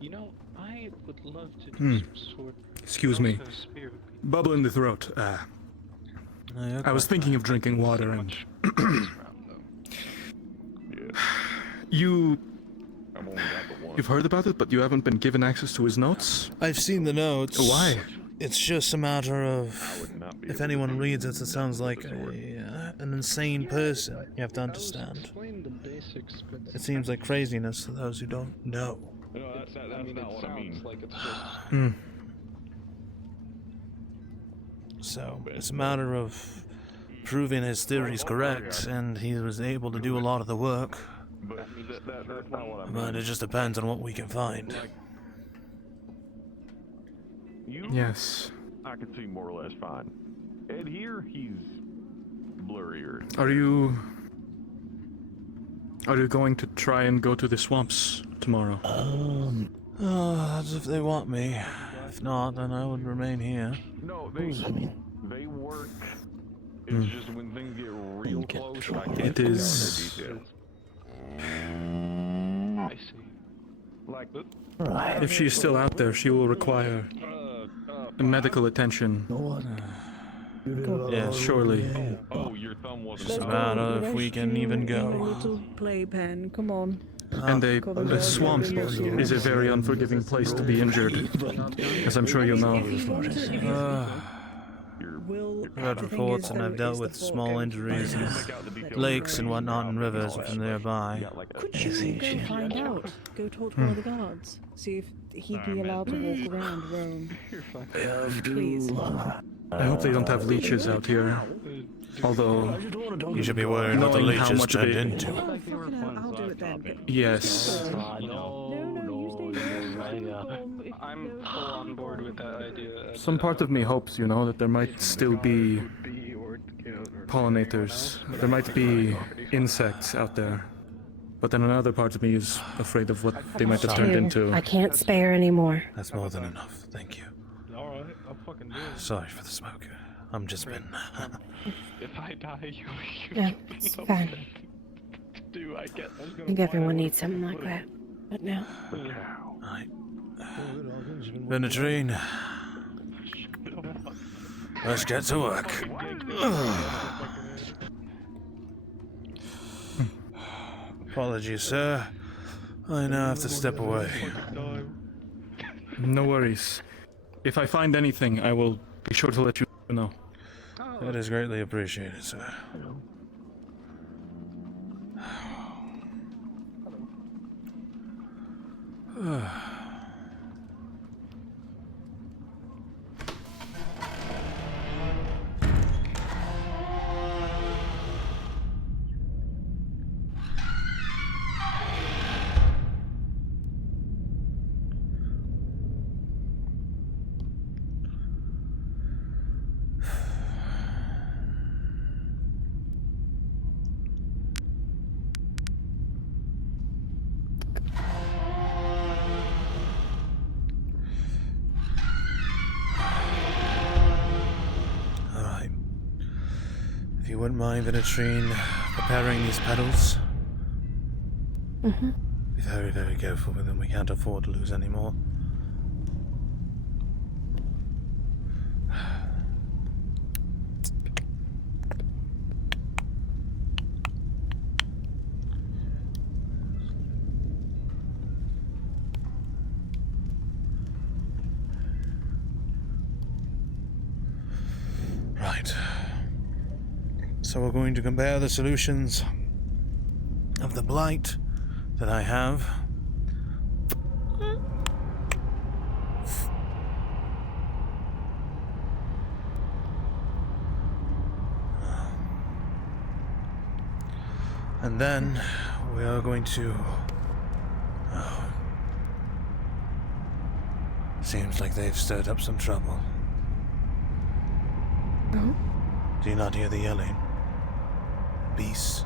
You know, I would love to do some sort. Excuse me. Bubble in the throat. I was thinking of drinking water and... You've heard about it, but you haven't been given access to his notes? I've seen the notes. Why? It's just a matter of... If anyone reads it, it sounds like an insane person. You have to understand. It seems like craziness to those who don't know. No, that's not what I mean. Like it's just... So, it's a matter of proving his theory's correct, and he was able to do a lot of the work. But that's not what I mean. But it just depends on what we can find. Yes. I can see more or less fine. Ed here, he's blurrier. Are you going to try and go to the swamps tomorrow? That's if they want me. If not, then I would remain here. No, they work. It's just when things get real close, I can't It is... figure out the details. I see. Like, If she is still out there, she will require medical attention. Yes, surely. oh, your thumb wasn't. Just a matter if we can even My go. little playpen, come on. And a swamp is a very unforgiving place to be injured, as I'm sure you'll know. I've heard reports and I've dealt with small injuries in lakes and whatnot and rivers from nearby. Could you go find out? Go talk to one of the guards. See if he'd be allowed to walk around Rome. Please. I hope they don't have leeches out here. Although... You should be worried what the knowing how leeches much of turned it... into. I'll do it then. Yes. I'm full on board with that idea. Some part of me hopes, that there might still be pollinators. There might be insects out there. But then another part of me is afraid of what they might have turned into. I can't spare anymore. That's more than enough, thank you. Alright, I'll fucking do it. Sorry for the smoke. I'm just been... If I die, you Yeah, it's fine. do, I guess. I think everyone needs something like that. But no. Right. Penetrine. Let's get to work. Apologies, sir. I now have to step away. No worries. If I find anything, I will be sure to let you know. That is greatly appreciated, sir. you wouldn't mind, Venetrine, preparing these pedals. Mm-hmm. Be very, very careful with them. We can't afford to lose any more. Right. So we're going to compare the solutions of the blight that I have. And then we are going to... Oh. Seems like they've stirred up some trouble. No? Do you not hear the yelling? Beasts?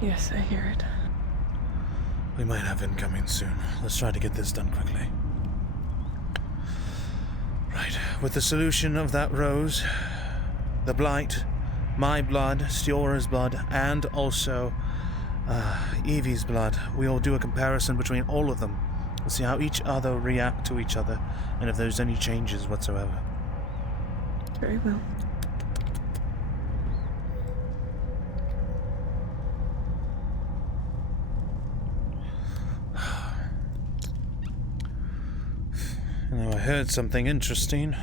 Yes, I hear it. We might have incoming soon. Let's try to get this done quickly. Right, with the solution of that rose, the blight, my blood, Stiora's blood, and also Evie's blood, we'll do a comparison between all of them. We'll see how each other react to each other, and if there's any changes whatsoever. Very well. Now, I heard something interesting.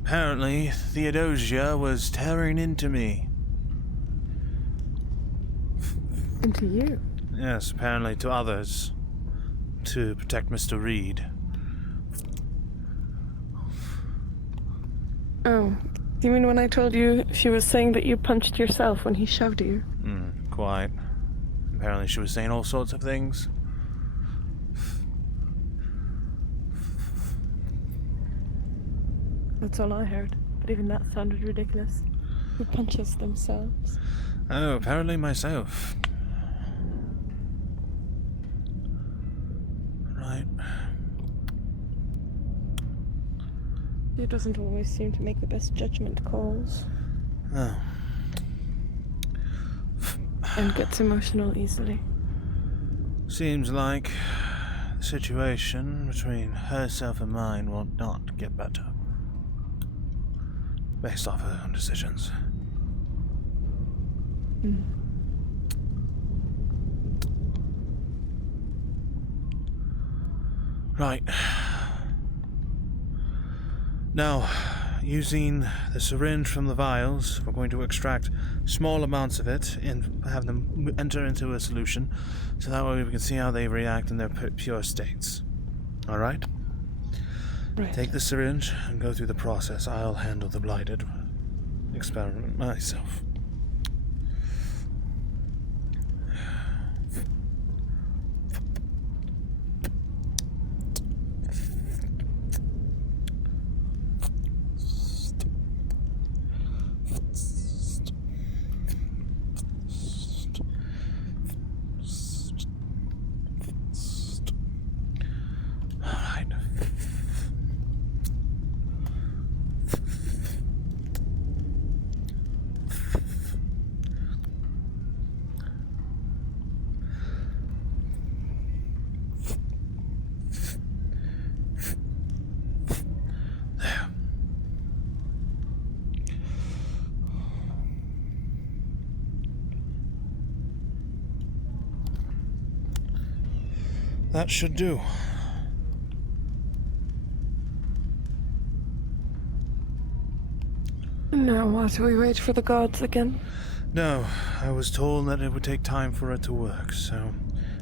Apparently, Theodosia was tearing into me. Into you? Yes, apparently to others. To protect Mr. Reed. Oh, you mean when I told you she was saying that you punched yourself when he shoved you? Quite. Apparently she was saying all sorts of things. That's all I heard, but even that sounded ridiculous. Who punches themselves? Oh, apparently myself. Right. He doesn't always seem to make the best judgment calls. Oh. And gets emotional easily. Seems like the situation between herself and mine will not get better. Based off her own decisions. Right. Now, using the syringe from the vials, we're going to extract small amounts of it and have them enter into a solution, so that way we can see how they react in their pure states. Alright? Right. Take the syringe and go through the process. I'll handle the blighted experiment myself. That should do. Now what? We wait for the gods again? No, I was told that it would take time for it to work, so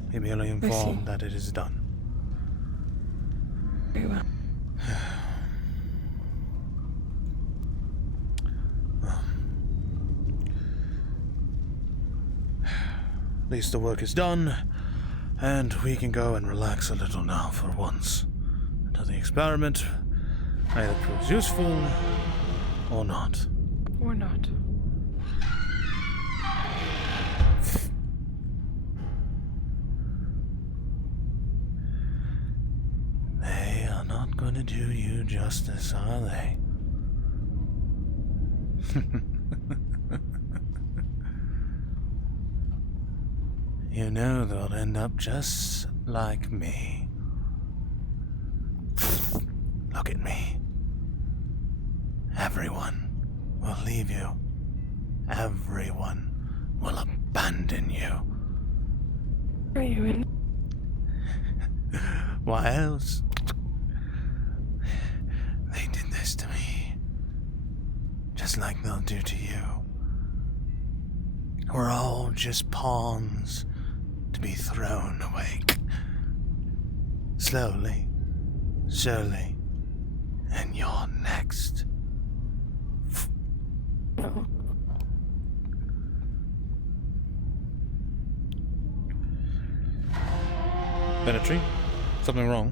be merely informed that it is done. Very well. At least the work is done, and we can go and relax a little now for once, until the experiment either proves useful or not. Or not. They are are not going to do you justice, are they? You know they'll end up just like me. Look at me. Everyone will leave you. Everyone will abandon you. Are you in? Why else? They did this to me. Just like they'll do to you. We're all just pawns to be thrown away. Slowly, surely, and you're next. No. Benetry? Something wrong?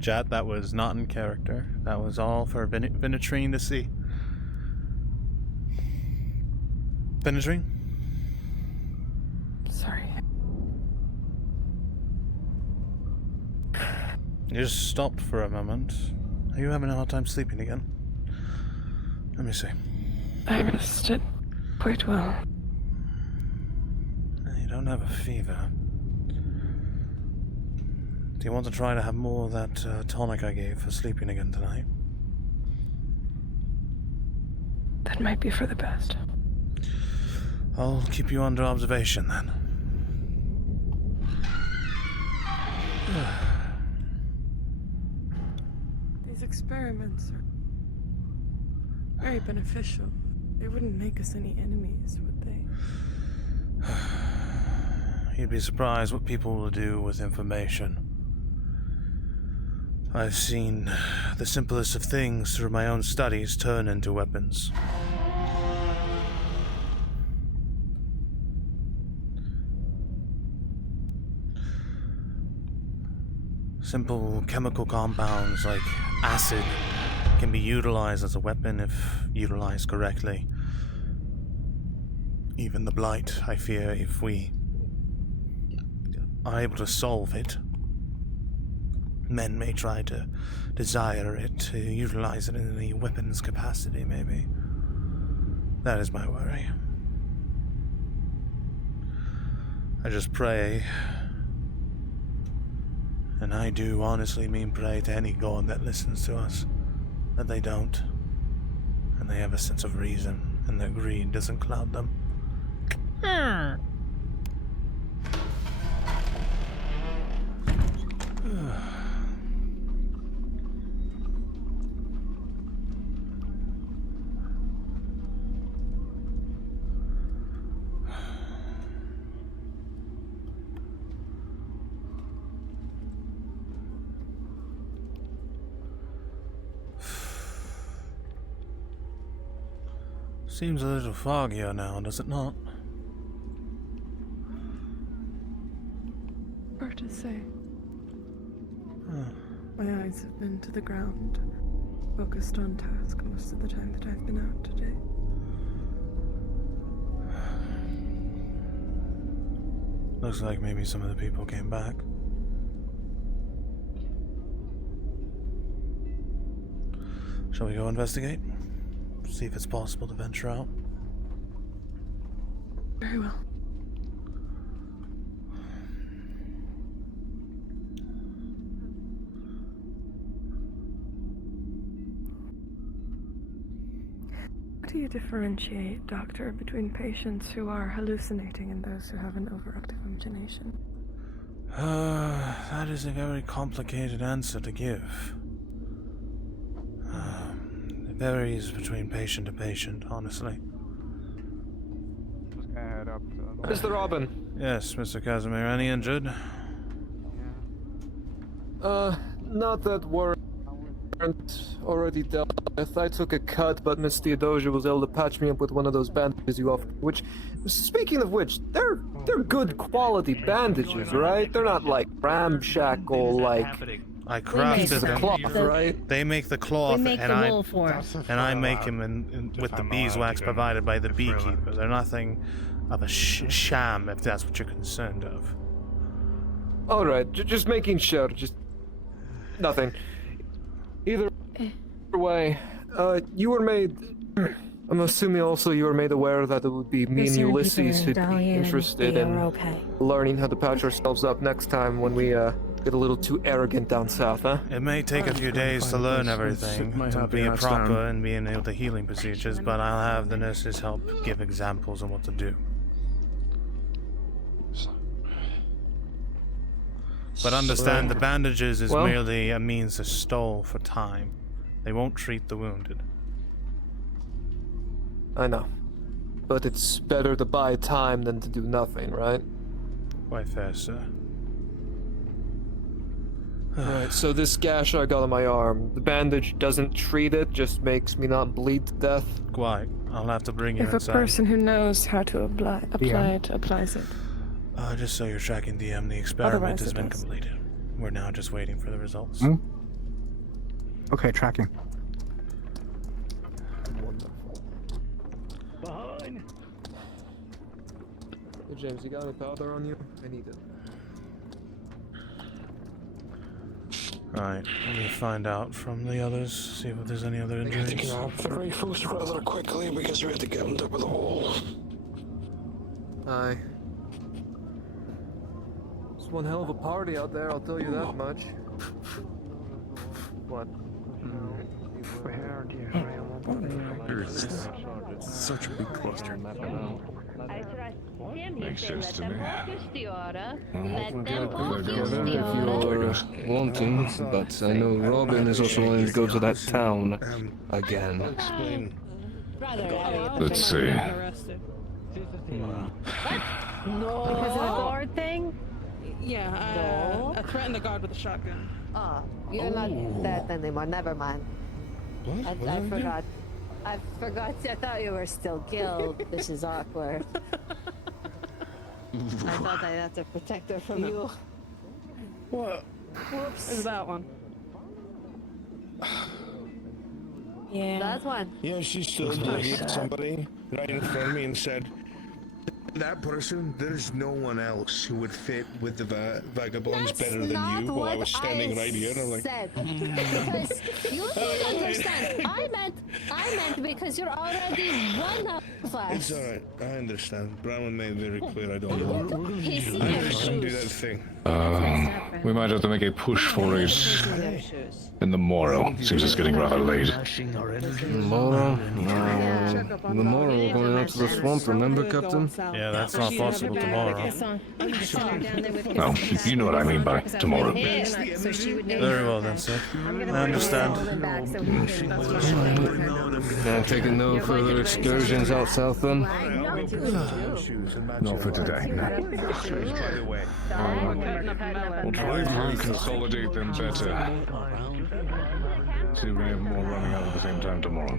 Chat, that was not in character. That was all for Venetrine to see. Venetrine? Sorry. You just stopped for a moment. Are you having a hard time sleeping again? Let me see. I rested quite well. You don't have a fever. Do you want to try to have more of that tonic I gave for sleeping again tonight? That might be for the best. I'll keep you under observation then. These experiments are very beneficial. They wouldn't make us any enemies, would they? You'd be surprised what people will do with information. I've seen the simplest of things through my own studies turn into weapons. Simple chemical compounds like acid can be utilized as a weapon if utilized correctly. Even the blight, I fear, if we are able to solve it, men may try to desire it, to utilize it in a weapons capacity, maybe. That is my worry. I just pray, and I do honestly mean pray to any god that listens to us, that they don't, and they have a sense of reason, and their greed doesn't cloud them. Seems a little foggier now, does it not? Hard to say. My eyes have been to the ground, focused on task most of the time that I've been out today. Looks like maybe some of the people came back. Shall we go investigate? See if it's possible to venture out. Very well. How do you differentiate, Doctor, between patients who are hallucinating and those who have an overactive imagination? That is a very complicated answer to give. It varies between patient to patient, honestly. Just gonna head up to Mr. Robin. Yes, Mr. Casimir, any injured? Not that weren't already dealt with. I took a cut, but Miss Theodosia was able to patch me up with one of those bandages you offered. Which, speaking of which, they're good quality bandages, right? They're not like ramshackle, like. I crafted them. Cloth, right? They make the cloth, We make and the wool for it. I make them with the beeswax provided by the beekeeper. They're nothing of a sham, if that's what you're concerned of. All right, just making sure. Just nothing. Either way, you were made. I'm assuming also you were made aware that it would be me and Ulysses who'd be interested in learning how to patch ourselves up next time when we get a little too arrogant down south, huh? It may take a few days to learn everything, to be proper and being able to healing procedures, but I'll have the nurses help give examples on what to do. But understand, the bandages is merely a means to stall for time. They won't treat the wounded. I know. But it's better to buy time than to do nothing, right? Quite fair, sir. Alright, so this gash I got on my arm, the bandage doesn't treat it, just makes me not bleed to death? Quite. I'll have to bring you If inside. a person who knows how to apply it applies it. Just so you're tracking DM, the experiment has been completed. We're now just waiting for the results. Hmm? Okay, tracking. Behind. Hey James, you got any powder on you? I need it. Alright, let me find out from the others, see if there's any other injuries. Taking out the rifles rather quickly because we had to get on top of the hole. Aye. It's one hell of a party out there, I'll tell you that much. What? Where do you feel? There's such a big cluster. Makes sense to me. If you're wanting, but I know Robin is also wanting to go to that town again. Let's see. No. Because of the guard thing? Yeah, I threatened the guard with a shotgun. Oh, you're not that anymore. Never mind. I forgot. I forgot. I thought you were still killed. This is awkward. I thought I'd have to protect her from you. What? Whoops. Is that one? Yeah. That one. Yeah, she stood hit somebody right in front of me and said, "That person, there's no one else who would fit with the vagabonds better than you." While I was standing right here, and I'm like, Because you don't understand. I meant because you're already one of us. "It's all right. I understand." Brown made very clear I don't want. He's I couldn't do that thing. We might have to make a push for it in the morrow. Seems it's getting rather late. Tomorrow? No. Tomorrow we're going out to the swamp, remember, Captain? Yeah, that's not possible tomorrow. No, you know what I mean by tomorrow. Very well then, sir. I understand. Now taking no further excursions out south then? Not for today. We'll try and consolidate them better. See if we have more running out at the same time tomorrow.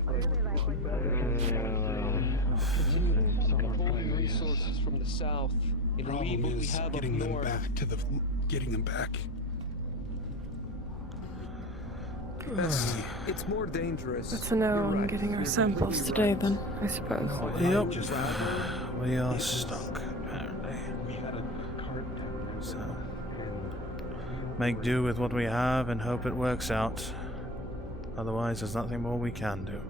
Resources from the south. In Problem is getting them back to getting them back. It's more dangerous. Good to know on getting our samples today, then, I suppose. Yep. We are stuck, apparently. So, make do with what we have and hope it works out. Otherwise, there's nothing more we can do.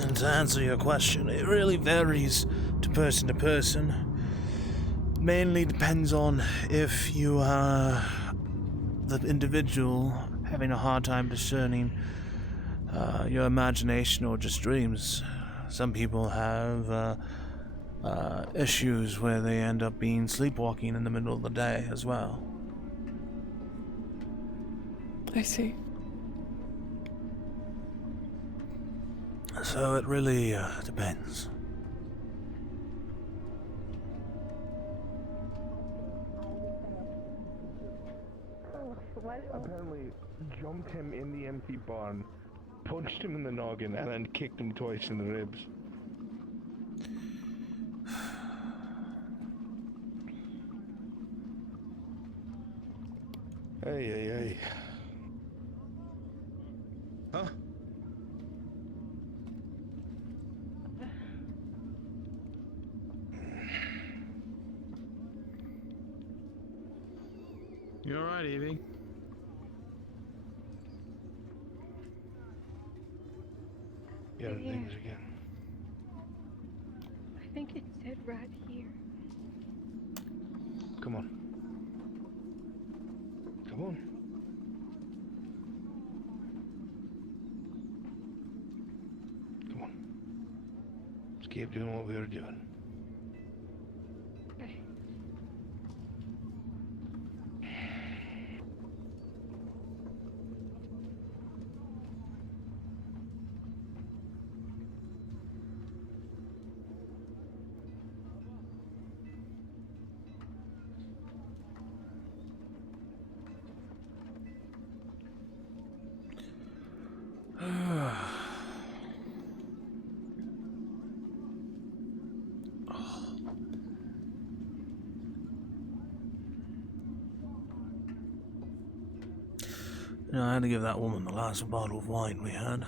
And to answer your question, it really varies to person. Mainly depends on if you are the individual having a hard time discerning your imagination or just dreams. Some people have issues where they end up being sleepwalking in the middle of the day as well. I see. So it really depends. Why jumped him in the empty barn, punched him in the noggin, and then kicked him twice in the ribs. Hey. Huh? You alright, Evie? Yeah, things again. I think it said right here. Come on. Come on. Come on. Let's keep doing what we were doing. No, I had to give that woman the last bottle of wine we had.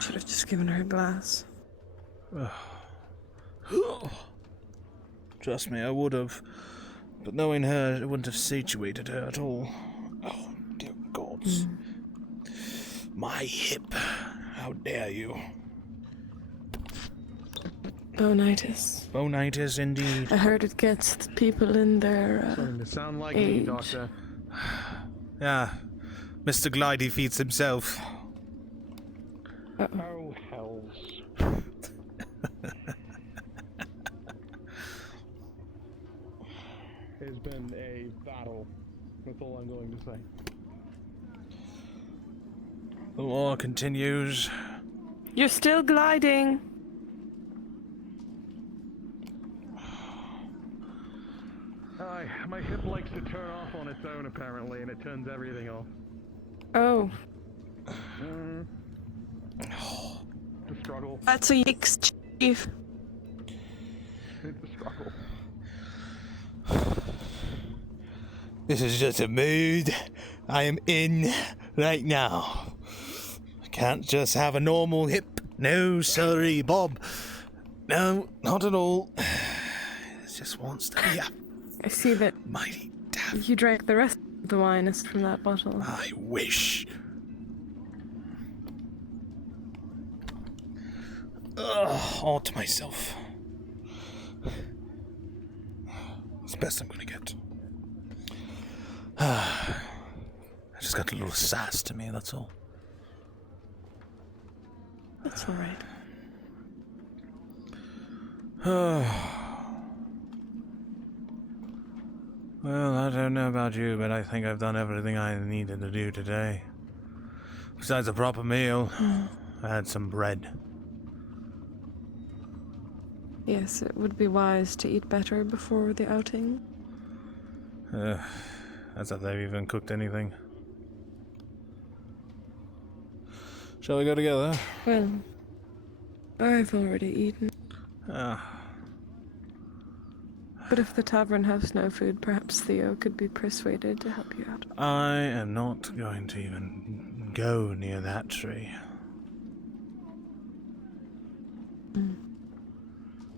Should have just given her a glass. Trust me, I would have. But knowing her, it wouldn't have satiated her at all. Oh, dear gods. My hip. How dare you? Bonitis. Bonitis, indeed. I heard it gets the people in their Starting to sound like age. me, Doctor. Yeah, Mr. Glidey feeds himself. Oh, hells. It's been a battle. That's all I'm going to say. The war continues. You're still gliding. My hip likes to turn off on its own, apparently, and it turns everything off. Oh. The struggle. That's a yikes, Chief. It's a struggle. This is just a mood I am in right now. I can't just have a normal hip. No, sorry, Bob. No, not at all. It just wants to be up. I see that mighty you drank the rest of the wine from that bottle. I wish. All to myself. It's the best I'm gonna get. I just got a little sass to me, that's all. That's alright. Well, I don't know about you, but I think I've done everything I needed to do today. Besides a proper meal, I had some bread. Yes, it would be wise to eat better before the outing. As if they've even cooked anything. Shall we go together? Well, I've already eaten. But if the tavern has no food, perhaps Theo could be persuaded to help you out. I am not going to even go near that tree.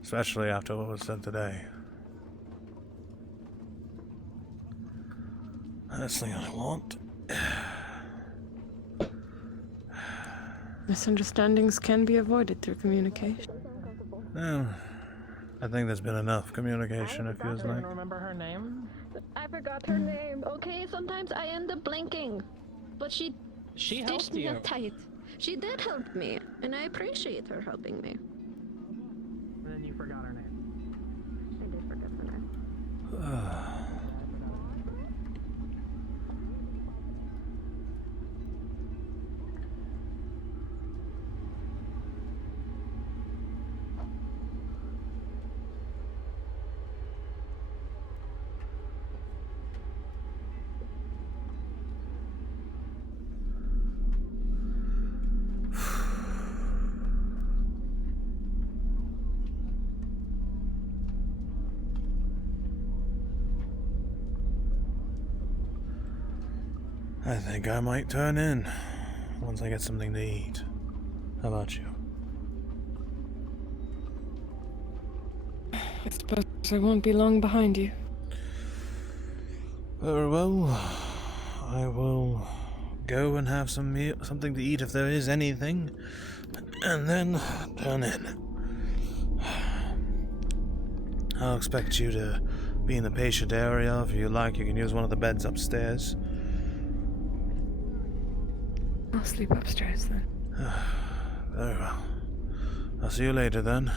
Especially after what was said today. Last thing I want. Misunderstandings can be avoided through communication. I think there's been enough communication, it feels like. Remember her name? I forgot her name. Okay, sometimes I end up blinking, but she helped stitched me you. up tight. She did help me, and I appreciate her helping me. And then you forgot her name. I did forget her name. I think I might turn in once I get something to eat. How about you? I suppose I won't be long behind you. Very well. I will go and have something to eat if there is anything, and then turn in. I'll expect you to be in the patient area. If you like, you can use one of the beds upstairs. I'll sleep upstairs then. Very well. I'll see you later then.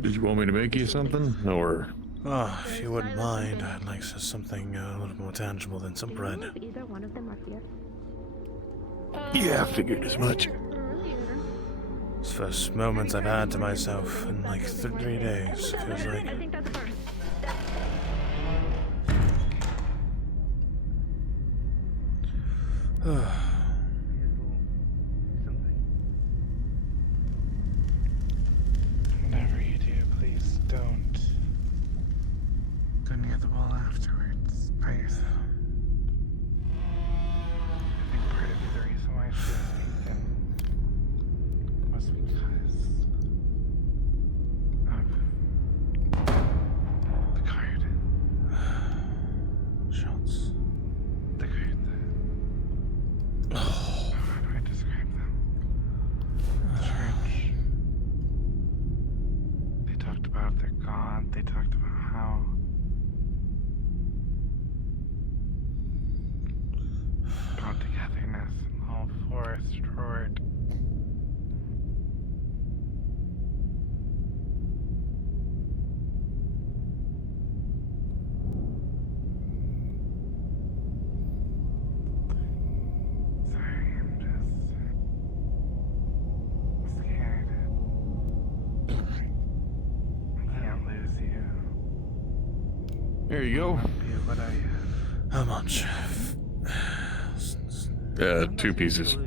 Did you want me to make you something, or? Oh, if you wouldn't mind, I'd like something a little more tangible than some bread. Either one of them are here. Yeah, I figured as much. It's the first moments I've had to myself in like 3 days, feels like. I think that's the first. Whatever you do, please don't go near the wall afterwards by yourself. I think part of the reason why she was taken was because of the card. Shots. The card that... How do I describe them? The church. They talked about their God. They talked about how about togetherness and all forest roared. Sorry, I'm just scared. I can't lose you. There you go. Be what I How much? 2 pieces.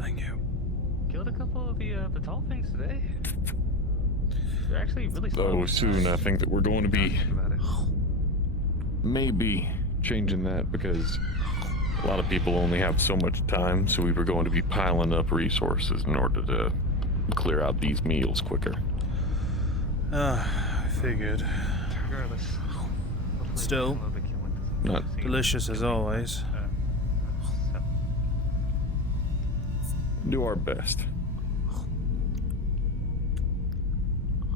Thank you. Killed a couple of the tall things today. They're actually really slow. Though soon I think that we're going to be maybe changing that because a lot of people only have so much time, so we were going to be piling up resources in order to clear out these meals quicker. I figured. Regardless. Still, Not delicious as always. do our best.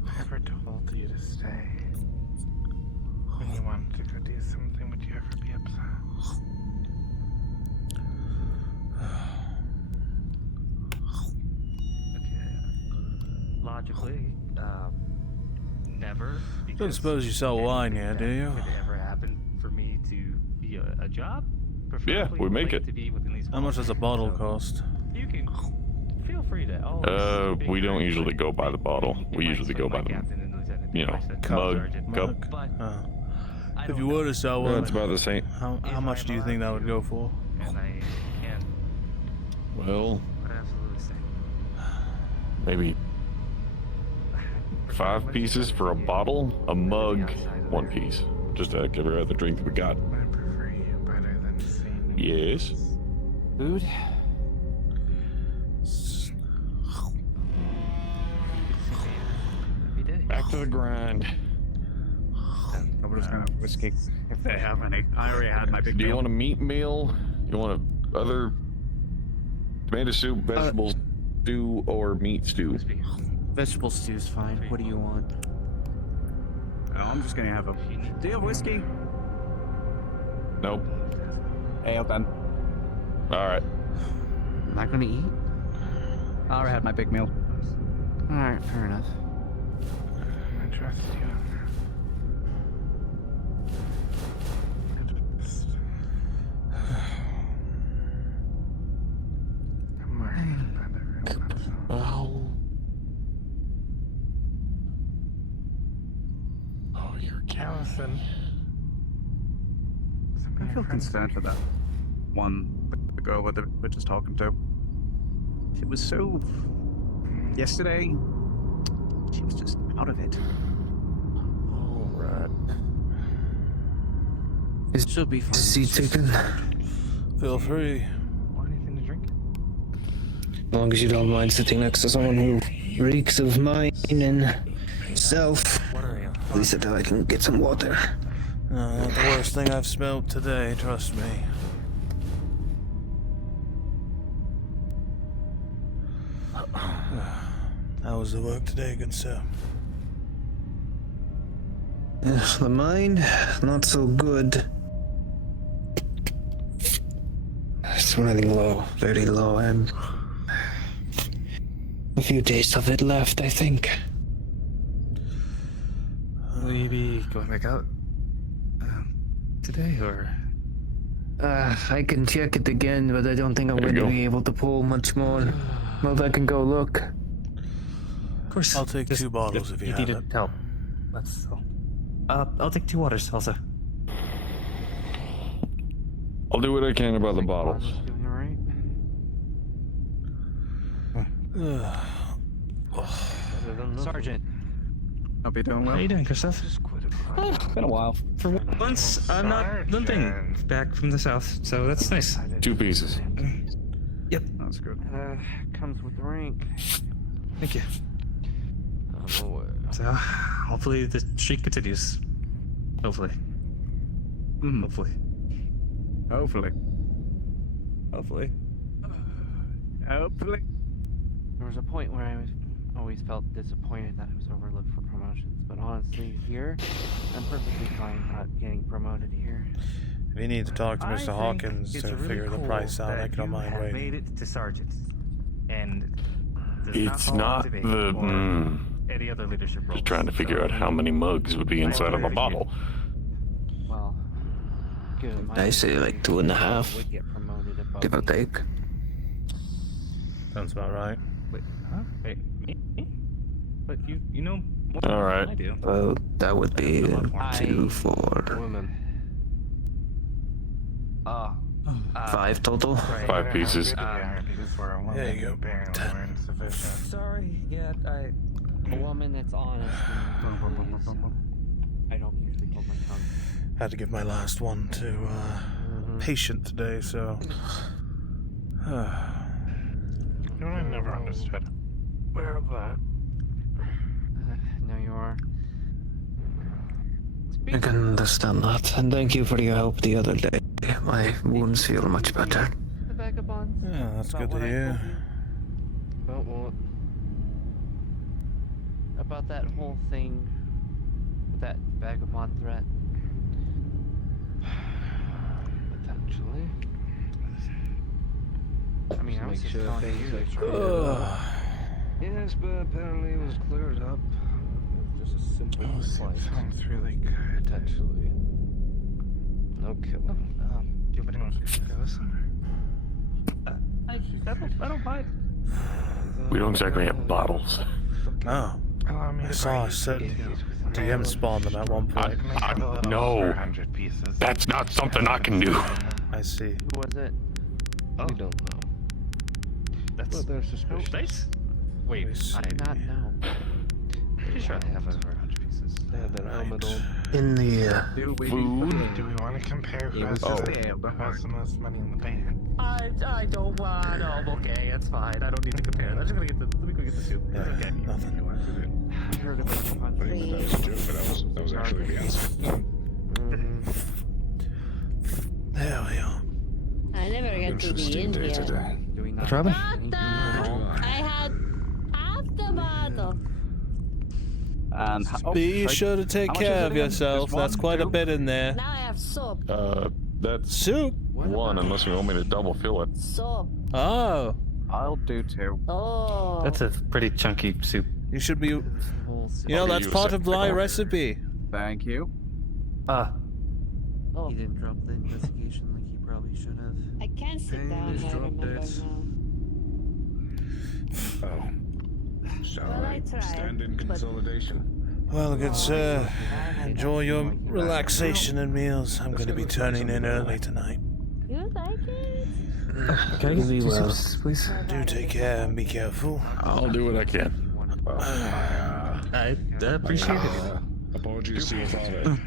I ever told you to stay when you wanted to go do something, would you ever be upset? Logically, never. Don't suppose you sell wine yet, do you? Could it ever happen for me to be a job? Yeah, we make it. To be within these How much does a bottle cost? You can feel free to always. We don't usually go by the bottle. We usually go by the, cup. If you were to sell one, That's about the same. How much do you think that would go for? And I can. Well, Would absolutely say. maybe 5 pieces for a bottle, a mug, 1 piece. Just to give her the drink that we got. I prefer you better than seeing you. Yes. Food? Back to the grind. Nobody's gonna whiskey if they have any. I already had my big Do you meal. want a meat meal? You want a other tomato soup, vegetable stew, or meat stew? Vegetable stew is fine. What do you want? No, I'm just gonna have a. Do you have whiskey? Nope. Ale then. Alright. Not gonna eat? I already had my big meal. Alright, fair enough. I trust you. I'm worried about everyone. Oh. Oh, you're Allison. I feel concerned for that one, the girl that we're just talking to. She was so. Yesterday, she was just out of it. Alright. She'll be fine. Is he taken? Feel free. Want anything to drink? As long as you don't mind sitting next to someone who reeks of mine and self. At least until I can get some water. Not the worst thing I've smelled today, trust me. How was the work today, good sir? The mine, not so good. It's running low, very low. I'm a few days of it left, I think. Will you be going back out today, or? I can check it again, but I don't think I'm going to be able to pull much more. Well, I can go look. Of course. I'll take 2 bottles if you have need it. help. Let's. I'll take 2 waters also. I'll do what I can about the bottles. Doing all right? Sergeant. Hope you're doing well. How you doing, Christoph? Been a while. For once, I'm not limping back from the south, so that's nice. 2 pieces. Yep. That's good. Comes with the rank. Thank you. So, hopefully the streak continues. Hopefully. Hopefully. Hopefully. Hopefully. Hopefully. There was a point where I always felt disappointed that I was overlooked for promotions, but honestly, here, I'm perfectly fine not getting promoted here. If you need to talk to Mr. Hawkins to figure the price out, I don't mind waiting. Made it to sergeant, and It's not the. Any other leadership roles. Just trying to figure out how many mugs would be inside of a bottle. Well, good. I say like 2.5, give or take. Sounds about right. Wait, huh? Wait, me? But you know more All right. than I do. Well, that would be 2, 4, Women. 5 total. 5 pieces. There you go. Sorry, yeah, a woman that's honest. I don't usually hold my tongue. Had to give my last one to patient today, so. You know what I never understood? Where of that? No, you are. I can understand that, and thank you for your help the other day. My wounds feel much better. The vagabonds. Yeah, that's good to hear. About what? About that whole thing with that vagabond threat. Potentially. I mean, I was just talking to you. Yes, but apparently it was cleared up. It was just a simple complaint. Sounds really good. Potentially. No killing. Do you want to go somewhere? I don't mind. We don't exactly have bottles. Oh. I saw a set DM spawn them at one point. No. That's not something I can do. I see. Who was it? We don't know. That's But they're suspicious. nice. Wait, I did not know. Pretty sure I have over 100 pieces. They had their helmet on. In the Food. Do we want to compare who has, Oh. who has the most money in the band? I don't want. No, I'm okay. It's fine. I don't need to compare. I'm just gonna get the. Let me go get the soup. It's okay. Nothing. I heard about the fun thing. That was a joke, but that was actually the answer. There we are. I never got to be in here. What's Robin? I had half the bottle. And Be sure to take care of yourself. That's quite a bit in there. Now I have soap. That's soup. One, unless you want me to double fill it. Soap. Oh. I'll do two. Oh. That's a pretty chunky soup. You should be. You know, that's part of my recipe. Thank you. Oh. He didn't drop the investigation like he probably should have. I can't sit down. I remember now. Oh. Shall Well, I I tried, stand in consolidation? Well, good sir. Enjoy your relaxation and meals. I'm going to be turning in early tonight. You like it? Can I give you please? Do take care and be careful. I'll do what I can. I appreciate it. Apologies to your father.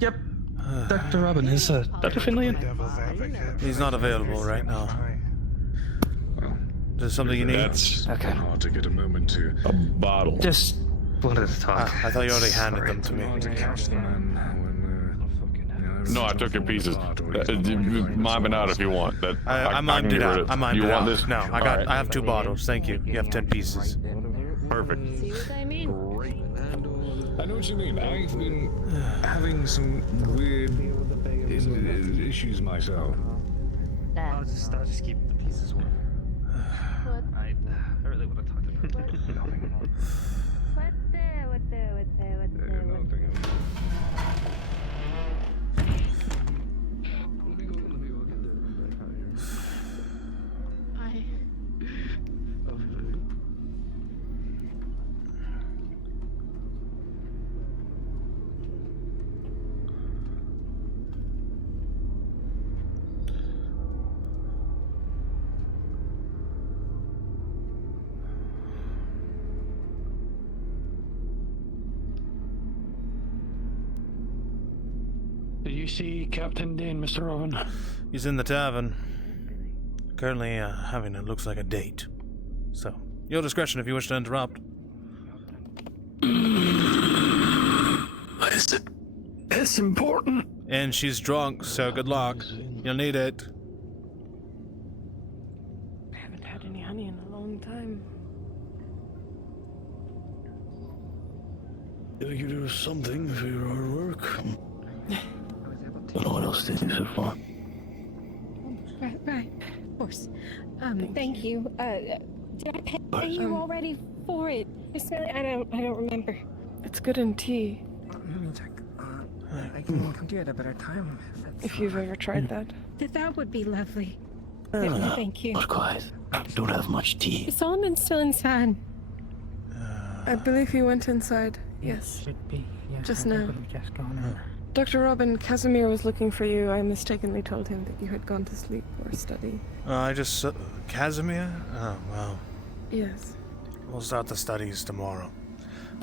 Yep. Dr. Robin, is Dr. Finley in? He's not available right now. Is there something you need? That's hard to get a moment to. A bottle. Just wanted to talk. I thought you already handed them to me. Hard to catch the man when. No, I took your pieces. Mime it out if you want. I mimed it out. I mimed you it want out. this? No, I All right. have 2 bottles. Thank you. You have 10 pieces. Perfect. See what I mean? I know what you mean. I've been having some weird issues myself. I'll just keep the pieces warm. I really want to talk to her. Did you see Captain Dane, Mr. Robin? He's in the tavern. Currently having it looks like a date. So, your discretion if you wish to interrupt. It's important. And she's drunk, so good luck. You'll need it. I haven't had any honey in a long time. You do something for your hard work. Don't know what else to do so far. Right, of course. Thank you. Did I pay you already for it? I don't remember. It's good in tea. I can come to you at a better time. If you've ever tried that. That would be lovely. No, Thank you. Not quite. Don't have much tea. Is Solomon still inside? I believe he went inside. Yes. Should be. Yeah, Just I now. would've just gone in. Dr. Robin, Casimir was looking for you. I mistakenly told him that you had gone to sleep or study. Casimir? Oh, well. Yes. We'll start the studies tomorrow.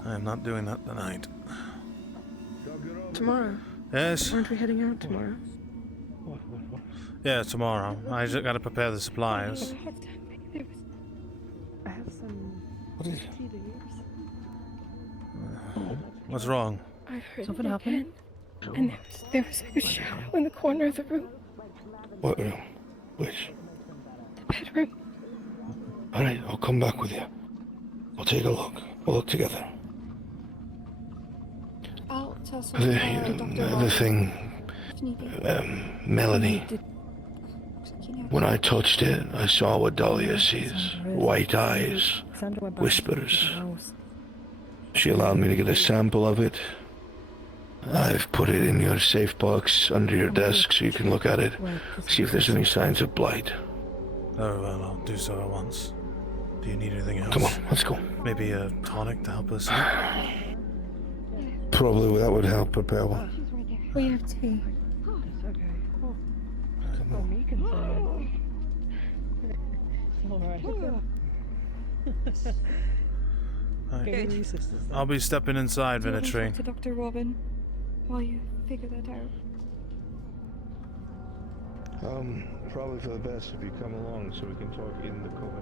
I am not doing that tonight. Tomorrow? Yes? Aren't we heading out tomorrow? Yeah, tomorrow. I just gotta prepare the supplies. I have some What is tea leaves. What's wrong? I heard something happen. And there was a shadow in the corner of the room. What room? Which? The bedroom. Alright, I'll come back with you. We'll take a look. We'll look together. I'll tell The thing, Melanie. When I touched it, I saw what Dahlia sees. White eyes, whispers. She allowed me to get a sample of it. I've put it in your safe box under your desk so you can look at it, see if there's any signs of blight. Oh, well, I'll do so at once. Do you need anything else? Come on, let's go. Maybe a tonic to help us sleep? Probably that would help prepare one. We have tea. It's okay. Oh, me concerned. Right. I'll be stepping inside, Vinetri. To Dr. Robin while you figure that out. Probably for the best if you come along so we can talk in the coven.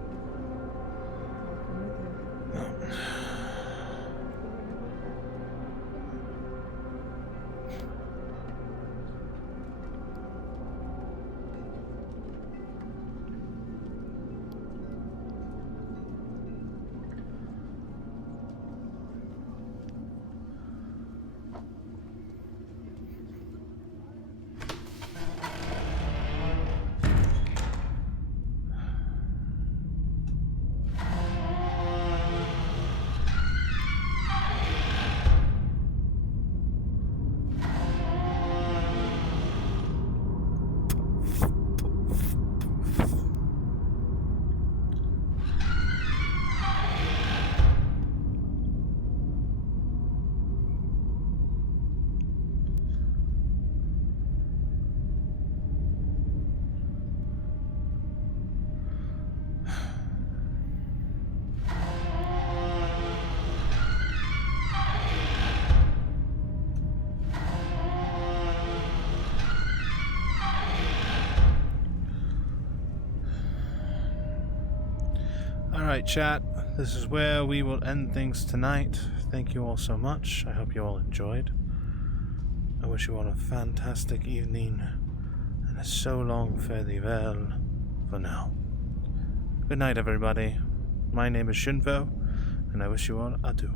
Alright, chat, this is where we will end things tonight. Thank you all so much. I hope you all enjoyed. I wish you all a fantastic evening, and a so long farewell for now. Good night, everybody. My name is Shinpho, and I wish you all adieu.